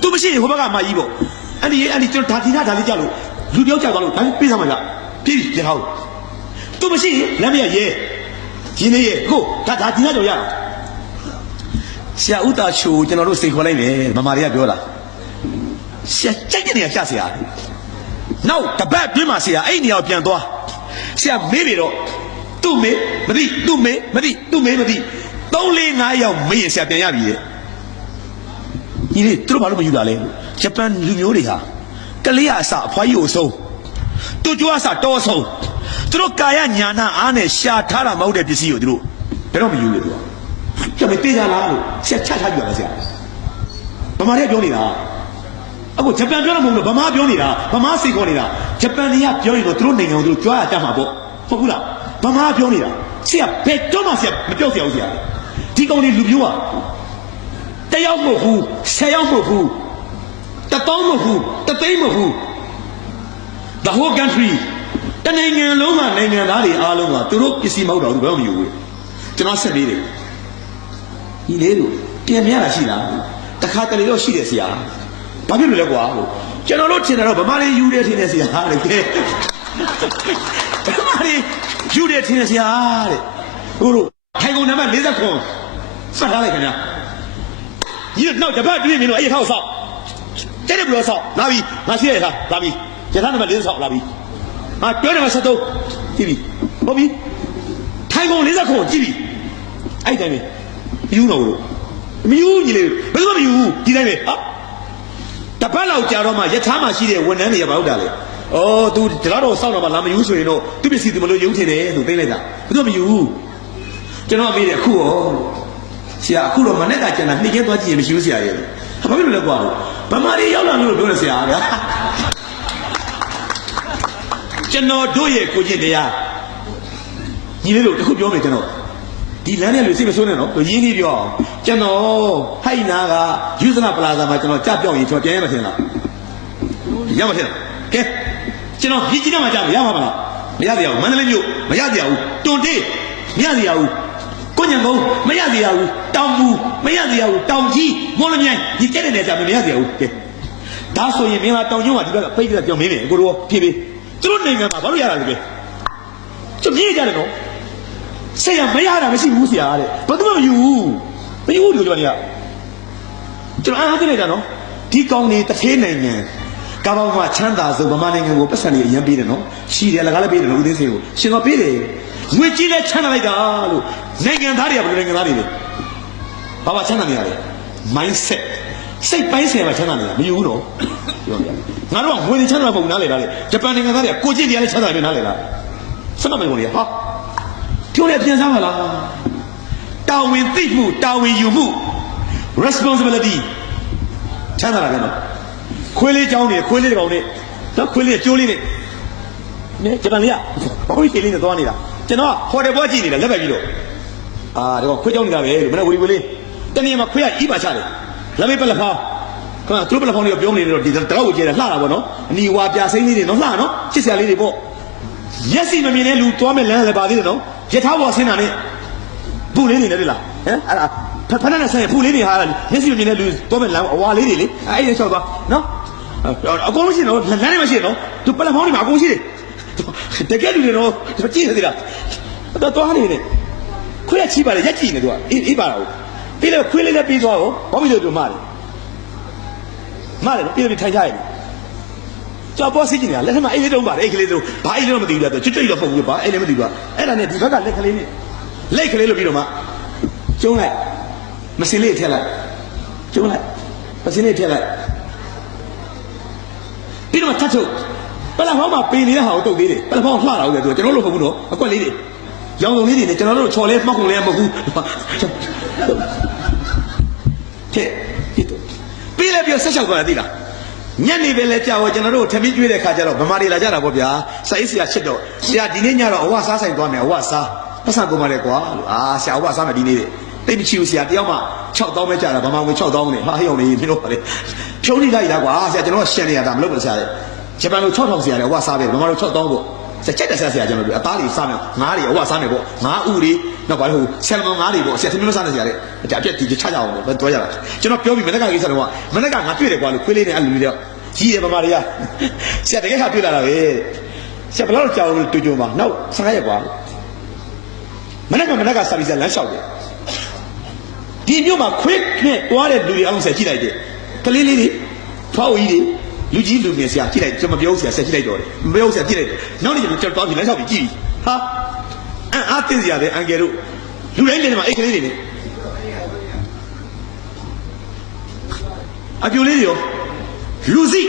သူမရှိရင်ဟိုဘက်ကမကြီးပေါ့အဲ့ဒီကျွန်တော်ဒါဒီနာဒါလေးကြလို့လူတယောက်ကြသွားလို့ဒါလေးပေးသမှာကြပြေးရထားလို့သူမရှိရင်လမ်းမရရဲကြီးနေရဲကိုဒါဒီနာတော့ရဆရာဥတာချိုကျွန်တော်တို့စိတ်ခေါ်လိုက်မယ်မမတွေကပြောတာဆရာကြိုက်တဲ့နေရာချဆရာနောက်တပတ်တွင်းမှာဆရာအဲ့နေရာကိုပြန်သွားဆရာမေးပြီတော့သူ့မေးမသိသူ့မေးမသိသူ့မေးမသိ3 4 5ယောက်မေးရင်ဆရာပြန်ရပြီတဲ့ညီလေးသူတို့ဘာလို့မယူတာလဲဂျပန်လူမျိုးတွေဟာကလေးအစအဖွားကြီးကိုဆုံးသူ့ကြွားအစတော်ဆုံးသူတို့ကာယညာနာအားနဲ့ရှာထားတာမဟုတ်တဲ့ပစ္စည်းကိုသူတို့ဘယ်တော့မယူလေသူကကျွန်တော်ပြေးကြလားလို့ဆရာချထားကြည့်ပါလားဆရာဗမာတွေကပြောနေတာအခုဂျပန်ပြောလို့မဟုတ်လို့ဗမာပြောနေတာဗမာစိတ်ခေါ်နေတာဂျပန်တွေကပြောရင်တော့သူတို့နိုင်ငံကိုသူတို့ကြွားရတတ်မှာပေါ့ဟုတ်ဘူးလားဗမာပြောနေတာဆရာဘယ်တော့မှဆရာမပြောဆရာဘူးဆရာဒီကောင်တွေလူမျိုးอ่ะတယောက်မဟုတ်ဘူး10ယောက်မဟုတ်ဘူး1000မဟုတ်ဘူး1000မဟုတ်ဘူး the whole country တနိုင်ငံလုံးမှာနိုင်ငံသားတွေအားလုံးကသူတို့ပစ္စည်းမဟုတ်တော့ဘူးဘယ်မှမယူဘူးကျွန်တော်ဆက်နေတယ်ဒီလေးတို့ပြန်ပြရတာရှိလားတခါတလေတော့ရှိတယ်ဆရာဘာဖြစ်လို့လဲကွာလို့ကျွန်တော်တို့ထင်တယ်တော့ဗမာတွေယူတယ်ထင်တယ်ဆရာတဲ့ကဲဗမာတွေယူတယ်ထင်တယ်ဆရာတဲ့တို့ထိုင်ကုန်နံပါတ်40ခွန်စတ်ထားလိုက်ခင်ဗျာညီတို့နောက်တပတ်တွေ့မြင်လို့အဲ့ထောက်ဆောက်တဲ့တယ်ဘလို့ဆောက်လာပြီငါရှိရထားလာပြီရထားနံပါတ်40ဆောက်လာပြီဟာတွဲနံပါတ်73ကြည့်ပြီဟုတ်ပြီထိုင် ထိုင်ကုန်40ခုကြည့်ပြီအဲ့တိုင်းပဲမယူတော့ဘူးမယူကြီးလေဘယ်သူမှမယူဒီတိုင်းပဲဟာတပတ်လောက်ကြာတော့မှယထာမှရှိတဲ့ဝန်ထမ်းတွေကဘာလုပ်တာလဲအော် तू ဒီတော့စောင့်တော့မှလာမယူဆိုရင်တော့သူပစ္စည်းသူမလို့ယူထင်တယ်ဆိုသိလိုက်တာဘယ်သူမှမယူကျွန်တော်မေးတယ်အခုရောဆရာအခုတော့မနေ့ကကျန်တာနှိမ့်ကျဲသွားကြည့်ရင်မရှိဘူးဆရာရဲ့ဘာဖြစ်လို့လဲကွာဗမာတွေရောက်လာလို့ပြောတယ်ဆရာဗျာကျွန်တော်တို့ရဲ့ကိုကျင့်တရားညီလေးတို့တခုပြောမယ်ကျွန်တော်ဒီလမ်းထဲလူစိတ်မဆိုးနဲ့နော်ရင်းနှီးပြောအောင်ကျွန်တော်ဟိုက်နာကယူဇနာပလာဇာမှာကျွန်တော်ကြပြောင်းရင်ကျွန်တော်ပြန်ရမှာထင်လားရမှာထင်လားကဲကျွန်တော်ဒီကြီးတော့မှကြရမှာမလားမရသေးဘူးမန္တလေးမြို့မရသေးဘူးတွန်တေးမရသေးဘူးကိုညံကုန်းမရသေးဘူးတောင်ပူမရသေးဘူးတောင်ကြီးမော်လမြိုင်ဒီကျက်တဲ့နေရာမရသေးဘူးကဲဒါဆိုရင်မင်းကတောင်ကျုံးကဒီဘက်ကပိတ်ပြီးပြောင်းမင်းနေကိုတို့ဖြည်းဖြည်းသူတို့နိုင်ငံမှာဘာလို့ရတာလဲပဲကျပြေးကြတယ်နော်ဆရာမရတာမရှိဘူးဆရာတဲ့ဘာသူမှမယူဘူးလို့ပြောနေရကျွန်တော်အားသိလိုက်တာနော်ဒီကောင်းနေတစ်သေးနိုင်ငံကာဘောင်မှာချမ်းသာဆုံးဗမာနိုင်ငံကိုပတ်စံတွေအရင်ပေးတယ်နော်ရှိတယ်လကားလည်းပေးတယ်နော်ဦးသိန်းစိန်ကိုရှင်တော်ပေးတယ်ငွေကြီးလည်းချမ်းသာလိုက်တာလို့နိုင်ငံသားတွေကဘယ်လိုနိုင်ငံသားတွေလဲဘာချမ်းသာနေရလဲ mindset စိတ်ပိုင်းဆိုင်မှာချမ်းသာနေတာမယူဘူးနော်ပြောပြငါတို့ကငွေချမ်းသာမဟုတ်နားလေလားလေဂျပန်နိုင်ငံသားတွေကကိုကျင့်တရားနဲ့ချမ်းသာနေနားလေလားစမမယ်ကုန်လေဟာပြောရပြန်စားပါလားတာဝန်သိမှုတာဝန်ယူမှု responsibility ချမ်းသာတာပဲနော်ခွေးလေးကြောင်းနေခွေးလေးတစ်ကောင်နဲ့နော်ခွေးလေးကျိုးလေးနဲ့မင်းဂျပန်လေးကဘောင်းကြီးလေးနဲ့သွားနေတာကျွန်တော်ဟိုတယ်ဘွားကြည့်နေတာလက်ပဲပြီးတော့ဒီကောင်ခွေးကြောင်းနေတာပဲလို့မနေ့ဝီလေးတနေ့မှာခွေးကဤပါချတယ်လက်မေးပလက်ဖောင်းခဏသူ့ပလက်ဖောင်းလေးကိုပြောနေတယ်တော့ဒီတော့ကိုကျဲတယ်လှတာပေါ့နော်အနီဝါပြစိမ့်လေးတွေနော်လှနော်ချစ်စရာလေးတွေပေါ့ရက်စီမမြင်တဲ့လူသွားမဲ့လမ်းလည်းပါသေးတယ်နော်ရထားပေါ်ဆင်းတာနဲ့ဖူလေးနေတယ်လေလားဟမ်အဲ့ဒါဖဏနဲ့ဆိုင်ဖူလေးနေဟာရက်စီမမြင်တဲ့လူသွားမဲ့လမ်းအဝါလေးတွေလေအဲ့ဒီလျှောက်သွားနော်အကုန်လုံးရှိနော်လမ်းထဲမှာရှိနော်သူပလက်ဖောင်းတွေမှာအကုန်ရှိတယ်တကယ်လူတွေတော့ကြည့်နေသေးလားတော့သွားနေတယ်ခွေးကချီးပါလေရက်ကြည့်နေသူကအေးပါတော့ပြီးတော့ခွေးလေးလည်းပြီးသွားတော့ဘာဖြစ်လို့သူမားတယ်ပြီးတော့ထိုင်ကြရတယ်ကြောက်ပေါ်စီးကြည့်နေတာလက်ထက်မှာအိတ်လေးတုံးပါတယ်အိတ်ကလေးတုံးဘာအိတ်လေးတော့မသိဘူးလားသူကျွတ်တော့ပုံဘူးပါအိတ်လည်းမသိဘူးအဲ့ဒါနဲ့ဒီဘက်ကလက်ကလေးနဲ့လက်ကလေးလို့ပြီးတော့မှကျုံးလိုက်မစင်လေးထည့်လိုက်ကျုံးလိုက်မစင်လေးထည့်လိုက်ပြီးတော့ထတ်ထုတ်ပလက်ဖောင်းမှာပင်နေတဲ့ဟာကိုတုတ်သေးတယ်ပလက်ဖောင်းလှတာဟုတ်တယ်သူကျွန်တော်တို့မဟုတ်ဘူးနော်အကွက်လေးတွေရောင်စုံလေးတွေနဲ့ကျွန်တော်တို့ချော်လဲမှောက်ကုန်လဲမဟုတ်ဘူးတဲ့ပြီးလည်းပြောဆက်လျှောက်သွားတယ်သိလားညနေပဲလဲကြာတော့ကျွန်တော်တို့ထမင်းကျွေးတဲ့ခါကျတော့ဗမာတွေလာကြတာပေါ့ဗျာစာရေးဆရာချစ်တော့ဆရာဒီနေ့ညတော့အဝစားဆိုင်သွားမယ်အဝစားပတ်စံကုန်ပါလေကွာလို့ဆရာအဝစားမယ်ဒီနေ့တိတ်မချီဘူးဆရာတယောက်မှ6000ပဲကြာတာဗမာငွေ6000နဲ့ဟာဟိုံနေမင်းတို့ပါလေဖြုံးလိုက်တာကွာဆရာကျွန်တော်ရှန်နေရတာမလုပ်ဘူးဆရာလေဂျပန်လို6000ဆရာလေအဝစားပဲဗမာလို6000ပေါ့ချက်တဲ့ဆရာကျွန်တော်တို့အသားတွေစားမယ်ငါးတွေအဝစားမယ်ပေါ့ငါးဥတွေနောက်ပါလေဟိုဆယ်မငါးတွေပေါ့ဆရာသမီးမစားနေဆရာလေအပြက်ဒီချကြအောင်ပေါ့တွားကြတာကျွန်တော်ပြောပြီးမနေ့ကကိစ္စတော့မနေ့ကငါတွေ့တယ်ကွာလို့ခွေးလေးနဲ့အလူလေးတော့ကြီးတယ်ဗမာတွေကဆရာတကယ်ခါတွေ့လာတာပဲဆရာဘယ်လောက်ကြောက်လို့တွေ့ကြမှာနောက်15ရက်ကွာမနေ့ကစာပြီးလမ်းလျှောက်တယ်ဒီမြို့မှာခွေးနဲ့တွားတဲ့လူတွေအလုံးဆက်ကြည့်လိုက်တယ်ကလေးလေးတွေထွားဦးကြီးတွေလူကြီးလူငယ်ဆရာကြည့်လိုက်ကျွန်မပြောဆရာဆက်ကြည့်လိုက်တော့တယ်မပြောဆရာကြည့်လိုက်တယ်နောက်နေ့ကျွန်တော်တွားပြီးလမ်းလျှောက်ပြီးကြည့်ဟာအားတင်းစရာလေအန်ကယ်တို့လူတိုင်းနေမှာအိတ်ကလေးတွေနဲ့အပြိုလေးတွေရောလူစီ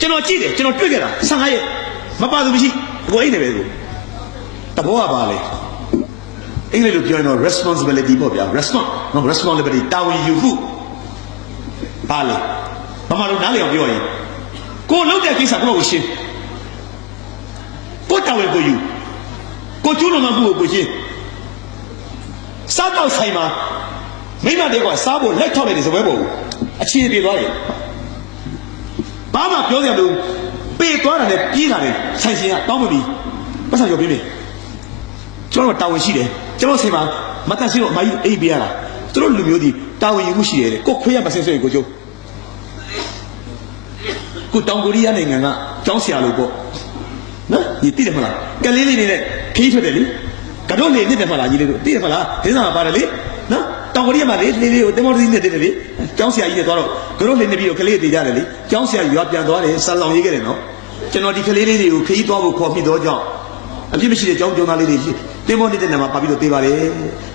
ကျွန်တော်ကြည့်တယ်ကျွန်တော်တွေ့ခဲ့တာ15ရက်မပါသူမရှိကိုအိတ်နေပဲကိုတဘောကပါလေအင်္ဂလိပ်လိုပြောရင်တော့ responsibility ပေါ့ဗျာ responsibility တာဝန်ယူမှုပါလေဘာမှလို့နားလည်အောင်ပြောရင်ကိုလုပ်တဲ့ကိစ္စကိုရှင်းကိုတာဝန်ကိုယူကိုကျူးလွန်မှုကိုရှင်းစားတော့ဆိုင်မှာမိမတွေကစားဖို့လက်ထောက်နေတဲ့စပွဲပေါ်ကိုအခြေပြေသွားတယ်ဘာမှပြောစရာမလိုပေးသွားတာနဲ့ပြေးတာနဲ့ဆိုင်ရှင်ကတောင်းမပြီးပတ်စံရောပြေးမယ်ကျွန်တော်တာဝန်ရှိတယ်ကျွန်တော်ဆိုင်မှာမတတ်စီတော့အမကြီးအိပ်ပြရတာသူတို့လူမျိုးဒီတာဝန်ယူမှုရှိတယ်ကိုခွေးရမဆင်းဆွေကိုကျိုးကိုတောင်ကိုရီးယားနိုင်ငံကကျောင်းဆရာလို့ပေါ့နော်ဒီသိတယ်မလားကလေးလေးနေတဲ့ခီးထွက်တယ်လေကတော့နေနေတယ်မလားကြီးလေးတို့သိတယ်မလားဒင်းစာပါတယ်လေနော်တောင်ကိုရီးယားမှာလေလေးလေးကိုတင်မောတီးနေတယ်လေကျောင်းဆရာကြီးနဲ့သွားတော့ကတော့နေပြီးတော့ကလေးတွေကြတယ်လေကျောင်းဆရာရွာပြန်သွားတယ်ဆာလောင်ရေးခဲ့တယ်နော်ကျွန်တော်ဒီကလေးလေးတွေကိုခီးသွားဖို့ခေါ်ပြီးတော့ကြောင့်အပြစ်မရှိတဲ့ကျောင်းသားလေးတွေ တင်းမောနေတဲ့နေရာမှာပါပြီးတော့သေးပါလေ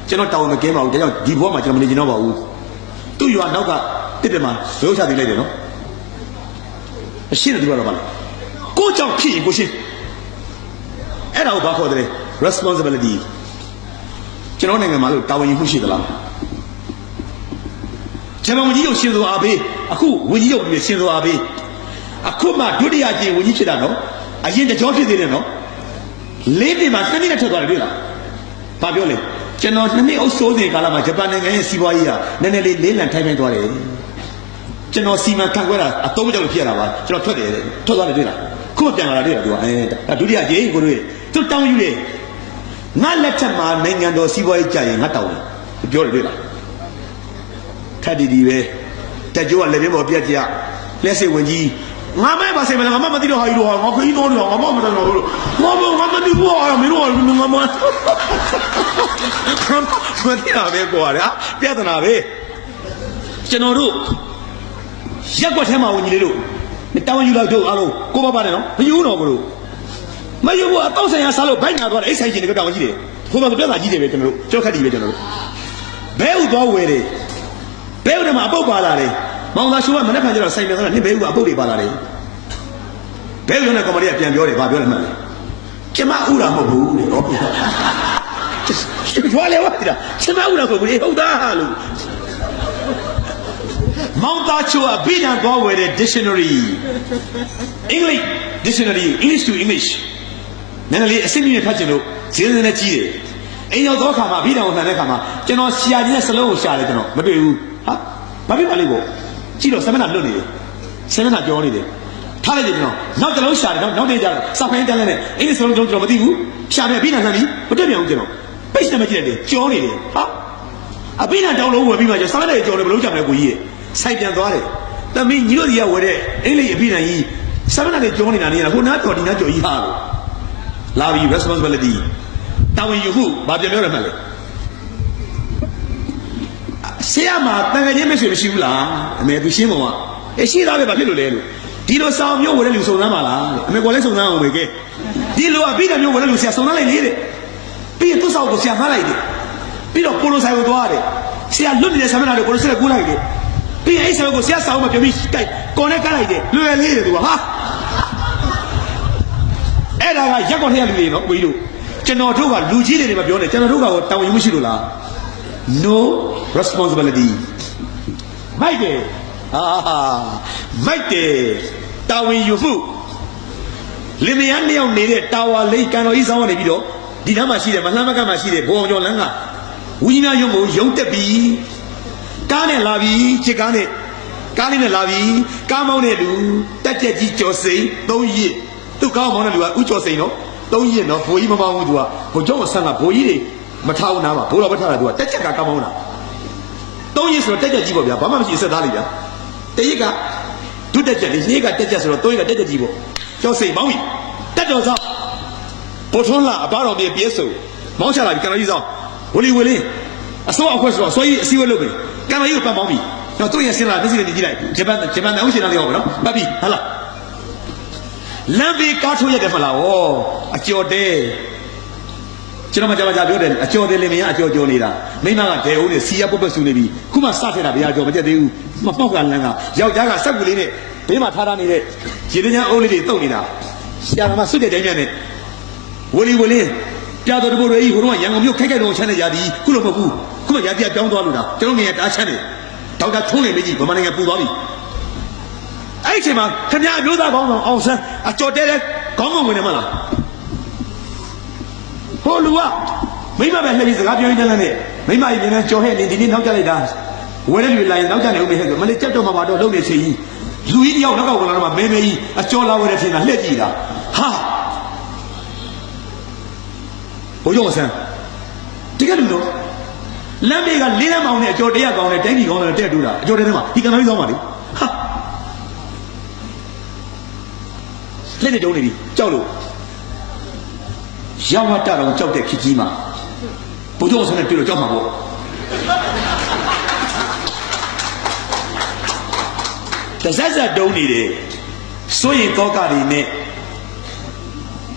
ကျွန်တော်တောင်းမကင်းပါဘူးဒါကြောင့်ဒီဘဝမှာကျွန်တော်မနေချင်တော့ပါဘူးသူ့ရွာနောက်ကတစ်တယ်မှာဇောချသေးလိုက်တယ်နော်အရှင်းတယ်သူကတော့ပါလေကိုကြောင့်ဖြစ်ရင်ကိုရှင်းအဲ့ဒါကိုဘာခေါ်တယ် responsibility ကျွန်တော်နိုင်ငံမှာလို့တာဝန်ယူမှုရှိသလားကျွန်တော်ဝန်ကြီးရုပ်ရှင်းစွာအားပေးအခုဝန်ကြီးရုပ်ပြီးရှင်းစွာအားပေးအခုမှဒုတိယကျင်းဝန်ကြီးဖြစ်တာနော်အရင်တကြောဖြစ်သေးတယ်နော်လေးတင်မှာ2နှစ်နဲ့ထွက်သွားတယ်တွေ့လားဘာပြောလဲကျွန်တော်2နှစ်အုပ်စိုးနေကာလမှာဂျပန်နိုင်ငံရဲ့စီးပွားရေးကနည်းနည်းလေးလံထိုင်ထိုင်သွားတယ်ကျွန်တော်စီမံခန့်ခွဲတာအသုံးကြောင့်ဖြစ်ရတာပါကျွန်တော်ထွက်တယ်ထွက်သွားတယ်တွေ့လားခုမှပြန်လာတာတွေ့လားသူကဒါဒုတိယကျင်းကိုတို့သူတောင်းယူတယ်ငါလက်ထက်မှာနိုင်ငံတော်စီးပွားရေးကြာရင်ငါတောင်းတယ်ပြောတယ်တွေ့လားထပ်ဒီပဲတက်ကြိုးကလည်းပြပေါ်ပြက်ကြလက်စိတ်ဝင်ကြီးငါမဲပါစေမလားငါမသိတော့ဟာယူတော့ငါခကြီးတော့ငါမမတော်ဘူးငါမသိဘူးဟာမင်းတို့ငါမမသိတာပဲကွာလေပြဿနာပဲကျွန်တော်တို့ရက်ွက်ထဲမှာဝင်ကြီးလေးတို့တောင်းယူလိုက်တို့အားလုံးကိုပါပါတယ်နော်မယူတော့ဘူးလို့မယူဘူးအတော့ဆိုင်ရစားလို့ဘိုက်နာသွားတယ်အိတ်ဆိုင်ရှင်တွေကတောင်းကြီးတယ်ဟိုမှာပြဿနာကြီးတယ်ပဲကျွန်တော်တို့ကြောက်ခတ်ကြီးပဲကျွန်တော်တို့ဘဲဥသွားဝယ်တယ်ဘဲဥထဲမှာအပုတ်ပါလာတယ်မောင်သာရှိုးကမနေ့ကကျတော့ဆိုင်ပြန်သွားတာနှစ်ဘဲဥကအပုတ်တွေပါလာတယ်ဘဲဥနဲ့ကောင်မလေးကပြန်ပြောတယ်ဘာပြောလဲမှတ်လဲကျမဥတာမဟုတ်ဘူးတဲ့ဟောကျွားလေဝါတာကျမဥတာမဟုတ်ဘူးလေဟုတ်သားလို့မောင်သာချိုးအဘိဓမ္မာသွားဝယ်တဲ့ dictionary English dictionary English to English နည်းနည်းလေးအစစ်မြင့်ဖတ်ချင်လို့ဈေးစင်းနဲ့ကြီးတယ်အိမ်ရောက်သောခါမှာအဘိဓမ္မာကိုနှံတဲ့ခါမှာကျွန်တော်ရှာခြင်းနဲ့စလုံးကိုရှာတယ်ကျွန်တော်မတွေ့ဘူးဟာဘာဖြစ်ပါလိမ့်ပေါ့ကြည့်တော့7နာလွတ်နေတယ်7နာကြောနေတယ်ထားလိုက်တယ်ကျွန်တော်နောက်တစ်လုံးရှာတယ်နောက်နေ့ကျတော့စဖိုင်းတန်းနဲ့အင်းစလုံးကျွန်တော်မသိဘူးရှာမယ်ပြီးနာဆန်းပြီးမတွေ့ပြန်ဘူးကျွန်တော်ပိတ်တယ်မကြည့်လိုက်တယ်ကြောနေတယ်ဟာအပိနာတောင်းလုံးဝယ်ပြီးမှကျ7နာကြောနေဘယ်လိုကြောင်လဲကိုကြီးရဲ့ဆိုင်ပြန်သွားတယ်တမီးညီတို့ကြီးကဝယ်တဲ့အင်းလေးအပိနာကြီး7နာကြောနေတာနေရဟိုနားတော်ဒီနားကြောကြီးဟာလို့လာပြီး responsibility တာဝန်ယူမှုဘာပြန်ပြောရမှလဲဆရာမတန်ခါချင်းမရှိဘူးလားအမေသူရှင်းပါဦးရှိသားပဲဘာဖြစ်လို့လဲလို့ဒီလိုဆောင်မျိုးဝယ်တဲ့လူစုံစမ်းပါလားအမေကလည်းစုံစမ်းအောင်ပဲကဲဒီလိုအပိဓာမျိုးဝယ်တဲ့လူဆရာစုံစမ်းလိုက်လေတဲ့ပြီးရင်သူ့ဆောင်ကိုဆရာမှားလိုက်တယ်ပြီးတော့ပိုလိုဆိုင်ကိုသွားတယ်ဆရာလွတ်နေတဲ့ဆမ်းမနာတွေကိုပိုလိုဆိုင်ကိုကူးလိုက်တယ်ပြီးရင်အဲ့ဆောင်ကိုဆရာဆောင်မှပြန်ပြီးတိုက်ကော်နဲ့ကလိုက်တယ်လွယ်လေးတယ်သူကဟာအဲ့ဒါကရက်ကွန်ထဲကလူတွေနော်ကိုကြီးတို့ကျွန်တော်တို့ကလူကြီးတွေမပြောနဲ့ကျွန်တော်တို့ကတောင်းယူမရှိလို့လား no responsibility မိုက်တယ်မိုက်တယ်တာဝန်ယူမှုလင်မယားနှစ်ယောက်နေတဲ့တာဝါလိတ်ကန်တော်ကြီးဆောင်ကနေပြီးတော့ဒီနားမှာရှိတယ်မလှမ်းမကမှာရှိတယ်ဘုံအောင်ကျော်လန်းကဝင်းများရုံကိုရုံတက်ပြီးကားနဲ့လာပြီးချစ်ကားနဲ့ကားလေးနဲ့လာပြီးကားမောင်းတဲ့လူတက်ကြက်ကြီးကျော်စိန်3ရစ်သူ့ကားမောင်းတဲ့လူကဥကျော်စိန်နော်3ရစ်နော်ဘိုးကြီးမမောင်းဘူးသူကဘိုးကျောင်းဆန်းကဘိုးကြီးတွေမထားဘူးနားမှာဘိုးတော်မထားတာသူကတက်ကြက်ကကားမောင်းတာ3ရစ်ဆိုတော့တက်ကြက်ကြီးပေါ့ဗျာဘာမှမရှိအဆက်သားလေးဗျာတရစ်ကဒုတက်ကြက်လေးနေ့ကတက်ကြက်ဆိုတော့3ရစ်ကတက်ကြက်ကြီးပေါ့ကျော်စိန်မောင်းပြီတက်တော်ဆောင်ပိုထွန်းလာအဘတော်မြေပြည့်စုံမောင်းချလာပြီကံတော်ကြီးဆောင်ဝလီဝလင်းအစိုးအခွက်ဆိုတော့ဆွဲကြီးအစည်းအဝေးလုပ်ပြီကံတော်ကြီးကိုပတ်မောင်းပြီတော့သူ့ရဲ့ဆင်းလာမျက်စိနဲ့ကြည့်လိုက်ဂျပန်အောင်ရှင်လာလေးဟောနော်ပတ်ပြီဟာလားလမ်းဘေးကားထိုးရတယ်မလားဩအကျော်တဲကျွန်တော်မကြပြောတယ်အကျော်တဲလေမင်းအကျော်ကျော်နေတာမိမကဒဲဦးနဲ့စီရပုတ်ပုတ်ဆူနေပြီခုမှစထက်တာဗျာကျော်မတက်သေးဘူးမပေါက်ကလန်းကယောက်ျားကစက်ကူလေးနဲ့ဘေးမှာထားနေတဲ့ရေတန်းအုပ်လေးတွေတုတ်နေတာဆရာကမှစွတ်တဲ့တိုင်းပြန်နဲ့ဝလီဝလင်းပြတော်တပုတ်တွေကြီးဟိုတော့ရန်ကုန်မြို့ခိုက်ခိုက်တော့ချမ်းတဲ့ຢာဒီခုလိုမဟုတ်ဘူးခုမှຢာပြပြောင်းသွားလို့တာကျွန်တော်ငယ်တားချမ်းတယ်ဒေါက်တာထုံးနေမကြီးဗမာနိုင်ငံပူသွားပြီအဲ့ဒီအချိန်မှာခင်ဗျားအမျိုးသားကောင်းဆောင်အောင်ဆန်းအကျော်တဲတဲ့ခေါင်းမဝင်နေမလားဟိုလူကမိမပဲလှည့်ပြီးစကားပြောရင်းနဲ့မိမကြီးပြန်ကြော်ဟဲ့နေဒီနေ့နောက်ကျလိုက်တာဝဲတဲ့လူလာရင်နောက်ကျနေဦးမေဟဲ့ဆိုမလေးကြက်တော့မှာပါတော့လုံနေချင်ကြီးလူကြီးတယောက်နောက်ကဝင်လာတော့မှမဲမဲကြီးအကျော်လာဝဲတဲ့ထင်တာလှည့်ကြည့်တာဟာဘိုးကျော်ဆန်းဒီကလူတော့လမ်းမေကလေးလမ်းမောင်နဲ့အကျော်တရကောင်းနဲ့တိုင်းပြည်ကောင်းနဲ့တက်တူတာအကျော်တဲထဲမှာဒီကံတော်ကြီးကောင်းပါလေဟာလက်နဲ့တုံးနေပြီကြောက်လို့ရောက်မှတတော်ကြောက်တဲ့ခကြီးမှာဘုရားဆန်းနဲ့တွေ့လို့ကြောက်မှာပေါ့တဆက်ဆက်တုံးနေတယ်စိုးရင်ကောကတွေနဲ့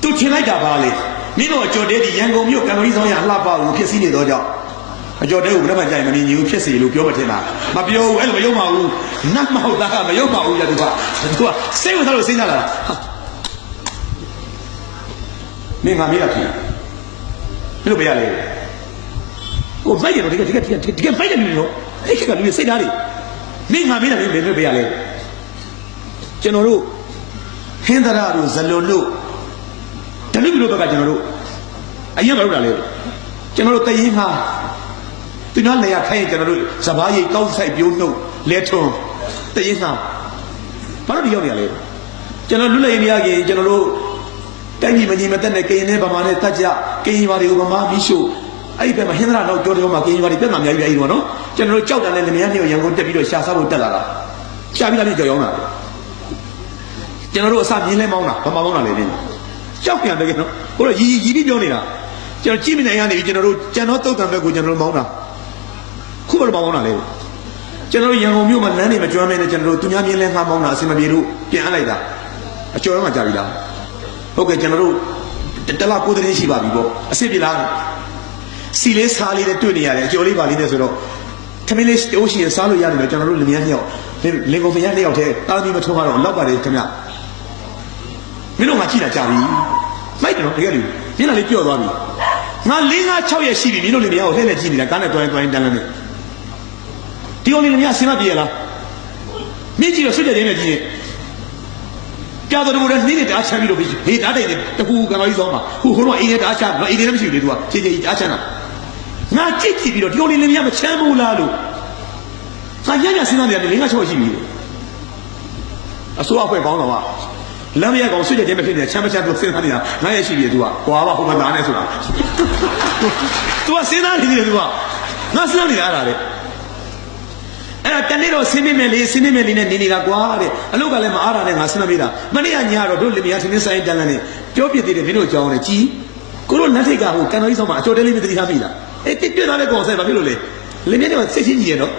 သူထင်လိုက်တာပါလေ မင်းတို့အကျော်တဲဒီရန်ကုန်မြို့ကံတော်ကြီးဆောင်ရလှပကိုဖြစ်စည်းနေတော့ကြောင့်အကျော်တဲကိုဘယ်မှကြိုင်မမြင်ဘူးဖြစ်စီလို့ပြောမထင်တာမပြောဘူးအဲ့လိုမယုံပါဘူးနတ်မဟုတ်တာမယုံပါဘူးရသူကစိတ်ဝင်စားလို့စဉ်းစားလာတာမင်းငါမေးတာဖြစ်ဘယ်လိုပြရလဲဟိုမိုက်တယ်တော့ဒီကမိုက်တယ်လူလို့အဲ့ကလူစိတ်သားတွေမင်းငါမေးတာမင်းဘယ်လိုပြရလဲကျွန်တော်တို့ဟင်္ဒရာတို့ဇလွန်တို့ဓနုပြည်တို့ဘက်ကကျွန်တော်တို့အရင်မလုပ်တာလေကျွန်တော်တို့တရင်ဟာသူများနေရာခိုင်းရင်ကျွန်တော်တို့စပားရိတ်ကောက်ဆိုင်ပြိုးနှုတ်လဲထုံတရင်ဟာဘာလို့ဒီရောက်နေရလဲကျွန်တော်လွတ်လပ်ရေးနေရခင်ကျွန်တော်တို့တိုင်းပြည်မကြီးမတက်နဲ့ကရင်နဲ့ဗမာနဲ့တက်ကြကရင်ရွာတွေကိုဗမာပြီးရှို့အဲ့ဒီဘက်မှာဟင်္ဒရာတော့ကြောတော်မှာကရင်ရွာတွေပြဿနာအများကြီးပဲအဲ့ဒီတော့နော်ကျွန်တော်တို့ကြောက်တယ်နဲ့လမြန်နဲ့ရန်ကုန်တက်ပြီးတော့ရှာစားဖို့တက်လာတာရှာပြီးလာပြီးကြောက်ရောင်းတာကျွန်တော်တို့အစမြင်းလဲမောင်းတာဗမာမောင်းတာလေနင်းကြောက်ပြန်တယ်ကနော်ဟိုတော့ရီပြီးပြောနေတာကျွန်တော်ကြည့်မနိုင်ရနေပြီကျွန်တော်တို့ကျန်တော့တုတ်တံဘက်ကိုကျွန်တော်တို့မောင်းတာခုဘယ်လိုမောင်းတာလဲကျွန်တော်တို့ရန်ကုန်မြို့မှာလမ်းတွေမကျွမ်းမဲနဲ့ကျွန်တော်တို့သူများမြင်းလဲငှားမောင်းတာအစင်မပြေလို့ပြန်အပ်လိုက်တာအကျော်ရောမှကြာပြီလားဟုတ်ကဲ့ကျွန်တော်တို့တလားကိုသတင်းရှိပါပြီပေါ့အစ်စ်ပြီလားစီလေးစားလေးနဲ့တွေ့နေရတယ်အကျော်လေးပါလေးနဲ့ဆိုတော့ခမင်းလေးတိုးရှိရင်စားလို့ရတယ်လို့ကျွန်တော်တို့လမြန်မြောက်လင်ကုန်ဖျား2ယောက်တည်းတာသမီမထုံးတော့လောက်ပါတယ်ခင်ဗျမင်းတို့ငါကြည့်တာကြာပြီမိုက်တယ်နော်တကယ်လို့မျက်နှာလေးပြော့သွားပြီငါ4-5-6ရက်ရှိပြီမင်းတို့လင်မယားကိုလှည့်လှည့်ကြည့်နေတာကားနဲ့တွိုင်းတန်းတန်းနဲ့ဒီကောင်လင်မယားဆင်းမပြေလားမြင့်ကြည့်တော့ဆွတ်ကြတဲ့နဲ့ကြည့်ရင်ပြာတော်တို့လည်းနေ့တအားချမ်းပြီးတော့ဟေးဓာတ်တိုင်တခုကံတော်ကြီးဆောင်ပါဟိုတော့အိမ်ရဲ့ဓာတ်ချမ်းအိမ်လည်းမရှိဘူးလေသူကခြေခြေဓာတ်ချမ်းတာငါကြည့်ပြီးတော့ဒီကောင်လင်မယားမချမ်းဘူးလားလို့ငါညညစဉ်းစားနေတယ်4-5-6ရှိပြီအစိုးရအဖွဲ့ကောင်းတော့လမ်းမရကောင်ဆွတ်ကြတဲ့မဖြစ်နေချမ်းမချမ်းသူစဉ်းစားနေတာ9ရက်ရှိပြီသူကကွာပါဟိုမှာသားနေဆိုတာသူကစဉ်းစားနေတယ်သူကငါစဉ်းစားနေတာအဲ့ဒါလေအဲ့ဒါတနေ့တော့ဆင်းမိမယ်လေနဲ့နေနေတာကွာတဲ့အလုပ်ကလည်းမအားတာနဲ့ငါစဉ်းစားမိတာမနေ့ကညတော့တို့လင်မယားသင်းဆိုင်တန်းနဲ့ပြောပြသေးတယ်မင်းတို့ကြောင်းနဲ့ကြီးကိုတို့လက်ထိတ်ကဟိုကန်တော်ကြီးဆောင်မှာအကျော်တဲလေးမသိထားပြီလားအဲ့တစ်တွေ့သားပဲကောင်ဆိုင်ဘာဖြစ်လို့လဲလင်မယားတွေကစိတ်ချင်းကြီးရတော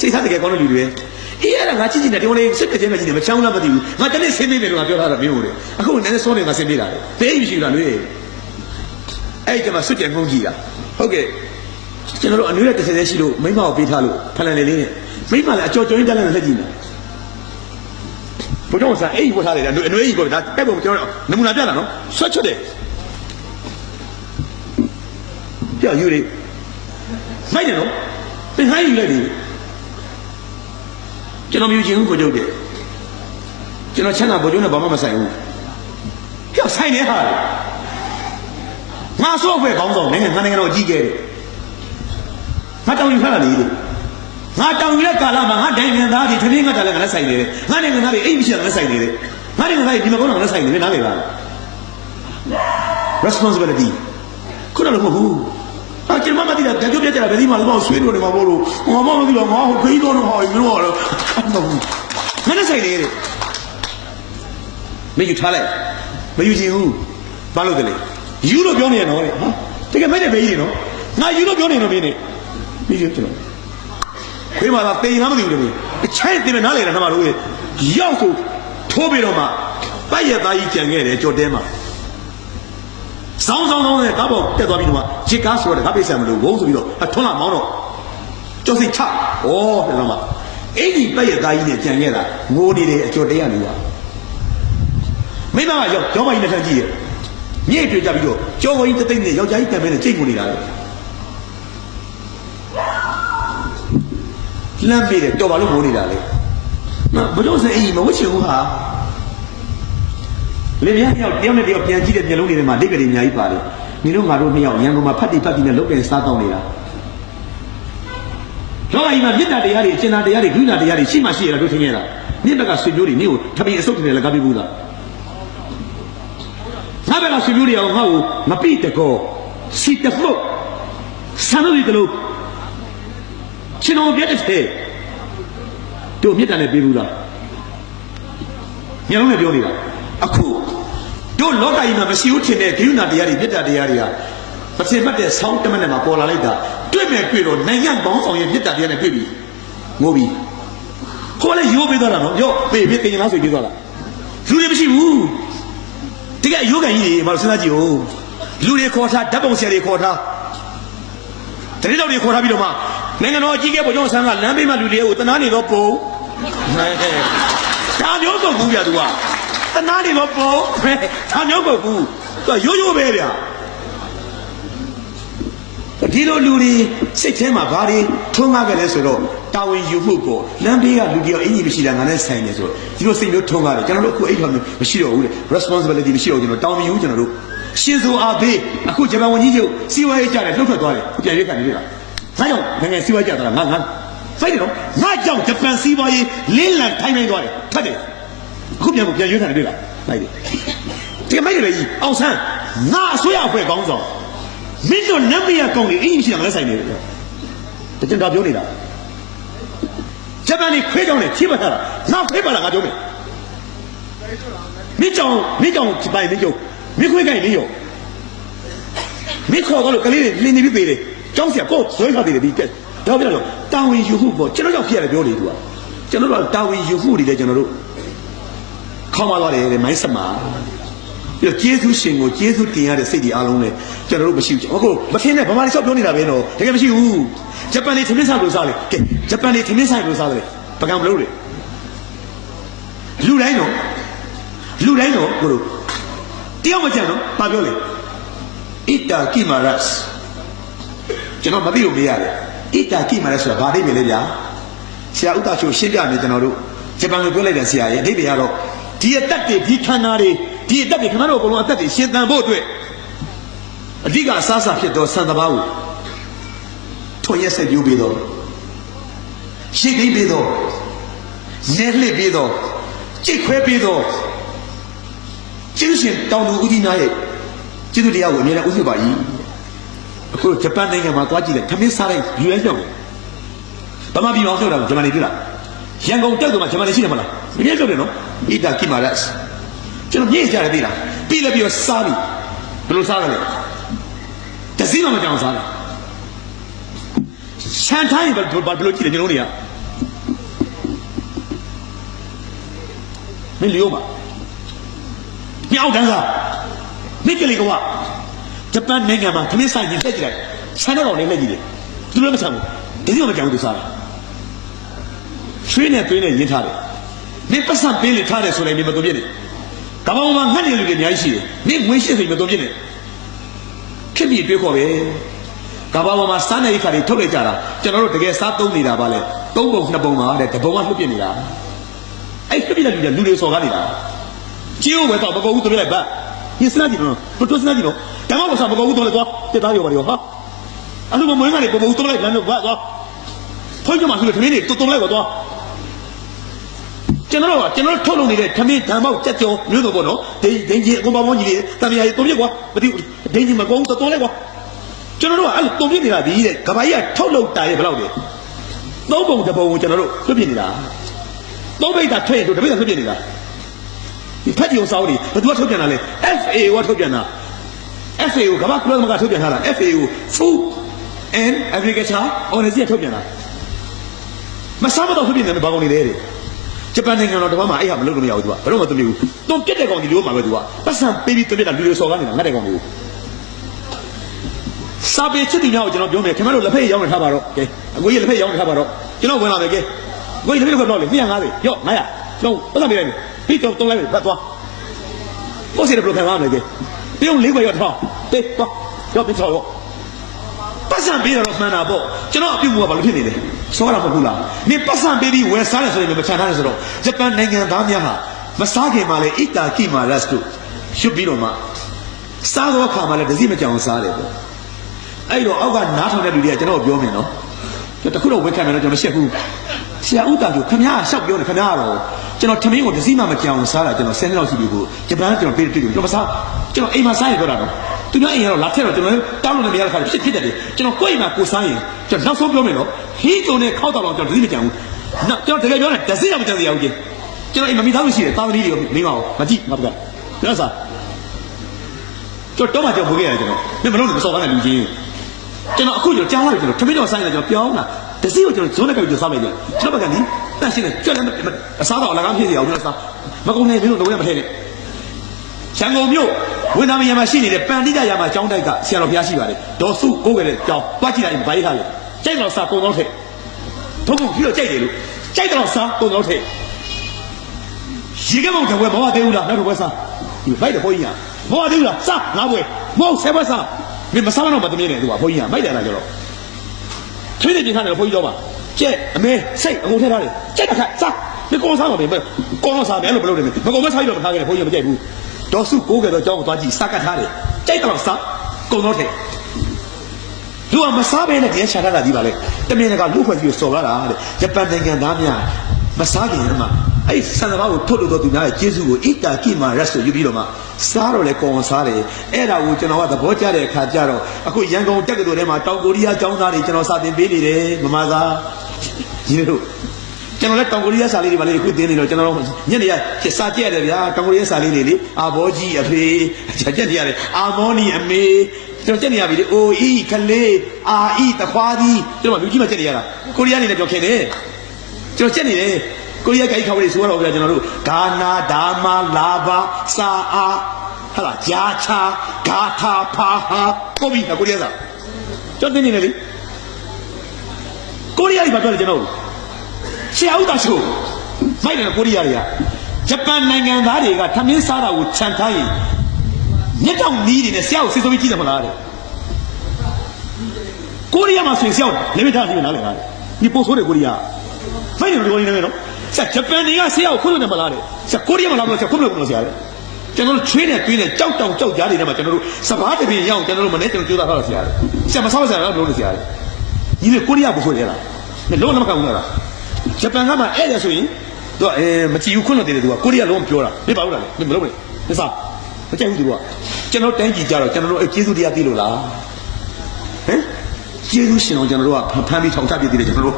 ့စိတ်ထားတကယ်ကောင်းတဲ့လူတွေအေးအဲ့ဒါငါကြည့်နေတယ်ဒီကောင်လေးစစ်တဲ့ချင်းပဲကြည့်နေမချောင်းလားမသိဘူးငါတနေ့ဆင်းမိမယ်လို့ငါပြောထားတာမင်းတို့လေအခုနည်းနည်းစောနေငါဆင်းမိတာလေဘယ်မရှိဘူးလားလွေးအဲ့ကျမှစွတ်ကြံငုံကြည့်တာဟုတ်ကဲ့ကျွန်တော်တို့အနွေးတဲ့30ရှိလို့မိမကိုပေးထားလို့ဖလန်လေးလေးနဲ့မိမလည်းအကျော်ကျော်ရင်းတက်လက်လက်ကြည့်နေဘုရားဆန်အဲ့ဒီဝတ်ထားတယ်အနွေးကြီးပေါ့ဒါအဲ့ပုံကျွန်တော်နမူနာပြတာနော်ဆွတ်ချွတ်တယ်ကြောက်ယူလေမိုက်တယ်နော်သင်ဟိုင်းယူလိုက်တယ်ကျွန်တော်မြူချင်းကိုကြုတ်တယ်ကျွန်တော်ချမ်းသာဘိုးကျိုးနဲ့ဘာမှမဆိုင်ဘူးကြောက်ဆိုင်နေဟာငါစော့ဖွဲ့ကောင်းဆောင်နိုင်ငံတော်ကြီးခဲ့တယ်ငါတောင်းယူထားတာလေငါတောင်းယူတဲ့ကာလမှာငါတိုင်းနိုင်ငံသားတွေထမင်းငါတာလည်းငါလည်းဆိုင်နေတယ်ငါနိုင်ငံသားတွေအိမ်မရှိတာလည်းဆိုင်နေတယ်ငါနိုင်ငံသားတွေဒီမှာကောင်းတာလည်းဆိုင်နေတယ်နားလေလား responsibility ခုနကမဟုတ်ဘူးကျွန်မမသိတာကြိုးပြကြတာဘယ်ဒီမှာလည်းမဆွေးလို့နေမှာမို့လို့ငါမသိတော့ငါဟိုခရီးတော်တော့ဟောမင်းတို့ကတော့မနဲ့ဆိုင်နေတယ်မယူထားလိုက်မယူချင်ဘူးဘာလို့လဲယူလို့ပြောနေရတော့လေဟာတကယ်မဲ့တယ်ပဲကြီးနော်ငါယူလို့ပြောနေတော့မင်းနေပြီးကျွန်တော်ခွေးမှာတေးလားမသိဘူးလေအချိုက်တင်မနားလေတာမှတို့ရောက်ဆိုထိုးပြီးတော့မှပိုက်ရသားကြီးကြံခဲ့တယ်ကြော်တဲမှာဆောင်းနဲ့ကားပေါ်တက်သွားပြီးတော့ဂျစ်ကားဆိုတော့ငါပိတ်ဆံမလို့ဘုံဆိုပြီးတော့ထွန်းလာမောင်းတော့ကြောက်စိတ်ချဩပြန်တော့မှအဲ့ဒီပိုက်ရသားကြီးနဲ့ကြံခဲ့တာငိုနေတယ်အကျော်တဲရနေပါမိမကရောက်မကြီးနဲ့ထမ်းကြည့်ရမြည့်တွေ့ကြပြီးတော့ကြော်ဝကြီးတသိမ့်နဲ့ယောက်ျားကြီးတံမဲနဲ့ကြိတ်ငိုနေတာလေလမ်းပြေးတယ်တော်ပါလို့ငိုနေတာလေဘလို့စအိမ်မဝှချင်ဘူးဟာလင်မယားတယောက်နဲ့တယောက်ပြန်ကြည့်တဲ့မျက်လုံးတွေထဲမှာဒိတ်ကလေးအများကြီးပါတယ်ညီတို့ငါတို့နှစ်ယောက်ရန်ကုန်မှာဖတ်တိနဲ့လုတ်တယ်စားတောင်းနေတာလောကကြီးမှာမေတ္တာတရားတွေအကျဉ်းတရားတွေဒုက္ခတရားတွေရှိမှရှိရတာတို့ထင်ရတာမြင့်ဘက်ကဆွေမျိုးတွေနင့်ကိုထပ်ပြီးအစုပ်တယ်လည်းကားပြဘူးလားငါဘက်ကဆွေမျိုးတွေအောင်ငါ့ကိုမပိတကောစီတဖို့ဆမ်းလို့ဒီလိုရှင်တော်ပြတ်တဲ့တို့မေတ္တာနဲ့ပြေးဘူးလားမျက်လုံးနဲ့ပြောနေတာအခုတို့လောကကြီးမှာမရှိဘူးထင်တဲ့ဂိယူနာတရားတွေမေတ္တာတရားတွေကမထင်မှတ်တဲ့ဆောင်းတမက်နဲ့မှာပေါ်လာလိုက်တာတွေ့မယ်တွေ့တော့နိုင်ငံပေါင်းဆောင်ရဲ့မေတ္တာတရားနဲ့တွေ့ပြီငိုပြီခေါ်လဲရိုးပေးသွားတာနော်ရော့ပေးတင်ရင်လားဆိုပြီးသွားတာလူတွေမရှိဘူးတကယ်ရိုးကန်ကြီးတွေမလို့စဉ်းစားကြည့်ဦး လူတွေခေါ်ထားဓာတ်ပုံဆရာတွေခေါ်ထားတတိတော်တွေခေါ်ထားပြီးတော့မှနိုင်ငံတော်အကြီးအကဲဗိုလ်ချုပ်ဆန်းကလမ်းဘေးမှာလူတွေကိုတနာနေတော့ပုံဒါမျိုးကုန်ဘူးဗျာသူကတနာနေတော့ပုံဒါမျိုးကုန်ဘူးသူကရိုးရိုးပဲဗျာဒီလိုလူတွေစိတ်ထဲမှာဘာတွေထုံးကားကြလဲဆိုတော့တာဝန်ယူမှုကိုလမ်းဘေးကလူတွေအင်ကြီးမရှိတာငါနဲ့ဆိုင်နေဆိုတော့ဒီလိုစိတ်မျိုးထုံးကားတယ်ကျွန်တော်တို့အခုအဲ့လိုမျိုးမရှိတော့ဘူးလေ responsibility မရှိတော့ကျွန်တော်တောင်းမယူကျွန်တော်တို့ရှင်ဆိုအားပေးအခုဂျပန်ဝန်ကြီးချုပ်စီဝါရေးကြတယ်လှုပ်ထွက်သွားတယ်ပြန်ရွေးခံနေပြီလားငါကြောင့်ငယ်စီဝါကြတာငါစိတ်တယ်နော်ငါကြောင့်ဂျပန်စီဝါရေးလင်းလံထိုင်းနိုင်သွားတယ်ထက်တယ်အခုပြန်ရွေးခံနေပြီလားလိုက်တယ်ဒီမိုက်တယ်ကြီးအောင်ဆန်းငါအစိုးရအဖွဲ့ကောင်းဆောင်မင်းတို့နမရကောင်းလေအင်းရှိတာငါလည်းဆိုင်နေတယ်တကျင်တော်ပြောနေတာဂျပန်နေခွေးကြောင်နဲ့ချိပတ်ထားတာငါခွေးပါလားငါပြောမယ်မင်းကြောင်ချိပိုင်မင်းကြောင်မင်းခွေးကိုင်မင်းရောမင်းခေါ်တော့ကလေးတွေလင်းနေပြီးသေးတယ်ကျောင်းဆရာကိုဇွဲခါသေးတယ်ဒီတော့ပြတော့တာဝန်ယူမှုပေါ့ကျွန်တော်ရောက်ဖြစ်ရတယ်ပြောနေသူကကျွန်တော်တို့တာဝန်ယူမှုတွေလည်းကျွန်တော်တို့ခေါင်းမသွားတယ်မိုင်းစမာပြီးတော့ကျေးဇူးရှင်ကိုကျေးဇူးတင်ရတဲ့စိတ်တွေအားလုံးလည်းကျွန်တော်တို့မရှိဘူးအခုမထင်နဲ့ဗမာတွေလျှောက်ပြောနေတာပဲနော်တကယ်မရှိဘူးဂျပန်တွေထမင်းဆိုင်လို့စားလေကဲဂျပန်တွေထမင်းဆိုင်လို့စားတယ်ပကံမလို့လေလူတိုင်းတော့ကိုတို့တယောက်မကြံတော့ဘာပြောလဲဣတာကိမာရတ်ကျွန်တော်မသိလို့မေးရတယ်ဣတာကိမာရတ်ဆိုတာဘာအိဗယ်လဲဗျာဆရာဥတချိုရှင်းပြနေကျွန်တော်တို့ဂျပန်လိုပြောလိုက်တယ်ဆရာရဲ့အိဗယ်ကတော့ဒီအသက်တွေဒီခန္ဓာတွေဒီအသက်တွေခဏတော့အကုန်လုံးအသက်တွေရှင်သန်ဖို့အတွက်အဓိကအစားအစာဖြစ်သောဆန်တဘာကိုထွန်ရက်ဆက်ပြိုးပြီးတော့ရှိသိပြီးတော့နဲလှစ်ပြီးတော့ကြိတ်ခွဲပြီးတော့ကျေးဇူးရှင်တောင်သူဦးကြီးနာရဲ့ကျေးဇူးတရားကိုအမြဲတမ်းဥစ္စာပါကြီးအခုဂျပန်နိုင်ငံမှာသွားကြည့်တယ်ခမင်းစားတဲ့ UN ပြောင်းတယ်ဗမာပြည်အောင်ပြောတာဂျမန်နေတွေ့လားရန်ကုန်တက်တော့မှဂျမန်နေရှိတယ်မလားအမြဲပြောတယ်နော်ဣတာကိမာရတ်ကျွန်တော်ညစ်ကြတယ်သိလားပြီးလည်းပြီးတော့စားပြီဘယ်လိုစားရလဲတစည်းမှမကြောင်စားတယ်ရှန်တိုင်းဘယ်လိုကြည့်လဲကျွန်တော်တွေကမင်းလျောမှာမြောက်တန်းစားမိကလေးကဂျပန်နိုင်ငံမှာခမင်းဆိုင်ကြီးလက်ကြည့်လိုက်ဆန်းတော့လည်းလက်ကြည့်တယ်သူလည်းမဆန်းဘူးတစည်းမှမကြောင်သူစားတယ်ရွှေနဲ့သွေးနဲ့ရင်းထားတယ်မင်းပတ်စံပေးလေထားတယ်ဆိုလည်းမင်းမတော်ပြည့်နဲ့ကမ္ဘာမှာငတ်နေတဲ့လူတွေအများကြီးရှိတယ်မင်းငွေရှိဆိုရင်မတော်ပြည့်နဲ့ဖြစ်ပြီးတွေးခေါ်ပဲကမ္ဘာပေါ်မှာစားနေခါတွေထုတ်လိုက်ကြတာကျွန်တော်တို့တကယ်စားသုံးနေတာပါလေ၃ပုံ၂ပုံပါတဲ့တပုံကလှုပ်ပြနေတာအဲ့လှုပ်ပြတဲ့လူတွေစော်ကားနေတာကျင်းဝဲတော့မကုန်ဘူးတို့လိုက်ပါဒီစနာကြီးတော့တို့စနာကြီးတော့ဓမ္မဘောစားမကုန်ဘူးတို့လည်းသွားတက်သားရောပါရောဟာအဲ့လိုမွေးကနေပုံပုံတို့လိုက်လမ်းတော့သွားဖွင့်ကြမှာဆိုလို့ခမင်းတွေတုံလိုက်တော့ကျွန်တော်ထုတ်လုပ်နေတဲ့ခမင်းဓမ္မောက်ကြက်ကြောမျိုးတော့ပေါ့နော်ဒိန်ကြီးအကုန်ပါပေါင်းကြီးတွေတန်မြာကြီးတုံပြစ်ကွာမသိဒိန်ကြီးမကုန်တုံလိုက်ကွာကျွန်တော်တို့ကအဲ့လိုတုံပြစ်နေတာဒီတဲ့ကဘာကြီးကထုတ်လုပ်တာရဲ့ဘယ်လောက်လဲသုံးပုံတစ်ပုံကိုကျွန်တော်တို့လွတ်ပြစ်နေတာသုံးပိတ်တာထွက်ရင်တို့တစ်ပိတ်တာလွတ်ပြစ်နေတာဒီဖက်တီအောင်စာအုပ်တွေဘယ်သူကထုတ်ပြန်တာလဲ FAO ကထုတ်ပြန်တာ FAO ကမ္ဘာ့ကုလသမဂ္ဂထုတ်ပြန်ထားတာ FAO Food and Agriculture Organization ထုတ်ပြန်တာမစားမတော့ထုတ်ပြန်တယ်ဘာကောင်နေလဲတဲ့ဂျပန်နိုင်ငံတော်တပတ်မှာအဲ့ဟာမလုပ်လို့မရဘူးသူကဘယ်တော့မှသူမျိုးတုံပြက်တဲ့ကောင်ဒီလိုမှပဲသူကပတ်စံပေးပြီးတုံပြက်တာလူတွေစော်ကားနေတာငတ်တဲ့ကောင်မျိုးစာပေချစ်သူများကိုကျွန်တော်ပြောမယ်ခင်ဗျားတို့လက်ဖက်ရောင်းနေထားပါတော့ကဲအကိုကြီးလက်ဖက်ရောင်းနေထားပါတော့ကျွန်တော်ဝင်လာမယ်ကဲအကိုကြီးလက်ဖက်ကတော့လေ250ရော့900ကျွန်တော်ပတ်စံပေးလိုက်မယ်ပြီးတော့တုံးလိုက်မယ်ပတ်သွားကိုစီရဘလို့ခံပါမယ်ကဲပြုံး၄ခွေရော့ထားပေးသွားရော့ပြီးတော့ပတ်စံပေးတော့မှန်တာပေါ့ကျွန်တော်အပြုတ်ကဘာလို့ဖြစ်နေလဲစောရမဟုတ်လားမင်းပတ်စံပေးပြီးဝယ်စားတယ်ဆိုရင်မချန်ထားတယ်ဆိုတော့ဂျပန်နိုင်ငံသားများဟာမစားခင်မှာလေဣတာကိမာရတ်တို့ရွတ်ပြီးတော့မှစားတော့ခါမှာလည်းတစည်းမကြောင်စားတယ်ပေါ့အဲ့တော့အောက်ကနားထောင်တဲ့လူတွေကကျွန်တော်ပြောမယ်နော်တခုတော့ဝက်ခံမယ်တော့ကျွန်တော်ရှက်ဘူးဆရာဥတာတို့ခင်ဗျားရှောက်ပြောတယ်ခင်ဗျားတော့ကျွန်တော်ထမင်းကိုတစည်းမှမကြောင်စားတာကျွန်တော်10နှစ်လောက်ရှိပြီကိုဂျပန်ကကျွန်တော်ပေးတွေ့ကျွန်တော်မစားကျွန်တော်အိမ်မှာစားရပြောတာတော့သူများအိမ်ကတော့လာထက်တော့ကျွန်တော်တောင်းလို့လည်းမရတဲ့ခါဖြစ်တယ်ကျွန်တော်ကိုယ့်အိမ်မှာကိုစားရင်ကျွန်တော်နောက်ဆုံးပြောမယ်နော်ဟင်းကြုံနဲ့ခောက်တော့ကျွန်တော်တစည်းမကြောင်ဘူးနောက်ကျွန်တော်တကယ်ပြောတယ်တစည်းတော့မကြောင်ရဘူးကြီးကျွန်တော်အိမ်မှာမိသားစုရှိတယ်သားသမီးတွေမင်းမအောင်မကြည့်ငါတို့ကကျွန်တော်စားကျွန်တော်တော့မှကြောင်ပို့ခဲ့ရတယ်ကျွန်တော်မင်းမလို့မစော်ကားတဲ့လူကြီးကျွန်တော်အခုကျွန်တော်ကြားရတယ်ကျွန်တော်ထမင်းတော့ဆိုင်တယ်ကျွန်တော်ပြောင်းလာတစည်းကိုကျွန်တော်ဇုံးနဲ့ကြိုစားမယ်ကျွန်တော်ဘက်ကနေတန့်ရှင်းတယ်ကြွက်လည်းအစားတော့အလကားဖြစ်စီအောင်ကျွန်တော်စားမကုန်နဲ့မင်းတို့တော့မထဲနဲ့ ရန်ကုန်မြို့ဝန်သားမရမရှိနေတဲ့ပန်တိတရာမှာကျောင်းတိုက်ကဆရာတော်ဘုရားရှိပါတယ်ဒေါ်စုကိုးခဲ့တဲ့ကျောင်းတွားကြည့်လိုက်ဗားရထားလေကြိုက်တော့စာကုံတော့ထက်ဘုံပြီးတော့ကြိုက်တယ်လို့ကြိုက်တော့စာကုံတော့ထက်ရေကမောင်ကဘွယ်မဝသေးဘူးလားနောက်တစ်ဘွယ်စာဒီဘိုက်တော့ဘုန်းကြီးကမဝသေးဘူးလားစာငါးဘွယ်မဟုတ်ဆယ်ဘွယ်စာမင်းမစားတော့မသမီးနဲ့သူကဘုန်းကြီးကမိုက်တယ်လားကြတော့ထွေးနေပြင်ခါတယ်ဘုန်းကြီးတော့ပါကျက်အမဲစိတ်အကုန်ထည့်ထားတယ်ကြိုက်တဲ့ခါစာဒီကောစားတော့ပဲကောတော့စားတယ်လို့မလုပ်နဲ့မကုန်မစားပြီးတော့မထားခဲ့တယ်ဘုန်းကြီးမကြိုက်ဘူးဒေါ်စုကိုးခဲ့တော့ကျောင်းကိုသွားကြည့်စကတ်ထားတယ်ကြိုက်တော့စာကုံတော့ထက်လူကမစားဘဲနဲ့တရားချထားတာဒီပါလေတမင်ကလူဖွဲ့ပြီးစော်လာတာတဲ့ဂျပန်နိုင်ငံသားများမစားခင်မှာအဲ့ဆန္ဒဘာကိုထုတ်လို့တော့သူများရဲ့ကျေးဇူးကိုဣတာကိမာရက်ဆိုယူပြီးတော့မှစားတော့လေကောင်းစားတယ်အဲ့ဒါကိုကျွန်တော်ကသဘောကျတဲ့အခါကျတော့အခုရန်ကုန်တက္ကသိုလ်ထဲမှာတောင်ကိုရီးယားကျောင်းသားတွေကျွန်တော်စာသင်ပေးနေတယ်မမသားဒီလိုကျွန်တော်လည်းတောင်ကိုရီးယားစာလေးတွေပါလေအခုသင်နေတော့ကျွန်တော်ညနေကစာကြည့်ရတယ်ဗျာတောင်ကိုရီးယားစာလေးတွေလေအာဘောကြီးအဖေကြက်နေရတယ်အာမောနီအမေကျွန်တော်ကြက်နေရပြီလေအိုအီခလေးအာအီတခွားသည်ကျွန်တော်လူကြီးမှကြက်နေရတာကိုရီးယားနေလည်းပြောခင်တယ်ကျွန်တော်ကြက်နေတယ်ကိုရီးယားကြိုက်ခေါ်ရဆိုတော့ဗျာကျွန်တော်တို့ဂါနာဒါမာလာဘာစာအာဟာလာဂျာချာဂါထာဖာဟာကိုဘီကိုရီးယားစာကျွန်တော်သင်နေတယ်လေကိုရီးယားကြီးဘာပြောလဲကျွန်တော်ဆရာဦးတာချိုမိုက်တယ်ကိုရီးယားတွေကဂျပန်နိုင်ငံသားတွေကထမင်းစားတာကိုခြံထားရင်မြက်တောင်နီးတွေနဲ့ဆရာကိုစစ်ဆိုးပြီးကြည့်တယ်မလားတဲ့ကိုရီးယားမှာဆိုရင်ဆရာလည်းမထားကြည့်မလားလေဒီပို့ဆိုးတယ်ကိုရီးယားမိုက်တယ်ကိုရီးယားနေနော်ဆရာဂျပန်တွေကဆရာကိုခွင့်လို့တယ်မလားတဲ့ဆရာကိုရီးယားမှာလာလို့ဆရာခွင့်လို့ဆရာတဲ့ကျွန်တော်တို့ချွေးနဲ့တွင်းနဲ့ကြောက်တောင်ကြောက်ကြားတွေထဲမှာကျွန်တော်တို့စပားတပင်ရအောင်ကျွန်တော်တို့မနေ့ကျွန်တော်ကြိုးစားထားတော့ဆရာတဲ့ဆရာမဆောက်ဆရာတော့လို့ဆရာတဲ့ဒီလေကိုရီးယားပို့ဆိုးတယ်လားလုံးဝမကောင်းဘူးလားဂျပန်ကမှအဲ့ဒါဆိုရင်သူကမကြည့်ဘူးခွင့်လို့တယ်သူကကိုရီးယားလုံးပြောတာမင်းပါဘူးလားလေမလုပ်နဲ့မစားမကြိုက်ဘူးသူကကျွန်တော်တိုင်းကြည့်ကြတော့ကျွန်တော်တို့ကျေးဇူးတရားသိလို့လားဟမ်ကျေးဇူးရှင်အောင်ကျွန်တော်တို့ကဖမ်းပြီးထောင်ချပြသေးတယ်ကျွန်တော်တို့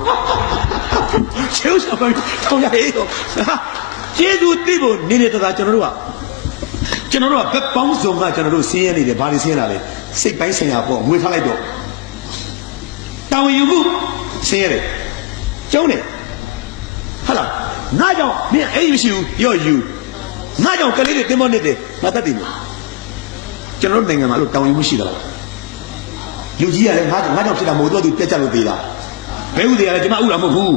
ကျေးဇူးဆောင်ထောင်ရရေးတော့ကျေးဇူးသိဖို့နေနေတသာကျွန်တော်တို့ကဘက်ပေါင်းစုံကကျွန်တော်တို့ဆင်းရဲနေတယ်ဘာတွေဆင်းရဲတာလဲစိတ်ပိုင်းဆိုင်ရာပေါ့ငွေထားလိုက်တော့တာဝန်ယူမှုဆင်းရဲတယ်ကျုံးတယ်ဟာလားငါကြောင့်မင်းအဲ့မရှိဘူးရော့ယူငါကြောင့်ကလေးတွေတင်မနေတယ်ငါတတ်တယ်ကျွန်တော်တို့နိုင်ငံမှာလို့တောင်းယူမှုရှိသလားလူကြီးကလည်းငါကြောင့်ဖြစ်တာမဟုတ်တော့သူပြက်ကြလို့သေးတာဘဲဥတွေကလည်းကျွန်မဥတာမဟုတ်ဘူး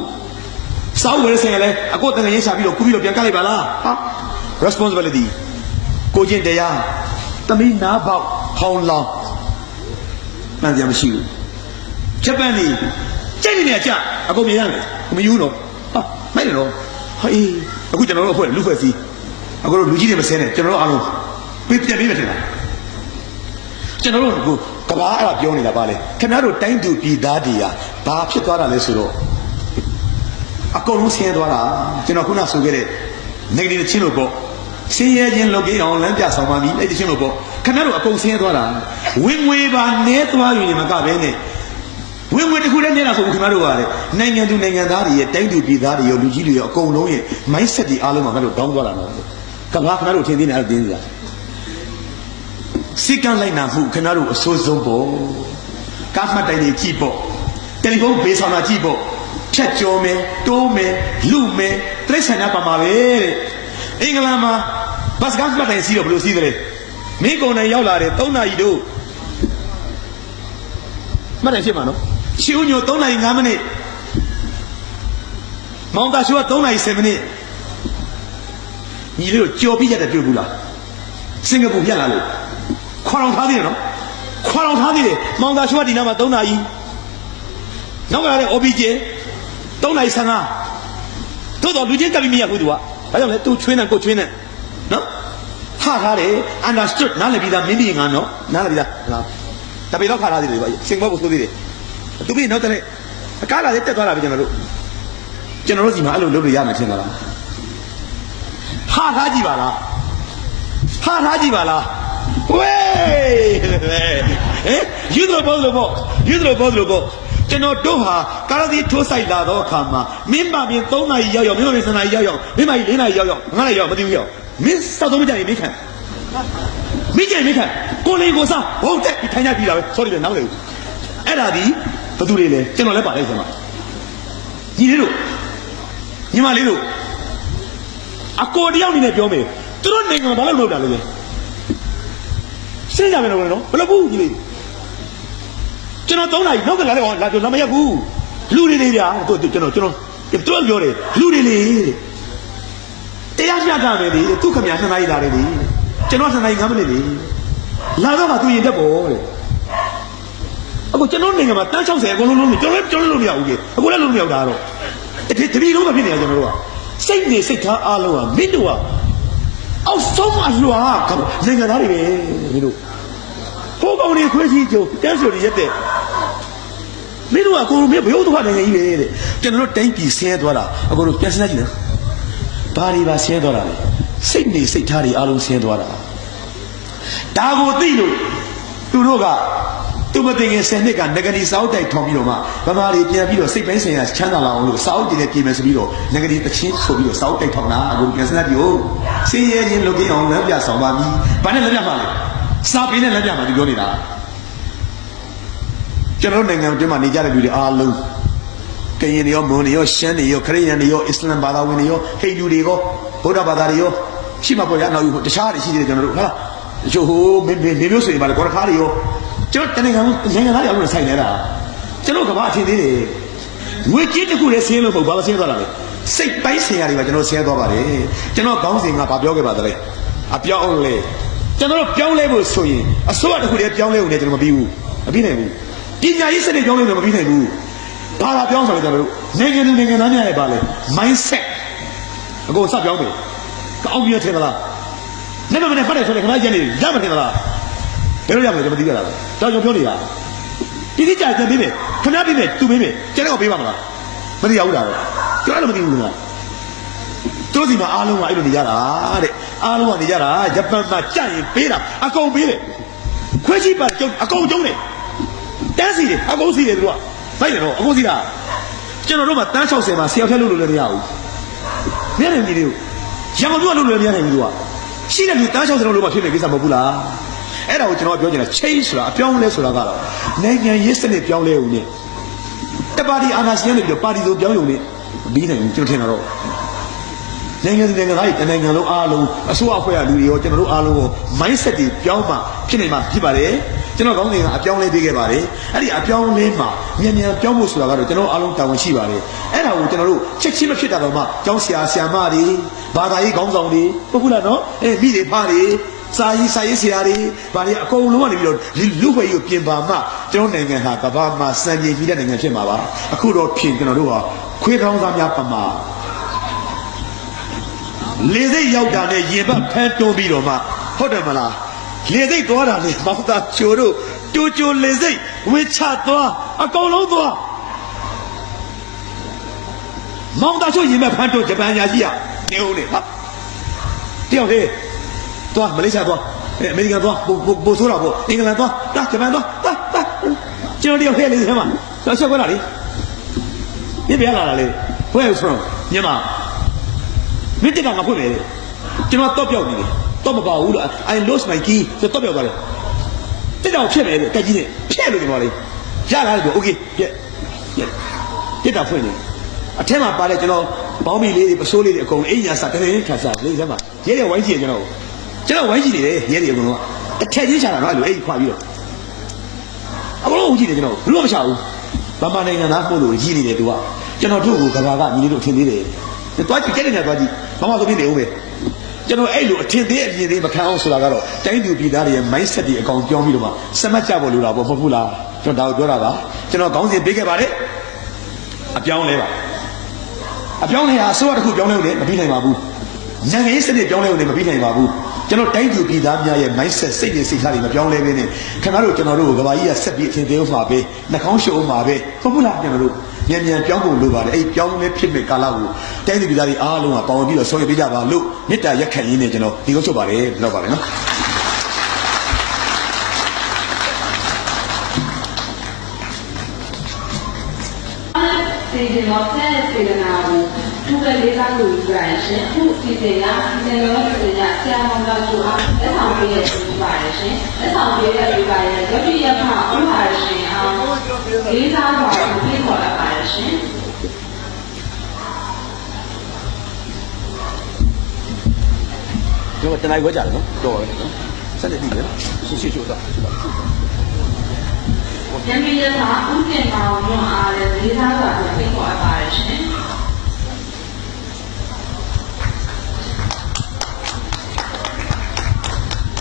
စောက်ဝဲဆင်ရလဲအကိုတန်ငယ်ရှာပြီးတော့ကူပြီးတော့ပြန်ကလိုက်ပါလားဟာ responsibility ကိုကျင့်တရားတမီးနားပေါက်ဟောင်းလောင်းမှန်တရားမရှိဘူးဂျပန်နေကြိတ်နေကြအကုန်မြင်ရတယ်မယူတော့ဟာမိုက်တယ်တော့ဟေးအခုကျွန်တော်တို့အဖွဲ့လူဖွဲ့စည်းအခုတို့လူကြီးတွေမဆဲနဲ့ကျွန်တော်တို့အားလုံးပြန်ပြီးမယ်ထင်လားကျွန်တော်တို့ကဘာအဲ့ဒါပြောနေတာပါလေခင်ဗျားတို့တိုင်းသူပြည်သားတွေကဘာဖြစ်သွားတာလဲဆိုတော့အကုန်လုံးဆင်းရဲသွားတာကျွန်တော်ခုနဆိုခဲ့တဲ့ negative ချင်းလို့ပေါ့ဆင်းရဲခြင်းလုပ်ကြအောင်လမ်းပြဆောင်ပါပြီအဲ့ဒီချင်းလို့ပေါ့ခင်ဗျားတို့အကုန်ဆင်းရဲသွားတာဝင်ငွေပါနဲသွားယူရင်မကပဲနဲ့ဝင်ငွေတစ်ခုလည်းနေတာဆိုဘူးခင်ဗျားတို့ကလေနိုင်ငံသူနိုင်ငံသားတွေရဲ့တိုင်းသူပြည်သားတွေရောလူကြီးတွေရောအကုန်လုံးရဲ့ mindset တွေအားလုံးမှာခင်ဗျားတို့ down သွားတာနော်ကဘာခင်ဗျားတို့ထင်သေးတယ်အဲ့ဒါတင်းနေတာစိတ်ကလိုက်နာမှုခင်ဗျားတို့အဆိုးဆုံးပေါ့ကားမှတ်တိုင်တွေကြည့်ပေါ့တယ်လီဖုန်းဘေးဆောင်တာကြည့်ပေါ့ဖြတ်ကျော်မယ်တိုးမယ်လူမယ်တိရစ္ဆာန်များပါမှာပဲတဲ့အင်္ဂလန်မှာဘတ်ကားမှတ်တိုင်စီးတော့ဘယ်လိုစီးသလဲမင်းကုန်နိုင်ရောက်လာတယ်3နာရီတို့မှတ်တိုင်ဖြစ်မှာနော်ရှီဦးညို3နာရီ5မိနစ်မောင်တာရှိုးက3နာရီ10မိနစ်ညီလေးတို့ကြော်ပြီးရတယ်ပြုတ်ဘူးလားစင်ကာပူပြက်လာလို့ခွာတော်ထားသေးတယ်နော်ခွာတော်ထားသေးတယ်မောင်တာရှိုးကဒီနားမှာ3နာရီနောက်ကလာတဲ့ OBJ 3နာရီ15တို့တော့လူချင်းတက်ပြီးမရဘူးသူကဘာကြောင့်လဲသူချွေးနေကိုချွေးနေနော်ဟာထားတယ် understood နားလည်ပြီးသားမင်းမိငါနော်နားလည်ပြီးသားဟုတ်လားတပေတော့ခါထားသေးတယ်ဗျစင်ကာပူကိုဆိုသေးတယ်သူပြီးနောက်တဲ့အကားလာလေးတက်သွားတာပဲကျွန်တော်တို့စီမှာအဲ့လိုလုပ်လို့ရမယ်ထင်ပါလားဟာထားကြည့်ပါလားဟာထားကြည့်ပါလားဝေးဟင်ယူဒလိုဘောလို့ပေါ့ကျွန်တော်တို့ဟာကားစီထိုးဆိုင်လာတော့အခါမှာမင်းပါပြင်3နာရီရောက်မင်းပါပြင်7နာရီရောက်မင်းပါကြီး4နာရီရောက်9နာရီရောက်မသိဘူးရောက်မင်းစောက်တော့မကြရင်မင်းခံကိုလေးကိုစားဘုံတက်ပြီးထိုင်ကြပြီလားပဲ sorry ပဲနောက်လေအဲ့ဒါဒီဘသူတွေလဲကျွန်တော်လည်းပါလိုက်စမ်းပါညီလေးတို့ညီမလေးတို့အကိုတယောက်နေနဲ့ပြောမယ်သူတို့နိုင်ငံဘာလို့လုပ်တာလဲ စဉ်းစားမယ်လို့နော်ဘယ်လိုဘူးကြီးလေးကျွန်တော်3နာရီနောက်ကလာတော့လာပြောလာမရဘူးလူတွေလေဗျာကျွန်တော်ပြောတယ်လူတွေလေတရားပြတာမယ်လေသူခမရ2နာရီလာတယ်လေကျွန်တော်2နာရီ5မိနစ်လေလာတော့မှသူရင်တက်ပေါ်တဲ့အခုကျွန်တော်နိုင်ငံမှာတန်း60အကုန်လုံးလုံးကျွန်တော်လုံးမရဘူးကြီးအခုလည်းလုံးမရဘူးဒါတော့တတိလုံးမဖြစ်နေရကျွန်တော်တို့ကစိတ်နေစိတ်ထားအားလုံးကမင်းတို့ကအောက်ဆုံးအလွာကနိုင်ငံသားတွေပဲမင်းတို့ဟိုကောင်တွေခွေးကြီးကျုံတန်းဆိုရရက်တဲ့မင်းတို့ကကိုလိုမျိုးဘယ်လိုတော့နိုင်ငံကြီးလေတဲ့ကျွန်တော်တို့တိုင်းပြည်ဆင်းရဲသွားတာအခုတို့ပြန်စမ်းကြည့်နော်ဘာတွေပါဆင်းရဲသွားတာလဲစိတ်နေစိတ်ထားတွေအားလုံးဆင်းရဲသွားတာဒါကိုသိလို့သူတို့ကသူမသိငယ်10နှစ်ကငကတိစာအုပ်တိုက်ထောင်ပြီးတော့မှဗမာတွေပြန်ပြီးတော့စိတ်ပိုင်းဆိုင်ရာချမ်းသာလာအောင်လို့စာအုပ်တွေနဲ့ပြင်မယ်ဆိုပြီးတော့ငကတိတချင်းဆိုပြီးတော့စာအုပ်တိုက်ထောင်တာအခုပြန်စမ်းကြည့်ဦးဆင်းရဲခြင်းလုပ်ကြအောင်လမ်းပြဆောင်ပါပြီဘာနဲ့လမ်းပြမှာလဲစာပေနဲ့လမ်းပြမှာသူပြောနေတာကျွန်တော်နိုင်ငံအတွင်းမှာနေကြတဲ့လူတွေအားလုံးကရင်တွေရောမွန်တွေရောရှမ်းတွေရောခရစ်ယာန်တွေရောအစ္စလာမ်ဘာသာဝင်တွေရောဟိန္ဒူတွေရောဗုဒ္ဓဘာသာတွေရောရှိမှာပေါ့ဗျာနောက်တခြားတွေရှိသေးတယ်ကျွန်တော်တို့ဟုတ်လားချို့ဟိုမေမျိုးဆိုရင်ပါလေကောရခါတွေရောကျွန်တော်တနိုင်ငံသားတွေအလုံးဆိုင်နေတာကျွန်တော်ကဘာအထင်သေးတယ်ငွေကြေးတစ်ခုလည်းဆင်းလို့မဟုတ်ဘာလို့ဆင်းသွားတာလဲစိတ်ပိုင်းဆင်းရတယ်ကကျွန်တော်ဆင်းသွားပါတယ်ကျွန်တော်ခေါင်းစဉ်ကဘာပြောခဲ့ပါသလဲအပြောင်းလဲကျွန်တော်ပြောင်းလဲဖို့ဆိုရင်အစိုးရတစ်ခုတည်းပြောင်းလဲဖို့လည်းကျွန်တော်မပြီးဘူးမပြီးနိုင်ဘူးပညာရေးစနစ်ပြောင်းလဲလို့မပြီးနိုင်ဘူးဘာသာပြောင်းဆိုတော့ကျွန်တော်တို့နိုင်ငံသားများရဲ့ပါလဲ mindset အကုန်စပြောင်းတယ်အောက်ပြည့်ထင်သလားနဲ့မနဲ့ဖတ်တယ်ဆိုရင်ခဏကျန်နေရမထင်သလားဘယ်လိုရမလဲကျွန်တော်မသိကြတာတော့ကျွန်တော်ပြောနေတာဒီကြကြပေးမယ်ခင်ဗျားပေးမယ်သူပေးမယ်ကျွန်တော်ပေးပါမလားမသိရဘူးလားကျွန်တော်လည်းမသိဘူးလားတို့စီမှာအားလုံးကအဲ့လိုနေကြတာတဲ့အားလုံးကနေကြတာဂျပန်မှာကြရင်ပေးတာအကုန်ပေးတယ်ခွဲချိပါကျုပ်အကုန်ကျုံးတယ်တန်းစီတယ်အကုန်စီတယ်သူကဖိုက်တယ်တော့အကုန်စီတာကျွန်တော်တို့မှာတန်း60မှာဆရာဖက်လို့လည်းမရဘူးမရနိုင်ဘူးလေရံမပြောလို့လည်းမရနိုင်ဘူးသူကရှိတယ်လူတန်း60လုံးလို့မှဖြစ်နေကိစ္စမဟုတ်ဘူးလားအဲ့ဒါကိုကျွန်တော်ပြောချင်တာ change ဆိုတာအပြောင်းလဲဆိုတာကတော့နိုင်ငံရေးစနစ်ပြောင်းလဲဦးနဲ့တပါတီအာဏာရှင်တွေပြီးတော့ပါတီဆိုပြောင်းရုံနဲ့ပြီးနိုင်ဘူးကျွန်တော်ထင်တာတော့နိုင်ငံသားတွေနိုင်ငံလုံးအားလုံးအစိုးရအဖွဲ့ကလူတွေရောကျွန်တော်တို့အားလုံးကို mindset တွေပြောင်းမှဖြစ်နေမှဖြစ်ပါတယ်ကျွန်တော်ကောင်းတဲ့အပြောင်းလဲပေးခဲ့ပါတယ်အဲ့ဒီအပြောင်းလဲမှာမြန်ပြောင်းဖို့ဆိုတာကတော့ကျွန်တော်အားလုံးတာဝန်ရှိပါတယ်အဲ့ဒါကိုကျွန်တော်တို့ချက်ချင်းမဖြစ်တာတော့မှကျောင်းဆရာမတွေဘာသာရေးခေါင်းဆောင်တွေဟုတ်ဘူးလားနော်မိတွေဖားတွေစာရေးဆရာတွေဘာတွေအကုန်လုံးကနေပြီးတော့လူ့ဘဝကြီးကိုပြင်ပါမှကျွန်တော်နိုင်ငံဟာကမ္ဘာမှာစံချိန်ပြီးတဲ့နိုင်ငံဖြစ်မှာပါအခုတော့ဖြင့်ကျွန်တော်တို့ဟာခွေးကောင်းသားများပမာလေစိတ်ရောက်တာနဲ့ရင်ဘတ်ဖမ်းတွန်းပြီးတော့မှဟုတ်တယ်မလားလေစိတ်သွားတာလေမောင်သားချိုတို့ကြိုလေစိတ်ဝေချသွားအကုန်လုံးသွားမောင်သားချိုရင်ဘတ်ဖမ်းတွန်းဂျပန်ညာကြီးကနေဦးနေဟာတယောက်လေသွားမလေးရှားသွားအမေရိကန်သွားပို့ဆိုးတာပေါ့အင်္ဂလန်သွားဂျပန်သွားကျွန်တော်တယောက်ဖဲလေးဆမ်းမှာတော့ချက်ခွဲလာလေပြပြလာတာလေ Where are you from မြန်မာမင်းတက်တာငါဖွင့်မယ်ကျွန်တော်တော့ပြောက်နေတယ်တော့မပါဘူးလို့ I lost my key ဆိုတော့ပြောက်သွားတယ်တက်တာဖြစ်မယ်တဲ့တက်ကြီးနဲ့ဖြဲ့လို့ကျွန်တော်လေရလာတယ်ဆို okay တက်တာဖွင့်နေအထက်မှာပါတဲ့ကျွန်တော်ဘောင်းမီလေးတွေပစိုးလေးတွေအကုန်အိမ်ညာစားတင်းခါစားလေးစမ်းပါရဲရဲဝိုင်းကြည့်ကျွန်တော်ဝိုင်းကြည့်နေတယ်ရဲတွေအကုန်လုံးကတစ်ထက်ချင်းချတာတော့အဲ့လိုအဲ့ဒီခွာပြီးတော့အကုန်လုံးကြည့်တယ်ကျွန်တော်ဘလို့မချဘူးဗမာနိုင်ငံသားပို့လို့ကြီးနေတယ်သူကကျွန်တော်တို့ကကဘာကညီလေးတို့ထင်သေးတယ်တွားကြည့်ကြက်နေတွားကြည့်ဘာမှဆိုပြနေဦးပဲကျွန်တော်အဲ့လိုအထင်သေးအမြင်သေးမခံအောင်ဆိုတာကတော့တိုင်းသူပြည်သားတွေရဲ့ mindset တွေအကောင်ပြောင်းပြီးတော့မှစမတ်ကြဖို့လိုတာပေါ့မဟုတ်ဘူးလားကျွန်တော်ဒါကိုပြောတာပါကျွန်တော်ခေါင်းစဉ်ပေးခဲ့ပါတယ်အပြောင်းလဲပါအပြောင်းလဲဟာအစိုးရတစ်ခုပြောင်းလဲလို့လည်းမပြီးနိုင်ပါဘူးနိုင်ငံရေးစနစ်ပြောင်းလဲလို့လည်းမပြီးနိုင်ပါဘူးကျွန်တော်တိုင်းသူပြည်သားများရဲ့ mindset စိတ်တွေစိတ်ထားတွေမပြောင်းလဲဘဲနဲ့ခင်ဗျားတို့ကျွန်တော်တို့ကဘာကြီးကဆက်ပြီးအထင်သေးဥမှာပဲနှာခေါင်းရှုံဥမှာပဲဟုတ်ဘူးလားကျွန်တော်တို့မြန်ပြောင်းဖို့လိုပါတယ်အဲ့ပြောင်းလဲဖြစ်မဲ့ကာလကိုတိုင်းသူပြည်သားတွေအားလုံးကပေါဝင်ပြီးတော့ဆောင်ရွက်ပေးကြပါလို့မေတ္တာရက်ခံရင်းနဲ့ကျွန်တော်ဒီကုန်းချုပ်ပါတယ်လောက်ပါပဲနော်ဒီတော့တဲ့စေတနာကိုသူကလေးစားလို့ပြရရှင်သူစီစဉ်ရစီစဉ်ရောစီစဉ်ရဆရာမောင်တော်သူအားလက်ဆောင်ပေးရပြပါရရှင်လက်ဆောင်ပေးရပြပါရရပြည့်ရဖအောင်ပါရရှင်အောင်လေးစားပါပြေးခေါ်လာပါရရှင်ကျွန်တော်တနိုင်ခွဲကြတယ်နော်တော်ပါတယ်နော် ဆက်လက်ပြီးလေရှင်းတော့ ရမီရတာဥတင်ပါအောင်ညွှန်အားတဲ့လေးစားစွာကိုဖိတ်ခေါ်အပ်ပါတယ်ရှင်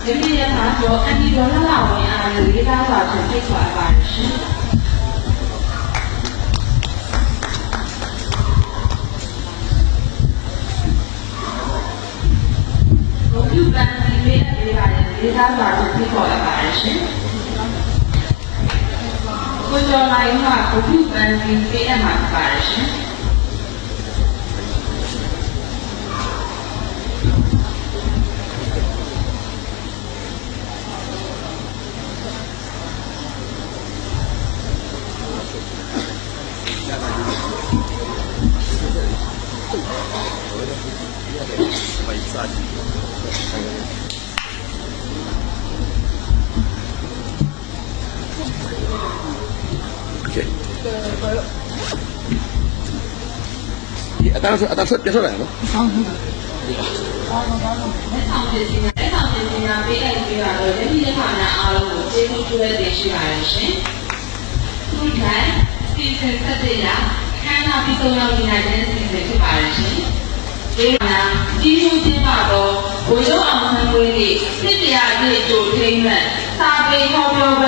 ရမီရတာကျော်အန်ဒီဒေါ်လာဝင်အားတဲ့လေးစားစွာကိုဖိတ်ခေါ်အပ်ပါတယ်ရှင်ဘုရားပန်စီလေးပေးပါတယ်လေးစားစွာကိုဖိတ်ခေါ်အပ်ပါတယ်ရှင်ကိုကျော်နိုင်မှာဘုရားပန်စီပေးအပ်မှာပါတယ်ရှင်အတန်းဆက်ပြတ်လာနော်လက်ဆောင်ပစ္စည်းများပေးအပ်ပေးပါတော့ယနေ့လက်ခံများအားလုံးကိုကျေးဇူးပြုရတဲ့ရှိပါတယ်ရှင်။ဒီထိုင်စီစဉ်ဆက်တဲ့ရာအခမ်းအနားပြီးဆုံးရောက်နေတဲ့စီစဉ်ဖြစ်ပါတယ်ရှင်။ဒီမှာကြီးမှုချင်းပါတော့ဘုရားအောင်ဆန်းဝေးနေ့စစ်တရားပြည့်တို့ထိမ့်မဲ့စာပေဟောပြောပွဲ